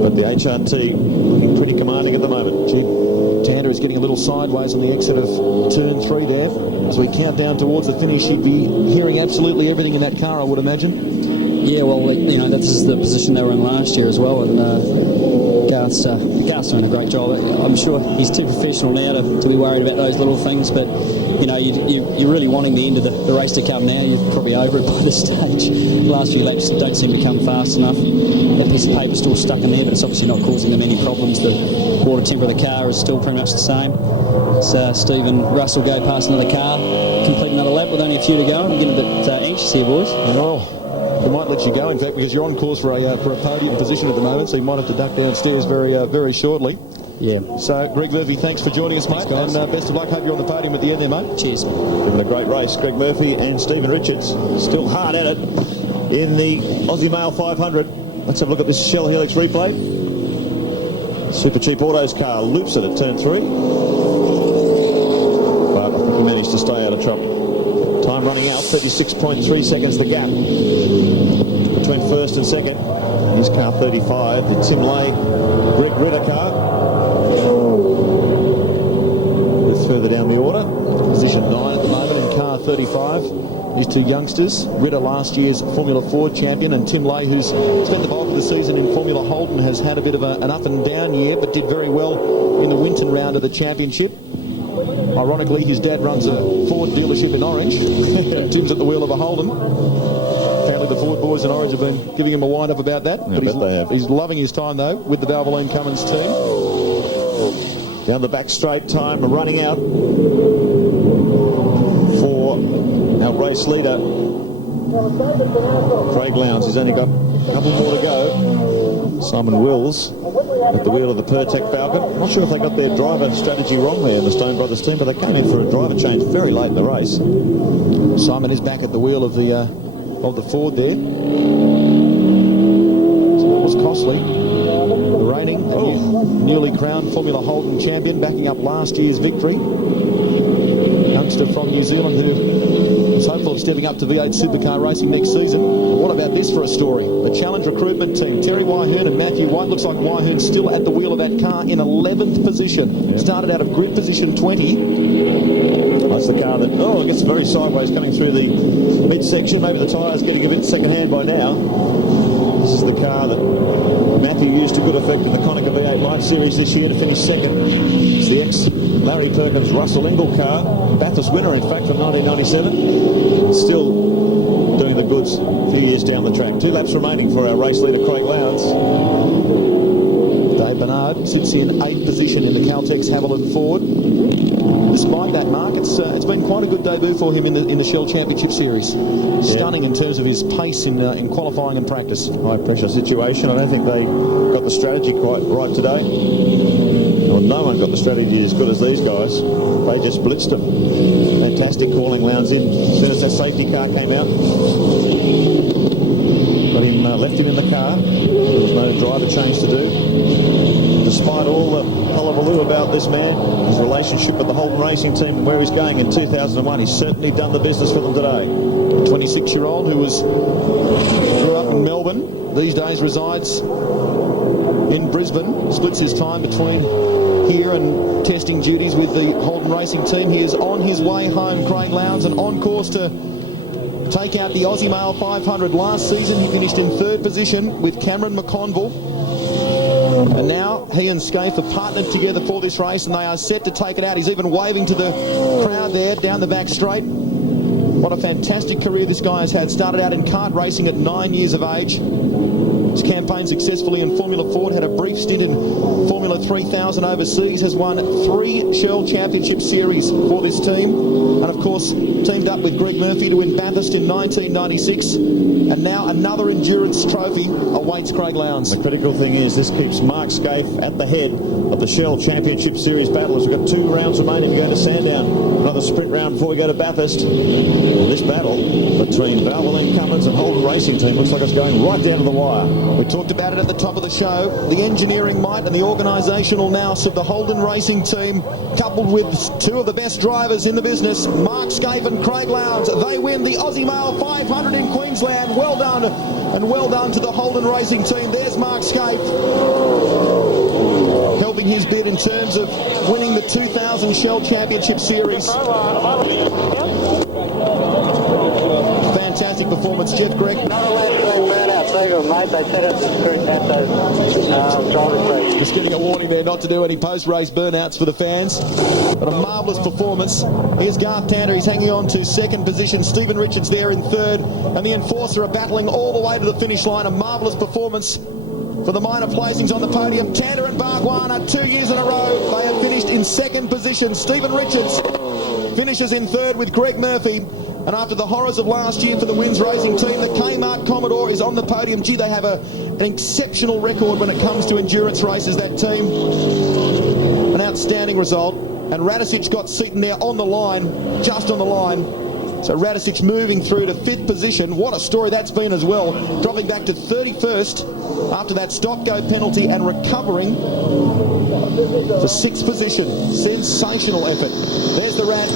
But the HRT looking pretty commanding at the moment. Tander is getting a little sideways on the exit of turn 3 there. As we count down towards the finish, he'd be hearing absolutely everything in that car, I would imagine. Yeah, well, you know, this is the position they were in last year as well, and Garth's doing a great job. I'm sure he's too professional now to be worried about those little things, but you know, you're really wanting the end of the race to come now. You're probably over it by this stage. The last few laps don't seem to come fast enough. That piece of paper's still stuck in there, but it's obviously not causing them any problems. The water temper of the car is still pretty much the same. So Steve and Russell go past another car, complete another lap with only a few to go. I'm getting a bit anxious here, boys. They might let you go, in fact, because you're on course for a podium position at the moment, so you might have to duck downstairs very shortly. Yeah. So, Greg Murphy, thanks for joining us, mate, and best of luck. Hope you're on the podium at the end there, mate. Cheers. Given a great race, Greg Murphy and Stephen Richards still hard at it in the Aussie Mail 500. Let's have a look at this Shell Helix replay. Super Cheap Autos car loops it at turn 3. But I think he managed to stay out of trouble. Time running out, 36.3 seconds the gap between first and second. His car 35, the Tim Lay Greg Ritter car. Further down the order, position 9 at the moment in car 35. These two youngsters, Ritter last year's Formula Ford champion, and Tim Lay, who's spent the bulk of the season in Formula Holden, has had a bit of an up and down year, but did very well in the Winton round of the championship. Ironically, his dad runs a Ford dealership in Orange. Tim's at the wheel of a Holden. Apparently the Ford boys in Orange have been giving him a wind-up about that. But he's loving his time, though, with the Valvoline Cummins team. Down the back straight, time running out for our race leader, Craig Lowndes. He's only got a couple more to go. Simon Wills at the wheel of the Pertec Falcon. Not sure if they got their driver strategy wrong there in the Stone Brothers team, but they came in for a driver change very late in the race. Simon is back at the wheel of the Ford there. So that was costly. The reigning and newly crowned Formula Holden champion, backing up last year's victory. Youngster from New Zealand who is hopeful of stepping up to V8 Supercar racing next season. What about this for a story? The Challenge recruitment team, Terry Wyhern and Matthew White. Looks like Wyhern's still at the wheel of that car in 11th position. Yep. Started out of grid position 20. That's the car that, it gets very sideways coming through the midsection. Maybe the tyre's getting a bit second-hand by now. This is the car that Matthew used to good effect in the Konica V8 Light Series this year to finish second. It's the ex-Larry Perkins Russell Ingall car. Bathurst winner, in fact, from 1997. Still doing the goods a few years down the track. 2 laps remaining for our race leader, Craig Lowndes. Dave Bernard sits in 8th position in the Caltex Haviland Ford. Despite that, Mark, it's been quite a good debut for him in the Shell Championship Series. Stunning in terms of his pace in qualifying and practice. High pressure situation. I don't think they got the strategy quite right today. Well, no one got the strategy as good as these guys. They just blitzed them. Fantastic calling Lowndes in as soon as that safety car came out. Got him, left him in the car. There was no driver change to do. Despite all the hullabaloo about this man, his relationship with the Holden Racing team and where he's going in 2001, he's certainly done the business for them today. A 26-year-old who grew up in Melbourne, these days resides in Brisbane, splits his time between here and testing duties with the Holden Racing team. He is on his way home, Craig Lowndes, and on course to take out the Aussie Male 500. Last season he finished in 3rd position with Cameron McConville. And now he and Scaife have partnered together for this race, and they are set to take it out. He's even waving to the crowd there down the back straight. What a fantastic career this guy has had. Started out in kart racing at 9 years of age. He's campaigned successfully in Formula Ford, had a brief stint in Formula 3000 overseas, has won 3 Shell Championship Series for this team, and of course teamed up with Greg Murphy to win Bathurst in 1996, and now another endurance trophy awaits Craig Lowndes. The critical thing is this keeps Mark Scaife at the head of the Shell Championship Series battlers. We've got 2 rounds remaining to go to Sandown, another sprint round before we go to Bathurst. Well, this battle between Valvoline Cummins and Holden Racing team looks like it's going right down to the wire. We talked about it at the top of the show. The engineering might and the organisational nous of the Holden Racing team, coupled with 2 of the best drivers in the business, Mark Scaife and Craig Lowndes. They win the Aussie Male 500 in Queensland. Well done, and well done to the Holden Racing team. There's Mark Scaife helping his bid in terms of winning the 2000 Shell Championship Series. Fantastic performance, Jeff Gregg. Just getting a warning there not to do any post-race burnouts for the fans. But a marvellous performance. Here's Garth Tander. He's hanging on to 2nd position. Stephen Richards there in 3rd. And the Enforcer are battling all the way to the finish line. A marvellous performance for the minor placings on the podium. Tander and Bargwana, 2 years in a row. They have finished in 2nd position. Stephen Richards finishes in 3rd with Greg Murphy. And after the horrors of last year for the Wins Racing team, the Kmart Commodore is on the podium. Gee, they have an exceptional record when it comes to endurance races, that team. An outstanding result. And Radicic got Seaton there on the line, just on the line. So Radicic moving through to 5th position. What a story that's been as well. Dropping back to 31st after that stop-go penalty and recovering for 6th position. Sensational effort. There's the Rad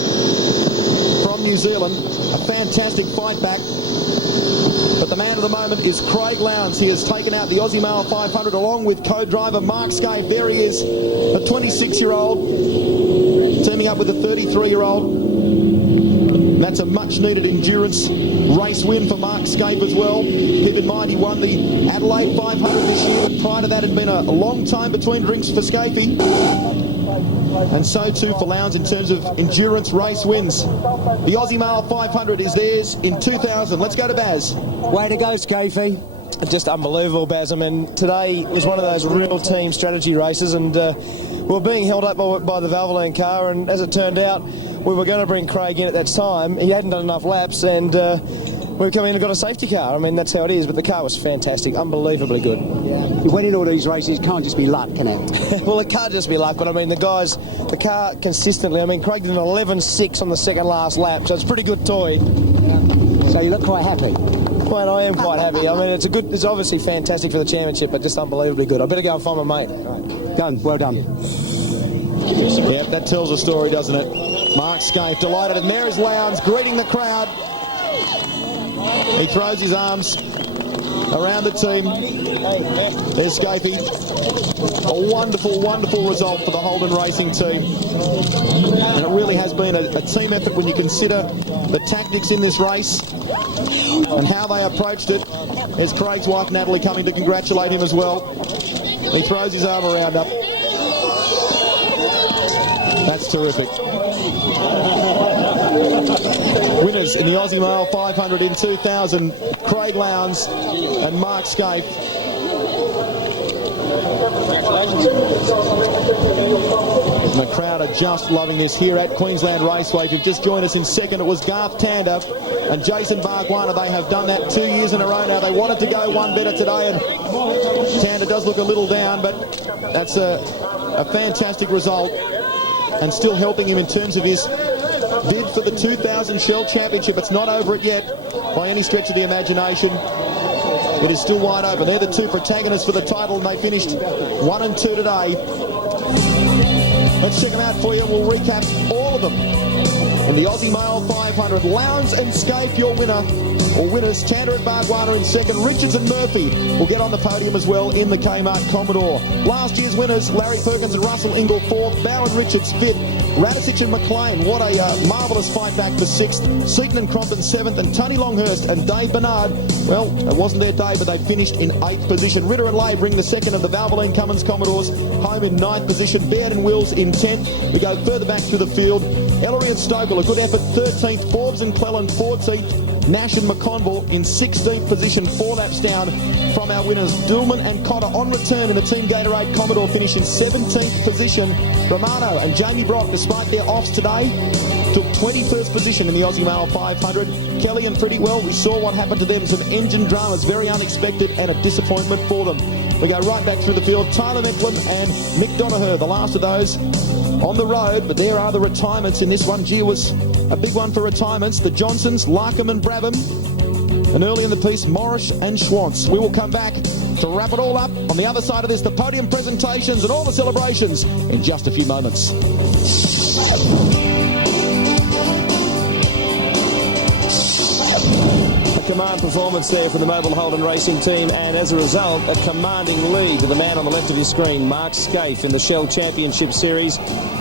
from New Zealand. A fantastic fight back. But the man of the moment is Craig Lowndes. He has taken out the Aussie Male 500 along with co-driver Mark Scaife. There he is, a 26-year-old, teaming up with a 33-year-old. That's a much-needed endurance race win for Mark Scaife as well. Keep in mind he won the Adelaide 500 this year, but prior to that it had been a long time between drinks for Scaife. And so too for Lowndes in terms of endurance race wins. The Aussie Male 500 is theirs in 2000. Let's go to Baz. Way to go, Scaife. Just unbelievable, Baz. I mean, today was one of those real team strategy races, and we were being held up by the Valvoline car, and as it turned out, we were going to bring Craig in at that time. He hadn't done enough laps, and we've come in and got a safety car. I mean, that's how it is, but the car was fantastic, unbelievably good. Yeah. Winning all these races can't just be luck, can it? Well, it can't just be luck, but I mean, the car consistently, I mean, Craig did an 11.6 on the second last lap, so it's a pretty good toy. Yeah. So you look quite happy? Well, I am quite happy. I mean, it's obviously fantastic for the championship, but just unbelievably good. I better go and find my mate. Right. Done, well done. Yep, that tells a story, doesn't it? Mark Scaife delighted, and there is Lowndes greeting the crowd. He throws his arms around the team. There's Scaife. A wonderful, wonderful result for the Holden Racing team. And it really has been a team effort when you consider the tactics in this race and how they approached it. There's Craig's wife, Natalie, coming to congratulate him as well. He throws his arm around her. That's terrific. Winners in the Aussie Male 500 in 2000, Craig Lowndes and Mark Scaife. And the crowd are just loving this here at Queensland Raceway. If you've just joined us in second, it was Garth Tander and Jason Bargwanna. They have done that 2 years in a row now. They wanted to go one better today, and Tander does look a little down, but that's a fantastic result and still helping him in terms of his bid for the 2000 Shell Championship. It's not over it yet by any stretch of the imagination. It is still wide open. They're the two protagonists for the title, and they finished 1 and 2 today. Let's check them out for you, and we'll recap all of them. In the Aussie Male 500, Lowndes and Scaife, your winner, or winners. Tander and Bargwanna in second. Richards and Murphy will get on the podium as well in the Kmart Commodore. Last year's winners, Larry Perkins and Russell Ingall fourth, Bowen Richards fifth, Radicic and McLean, what a marvellous fight back for sixth, Seaton and Crompton seventh, and Tony Longhurst and Dave Bernard, well, it wasn't their day, but they finished in 8th position. Ritter and Lay bring the second of the Valvoline Cummins Commodores home in 9th position. Baird and Wills in 10th. We go further back through the field. Ellery and Stokell, a good effort, 13th. Forbes and Cleland, 14th. Nash and McConville in 16th position, 4 laps down from our winners. Dillman and Cotter on return in the Team Gatorade Commodore finish in 17th position. Romano and Jamie Brock, despite their offs today, took 21st position in the Aussie Male 500. Kelly and Pretty-Well, we saw what happened to them. Some engine dramas, very unexpected and a disappointment for them. We go right back through the field. Tyler Mecklem and Mick Donoher, the last of those on the road, but there are the retirements in this one. Gee, it was a big one for retirements. The Johnsons, Larkham and Brabham, and early in the piece, Morris and Schwantz. We will come back to wrap it all up on the other side of this, the podium presentations and all the celebrations in just a few moments. Command performance there from the Mobile Holden Racing team, and as a result, a commanding lead to the man on the left of your screen, Mark Scaife, in the Shell Championship Series.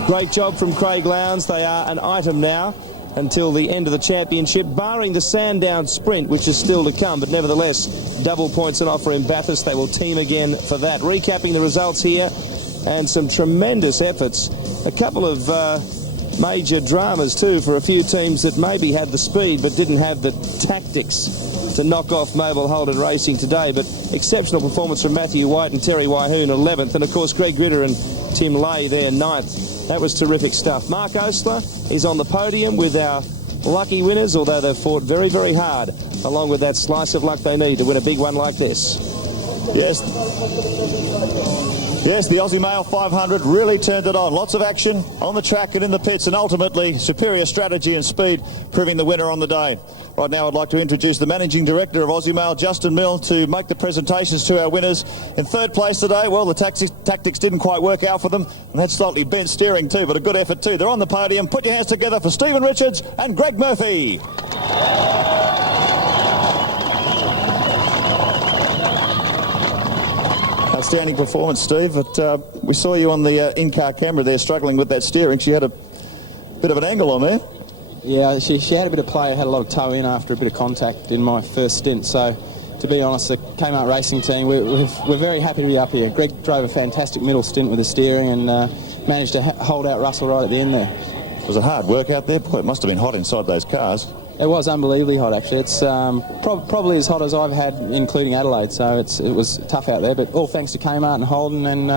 Great job from Craig Lowndes. They are an item now until the end of the championship, barring the Sandown Sprint, which is still to come, but nevertheless, double points on offer in Bathurst. They will team again for that. Recapping the results here, and some tremendous efforts. A couple of major dramas too for a few teams that maybe had the speed but didn't have the tactics to knock off Mobile Holden Racing today. But exceptional performance from Matthew White and Terry Wyhoon 11th, and of course Greg Ritter and Tim Lay there 9th. That was terrific stuff. Mark Osler is on the podium with our lucky winners, although they've fought very, very hard, along with that slice of luck they need to win a big one like this. Yes, the Aussie Male 500 really turned it on. Lots of action on the track and in the pits, and ultimately superior strategy and speed proving the winner on the day. Right now I'd like to introduce the Managing Director of Aussie Male, Justin Mill, to make the presentations to our winners. In third place today, well, the tactics didn't quite work out for them, and had slightly bent steering too, but a good effort too. They're on the podium. Put your hands together for Stephen Richards and Greg Murphy. Outstanding performance, Steve. But we saw you on the in-car camera there struggling with that steering. She had a bit of an angle on there. Yeah, she had a bit of play, had a lot of toe in after a bit of contact in my first stint. So, to be honest, the Kmart Racing team, we're very happy to be up here. Greg drove a fantastic middle stint with the steering and managed to hold out Russell right at the end there. Was it hard work out there? Boy, it must have been hot inside those cars. It was unbelievably hot, actually. It's probably as hot as I've had, including Adelaide, so it was tough out there, but all thanks to Kmart and Holden and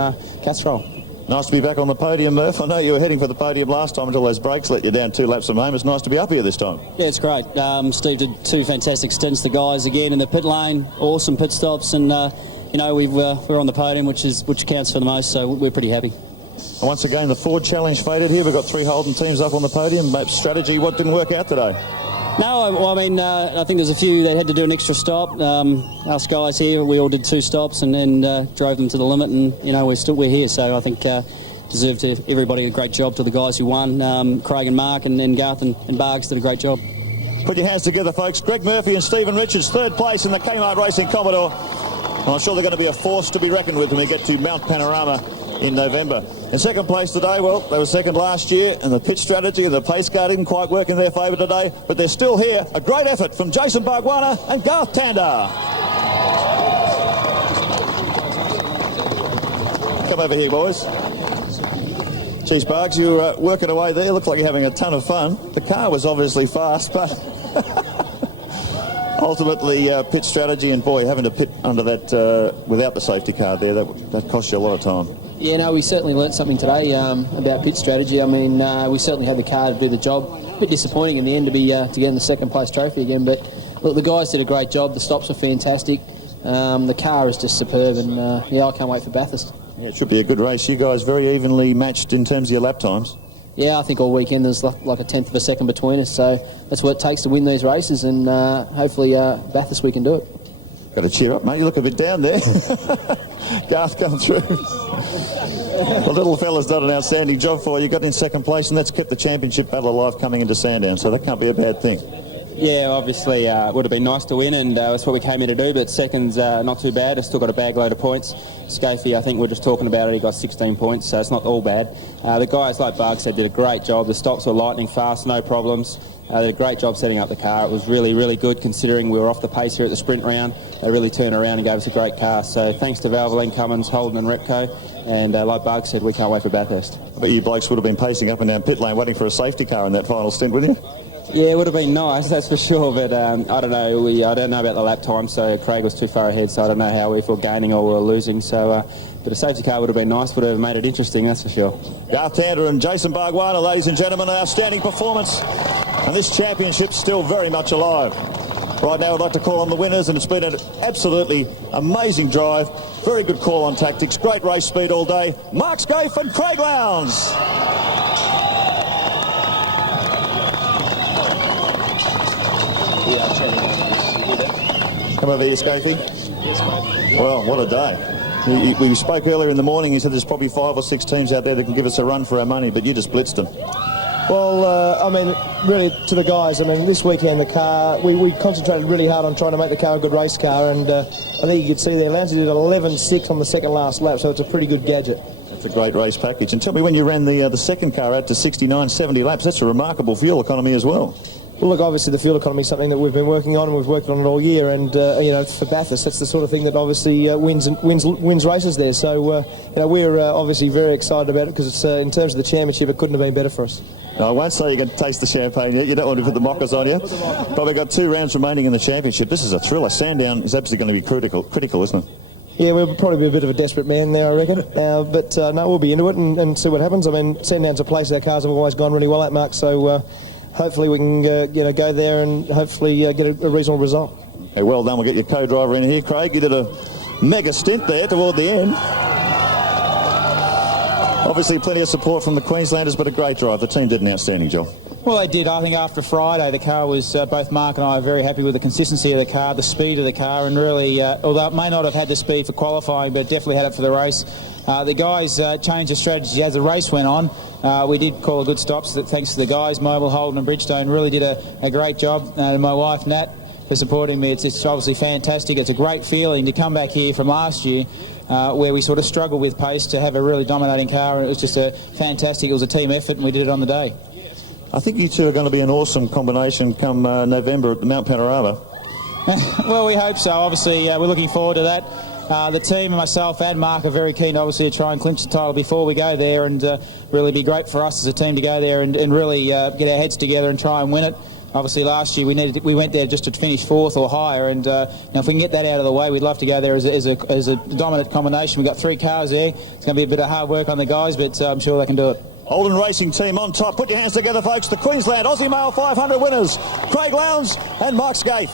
Castrol. Nice to be back on the podium, Murph. I know you were heading for the podium last time until those brakes let you down 2 laps from home. It's nice to be up here this time. Yeah, it's great. Steve did 2 fantastic stints. The guys again in the pit lane, awesome pit stops, and you know we're on the podium, which counts for the most. So we're pretty happy. And once again, the Ford Challenge faded here. We've got 3 Holden teams up on the podium. Maybe strategy, what didn't work out today? No, well, I mean, I think there's a few that had to do an extra stop. Us guys here, we all did 2 stops and then drove them to the limit, and you know we're here. So I think deserved everybody a great job to the guys who won. Craig and Mark, and then Garth and Bargs did a great job. Put your hands together, folks. Greg Murphy and Stephen Richards, 3rd place in the Kmart Racing Commodore. And I'm sure they're going to be a force to be reckoned with when we get to Mount Panorama in November. In 2nd place today, well, they were 2nd last year, and the pitch strategy and the pace car didn't quite work in their favour today, but they're still here. A great effort from Jason Bargwanna and Garth Tander. Come over here, boys. Geez, Bargs, you were working away there. Looked like you're having a ton of fun. The car was obviously fast, but ultimately pit strategy, and boy, having to pit under that without the safety car there, that cost you a lot of time. Yeah, no, we certainly learnt something today about pit strategy. I mean, we certainly had the car to do the job. A bit disappointing in the end to get in the 2nd place trophy again, but look, the guys did a great job. The stops were fantastic. The car is just superb, and yeah, I can't wait for Bathurst. Yeah, it should be a good race. You guys very evenly matched in terms of your lap times. Yeah, I think all weekend there's like a 1/10 of a second between us, so that's what it takes to win these races, and hopefully Bathurst we can do it. Got to cheer up, mate. You look a bit down there. Garth, come through. The little fella's done an outstanding job for you. Got in 2nd place, and that's kept the championship battle alive coming into Sandown, so that can't be a bad thing. Yeah, obviously it would have been nice to win, and that's what we came here to do, but 2nd's not too bad. I've still got a bag load of points. Scafey, I think we're just talking about it, he got 16 points, so it's not all bad. The guys, like Barg said, did a great job. The stops were lightning fast, no problems. They did a great job setting up the car. It was really, really good considering we were off the pace here at the sprint round. They really turned around and gave us a great car. So thanks to Valvoline, Cummins, Holden and Repco. And like Barg said, we can't wait for Bathurst. But you blokes would have been pacing up and down pit lane waiting for a safety car in that final stint, wouldn't you? Yeah, it would have been nice, that's for sure, but I don't know. I don't know about the lap time, so Craig was too far ahead, so I don't know how if we're gaining or we're losing. So, but a safety car would have been nice, would have made it interesting, that's for sure. Garth Tander and Jason Bargwanna, ladies and gentlemen, an outstanding performance, and this championship's still very much alive. Right now, I'd like to call on the winners, and it's been an absolutely amazing drive. Very good call on tactics, great race speed all day. Mark Scaife and Craig Lowndes. Come over here, Scafey. Well, what a day. We spoke earlier in the morning, he said there's probably 5 or 6 teams out there that can give us a run for our money, but you just blitzed them. Well, I mean, really, to the guys, I mean, this weekend the car, we concentrated really hard on trying to make the car a good race car, and I think you could see there, Lowndes did 11.6 on the 2nd last lap, so it's a pretty good gadget. It's a great race package. And tell me, when you ran the 2nd car out to 69, 70 laps, that's a remarkable fuel economy as well. Well, look, obviously the fuel economy is something that we've been working on, and we've worked on it all year. And you know, for Bathurst, that's the sort of thing that obviously wins races there. So you know, we're obviously very excited about it because it's in terms of the championship, it couldn't have been better for us. No, I won't say you can taste the champagne yet. You don't want to put the mockers on you. Probably got 2 rounds remaining in the championship. This is a thriller. Sandown is absolutely going to be critical, isn't it? Yeah, we'll probably be a bit of a desperate man there, I reckon. But no, we'll be into it and see what happens. I mean, Sandown's a place our cars have always gone really well at, Mark. So. Hopefully we can go there and hopefully get a reasonable result. Okay, well done. We'll get your co-driver in here, Craig. You did a mega stint there toward the end. Obviously plenty of support from the Queenslanders, but a great drive. The team did an outstanding job. Well, they did. I think after Friday, the car was, both Mark and I are very happy with the consistency of the car, the speed of the car, and really, although it may not have had the speed for qualifying, but it definitely had it for the race. The guys changed their strategy as the race went on. We did call a good stops, thanks to the guys. Mobile, Holden and Bridgestone really did a great job. And my wife, Nat, for supporting me. It's obviously fantastic. It's a great feeling to come back here from last year where we sort of struggled with pace to have a really dominating car. And it was just fantastic. It was a team effort, and we did it on the day. I think you two are going to be an awesome combination come November at the Mount Panorama. Well, we hope so. Obviously, we're looking forward to that. The team and myself and Mark are very keen, obviously, to try and clinch the title before we go there, and really be great for us as a team to go there and really get our heads together and try and win it. Obviously, last year we went there just to finish 4th or higher, and now if we can get that out of the way, we'd love to go there as a dominant combination. We've got 3 cars there. It's going to be a bit of hard work on the guys, but I'm sure they can do it. Holden Racing Team on top. Put your hands together, folks. The Queensland Aussie Male 500 winners, Craig Lowndes and Mike Scaife.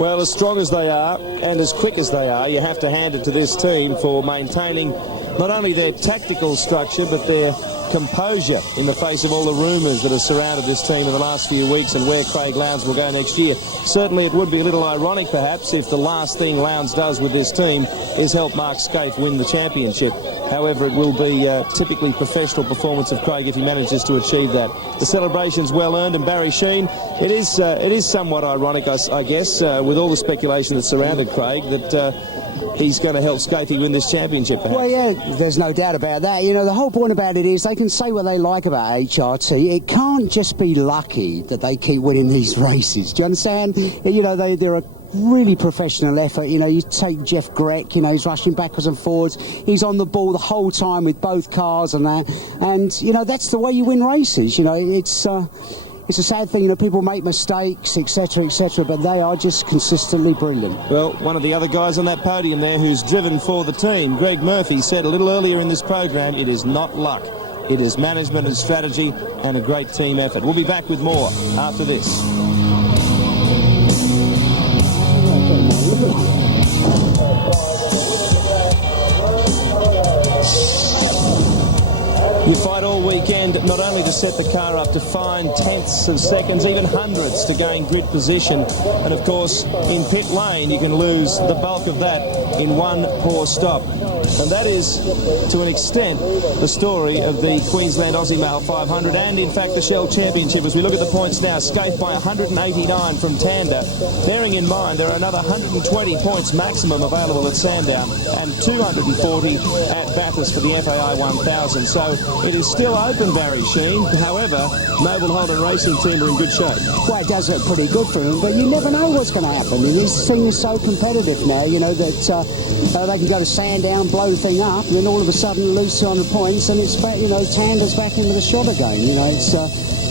Well, as strong as they are and as quick as they are, you have to hand it to this team for maintaining not only their tactical structure but their composure in the face of all the rumours that have surrounded this team in the last few weeks and where Craig Lowndes will go next year. Certainly it would be a little ironic perhaps if the last thing Lowndes does with this team is help Mark Scaife win the championship. However, it will be typically professional performance of Craig if he manages to achieve that. The celebration's well earned, and Barry Sheen, it is somewhat ironic, I guess, with all the speculation that surrounded Craig, that he's going to help Scaife win this championship, perhaps. Well, yeah, there's no doubt about that. You know, the whole point about it is they can say what they like about HRT. It can't just be lucky that they keep winning these races. Do you understand? You know, they're a really professional effort. You know, you take Jeff Grech, you know, he's rushing backwards and forwards. He's on the ball the whole time with both cars and that. And, you know, that's the way you win races. You know, it's a sad thing, you know, people make mistakes, etc., but they are just consistently brilliant. Well, one of the other guys on that podium there who's driven for the team, Greg Murphy, said a little earlier in this program, it is not luck. It is management and strategy and a great team effort. We'll be back with more after this. You fight all weekend not only to set the car up, to find tenths of seconds, even hundredths to gain grid position. And of course, in pit lane, you can lose the bulk of that in one poor stop. And that is, to an extent, the story of the Queensland Aussie Male 500 and, in fact, the Shell Championship. As we look at the points now, Scaife by 189 from Tander. Bearing in mind there are another 120 points maximum available at Sandown and 240 at Bathurst for the FAI 1000. So it is still open, Barry Sheen. However, Noble Holden Racing Team are in good shape. Well, it does look pretty good for them, but you never know what's going to happen. This thing is so competitive now, you know, that they can go to Sandown, blow the thing up, and then all of a sudden lose 200 points, and it's back, you know, Tander's back into the shot again. You know, it's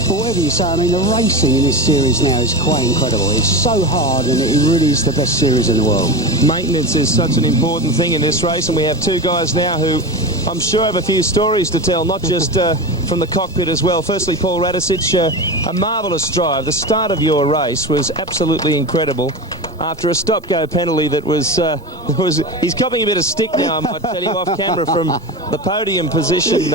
but whatever you say, I mean, the racing in this series now is quite incredible. It's so hard, and it really is the best series in the world. Maintenance is such an important thing in this race, and we have two guys now who I'm sure have a few stories to tell, not just from the cockpit as well. Firstly, Paul Radicic, a marvellous drive. The start of your race was absolutely incredible. After a stop-go penalty that was he's copping a bit of stick now, I might tell you, off camera from the podium position.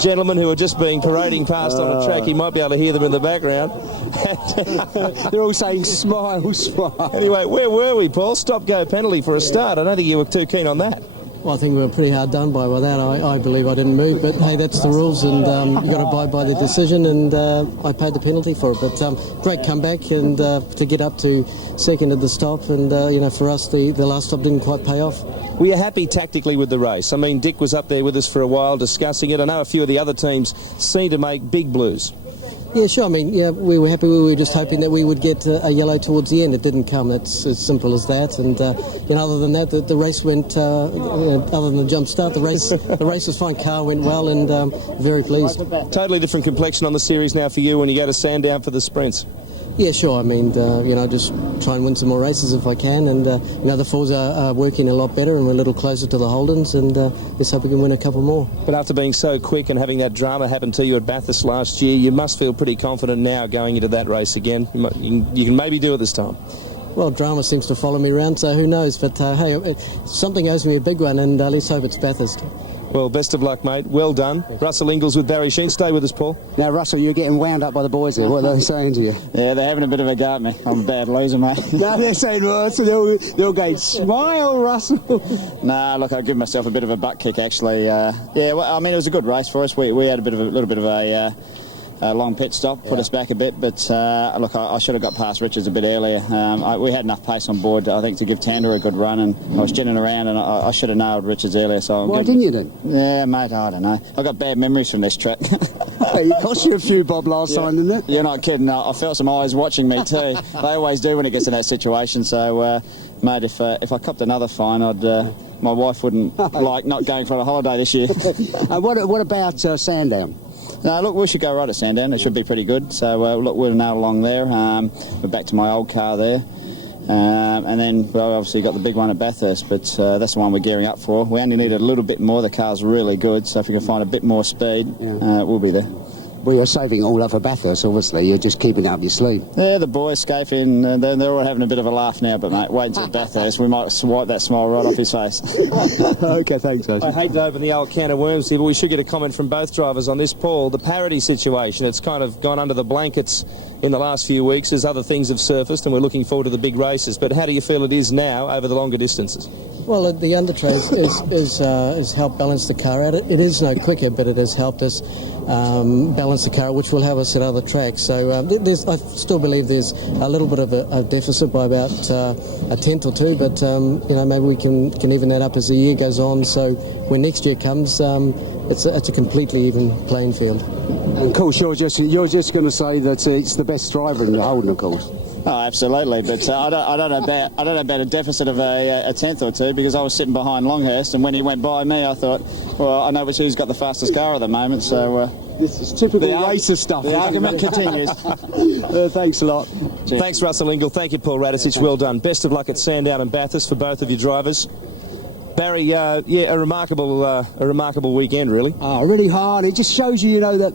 Gentlemen who are just parading past on a track, you might be able to hear them in the background. They're all saying, smile, smile. Anyway, where were we, Paul? Stop-go penalty for a start. I don't think you were too keen on that. Well, I think we were pretty hard done by that. I believe I didn't move, but hey, that's the rules, and you've got to abide by the decision, and I paid the penalty for it. But great comeback, and to get up to second at the stop, and you know, for us, the last stop didn't quite pay off. Were you happy tactically with the race? I mean, Dick was up there with us for a while discussing it. I know a few of the other teams seem to make big blues. Yeah, sure. I mean, yeah, we were happy. We were just hoping that we would get a yellow towards the end. It didn't come. It's as simple as that. And you know, other than that, the race went. Other than the jump start, the race was fine. Car went well, and very pleased. Totally different complexion on the series now for you when you go to Sandown for the sprints. Yeah, sure. I mean, you know, just try and win some more races if I can, and you know, the fours are working a lot better, and we're a little closer to the Holdens, and let's hope we can win a couple more. But after being so quick and having that drama happen to you at Bathurst last year, you must feel pretty confident now going into that race again. You can maybe do it this time. Well, drama seems to follow me around, so who knows? But hey, something owes me a big one, and let's hope it's Bathurst. Well, best of luck, mate. Well done. Russell Ingles with Barry Sheen. Stay with us, Paul. Now, Russell, you're getting wound up by the boys here. What are they saying to you? Yeah, they're having a bit of a go at me. I'm a bad loser, mate. No, they're saying, well, so they're all going, smile, Russell. Nah, look, I give myself a bit of a butt kick, actually. Yeah, well, I mean, it was a good race for us. We had a little bit of a long pit stop, put us back a bit, but look, I should have got past Richards a bit earlier. We had enough pace on board, I think, to give Tander a good run, and I was ginning around, and I should have nailed Richards earlier. So why didn't you then? Yeah, mate, I don't know. I got bad memories from this track. It cost you a few bob last time, didn't it? You're not kidding. I felt some eyes watching me too. They always do when it gets in that situation. So, mate, if I copped another fine, my wife wouldn't like not going for a holiday this year. What about Sandown? No, look, we should go right at Sandown. It should be pretty good. So, look, we're now along there. We're back to my old car there. And then, well, obviously got the big one at Bathurst, but that's the one we're gearing up for. We only need a little bit more. The car's really good, so if we can find a bit more speed, we'll be there. Well, you're saving it all up for Bathurst, obviously. You're just keeping it up your sleeve. Yeah, the boys scaping, they're all having a bit of a laugh now, but mate, wait until Bathurst. We might swipe that smile right off his face. OK, thanks, Ash. I hate to open the old can of worms here, but we should get a comment from both drivers on this, Paul. The parity situation, it's kind of gone under the blankets in the last few weeks as other things have surfaced, and we're looking forward to the big races. But how do you feel it is now over the longer distances? Well, the undertrails has helped balance the car out. It is no quicker, but it has helped us balance the car, which will help us at other tracks. So I still believe there's a little bit of a deficit by about a tenth or two, but maybe we can even that up as the year goes on. So when next year comes, it's a completely even playing field. And of course, you're just going to say that it's the best driver in the Holden, of course. Oh, absolutely, but I don't know about a deficit of a tenth or two, because I was sitting behind Longhurst, and when he went by me, I thought, well, I know who's got the fastest car at the moment. So this is typical racer stuff. The argument continues. Thanks a lot. Cheers. Thanks, Russell Ingall. Thank you, Paul Radisich. Well done. Best of luck at Sandown and Bathurst for both of you drivers. Barry, a remarkable weekend, really. Oh, really hard. It just shows you, that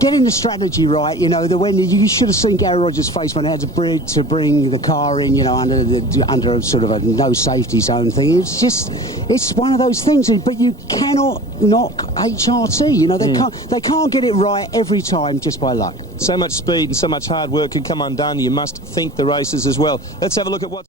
getting the strategy right, when you should have seen Gary Rogers' face when he had to bring the car in, under a sort of a no safety zone thing. It's one of those things, but you cannot knock HRT. They can't get it right every time just by luck. So much speed and so much hard work can come undone. You must think the races as well. Let's have a look at what.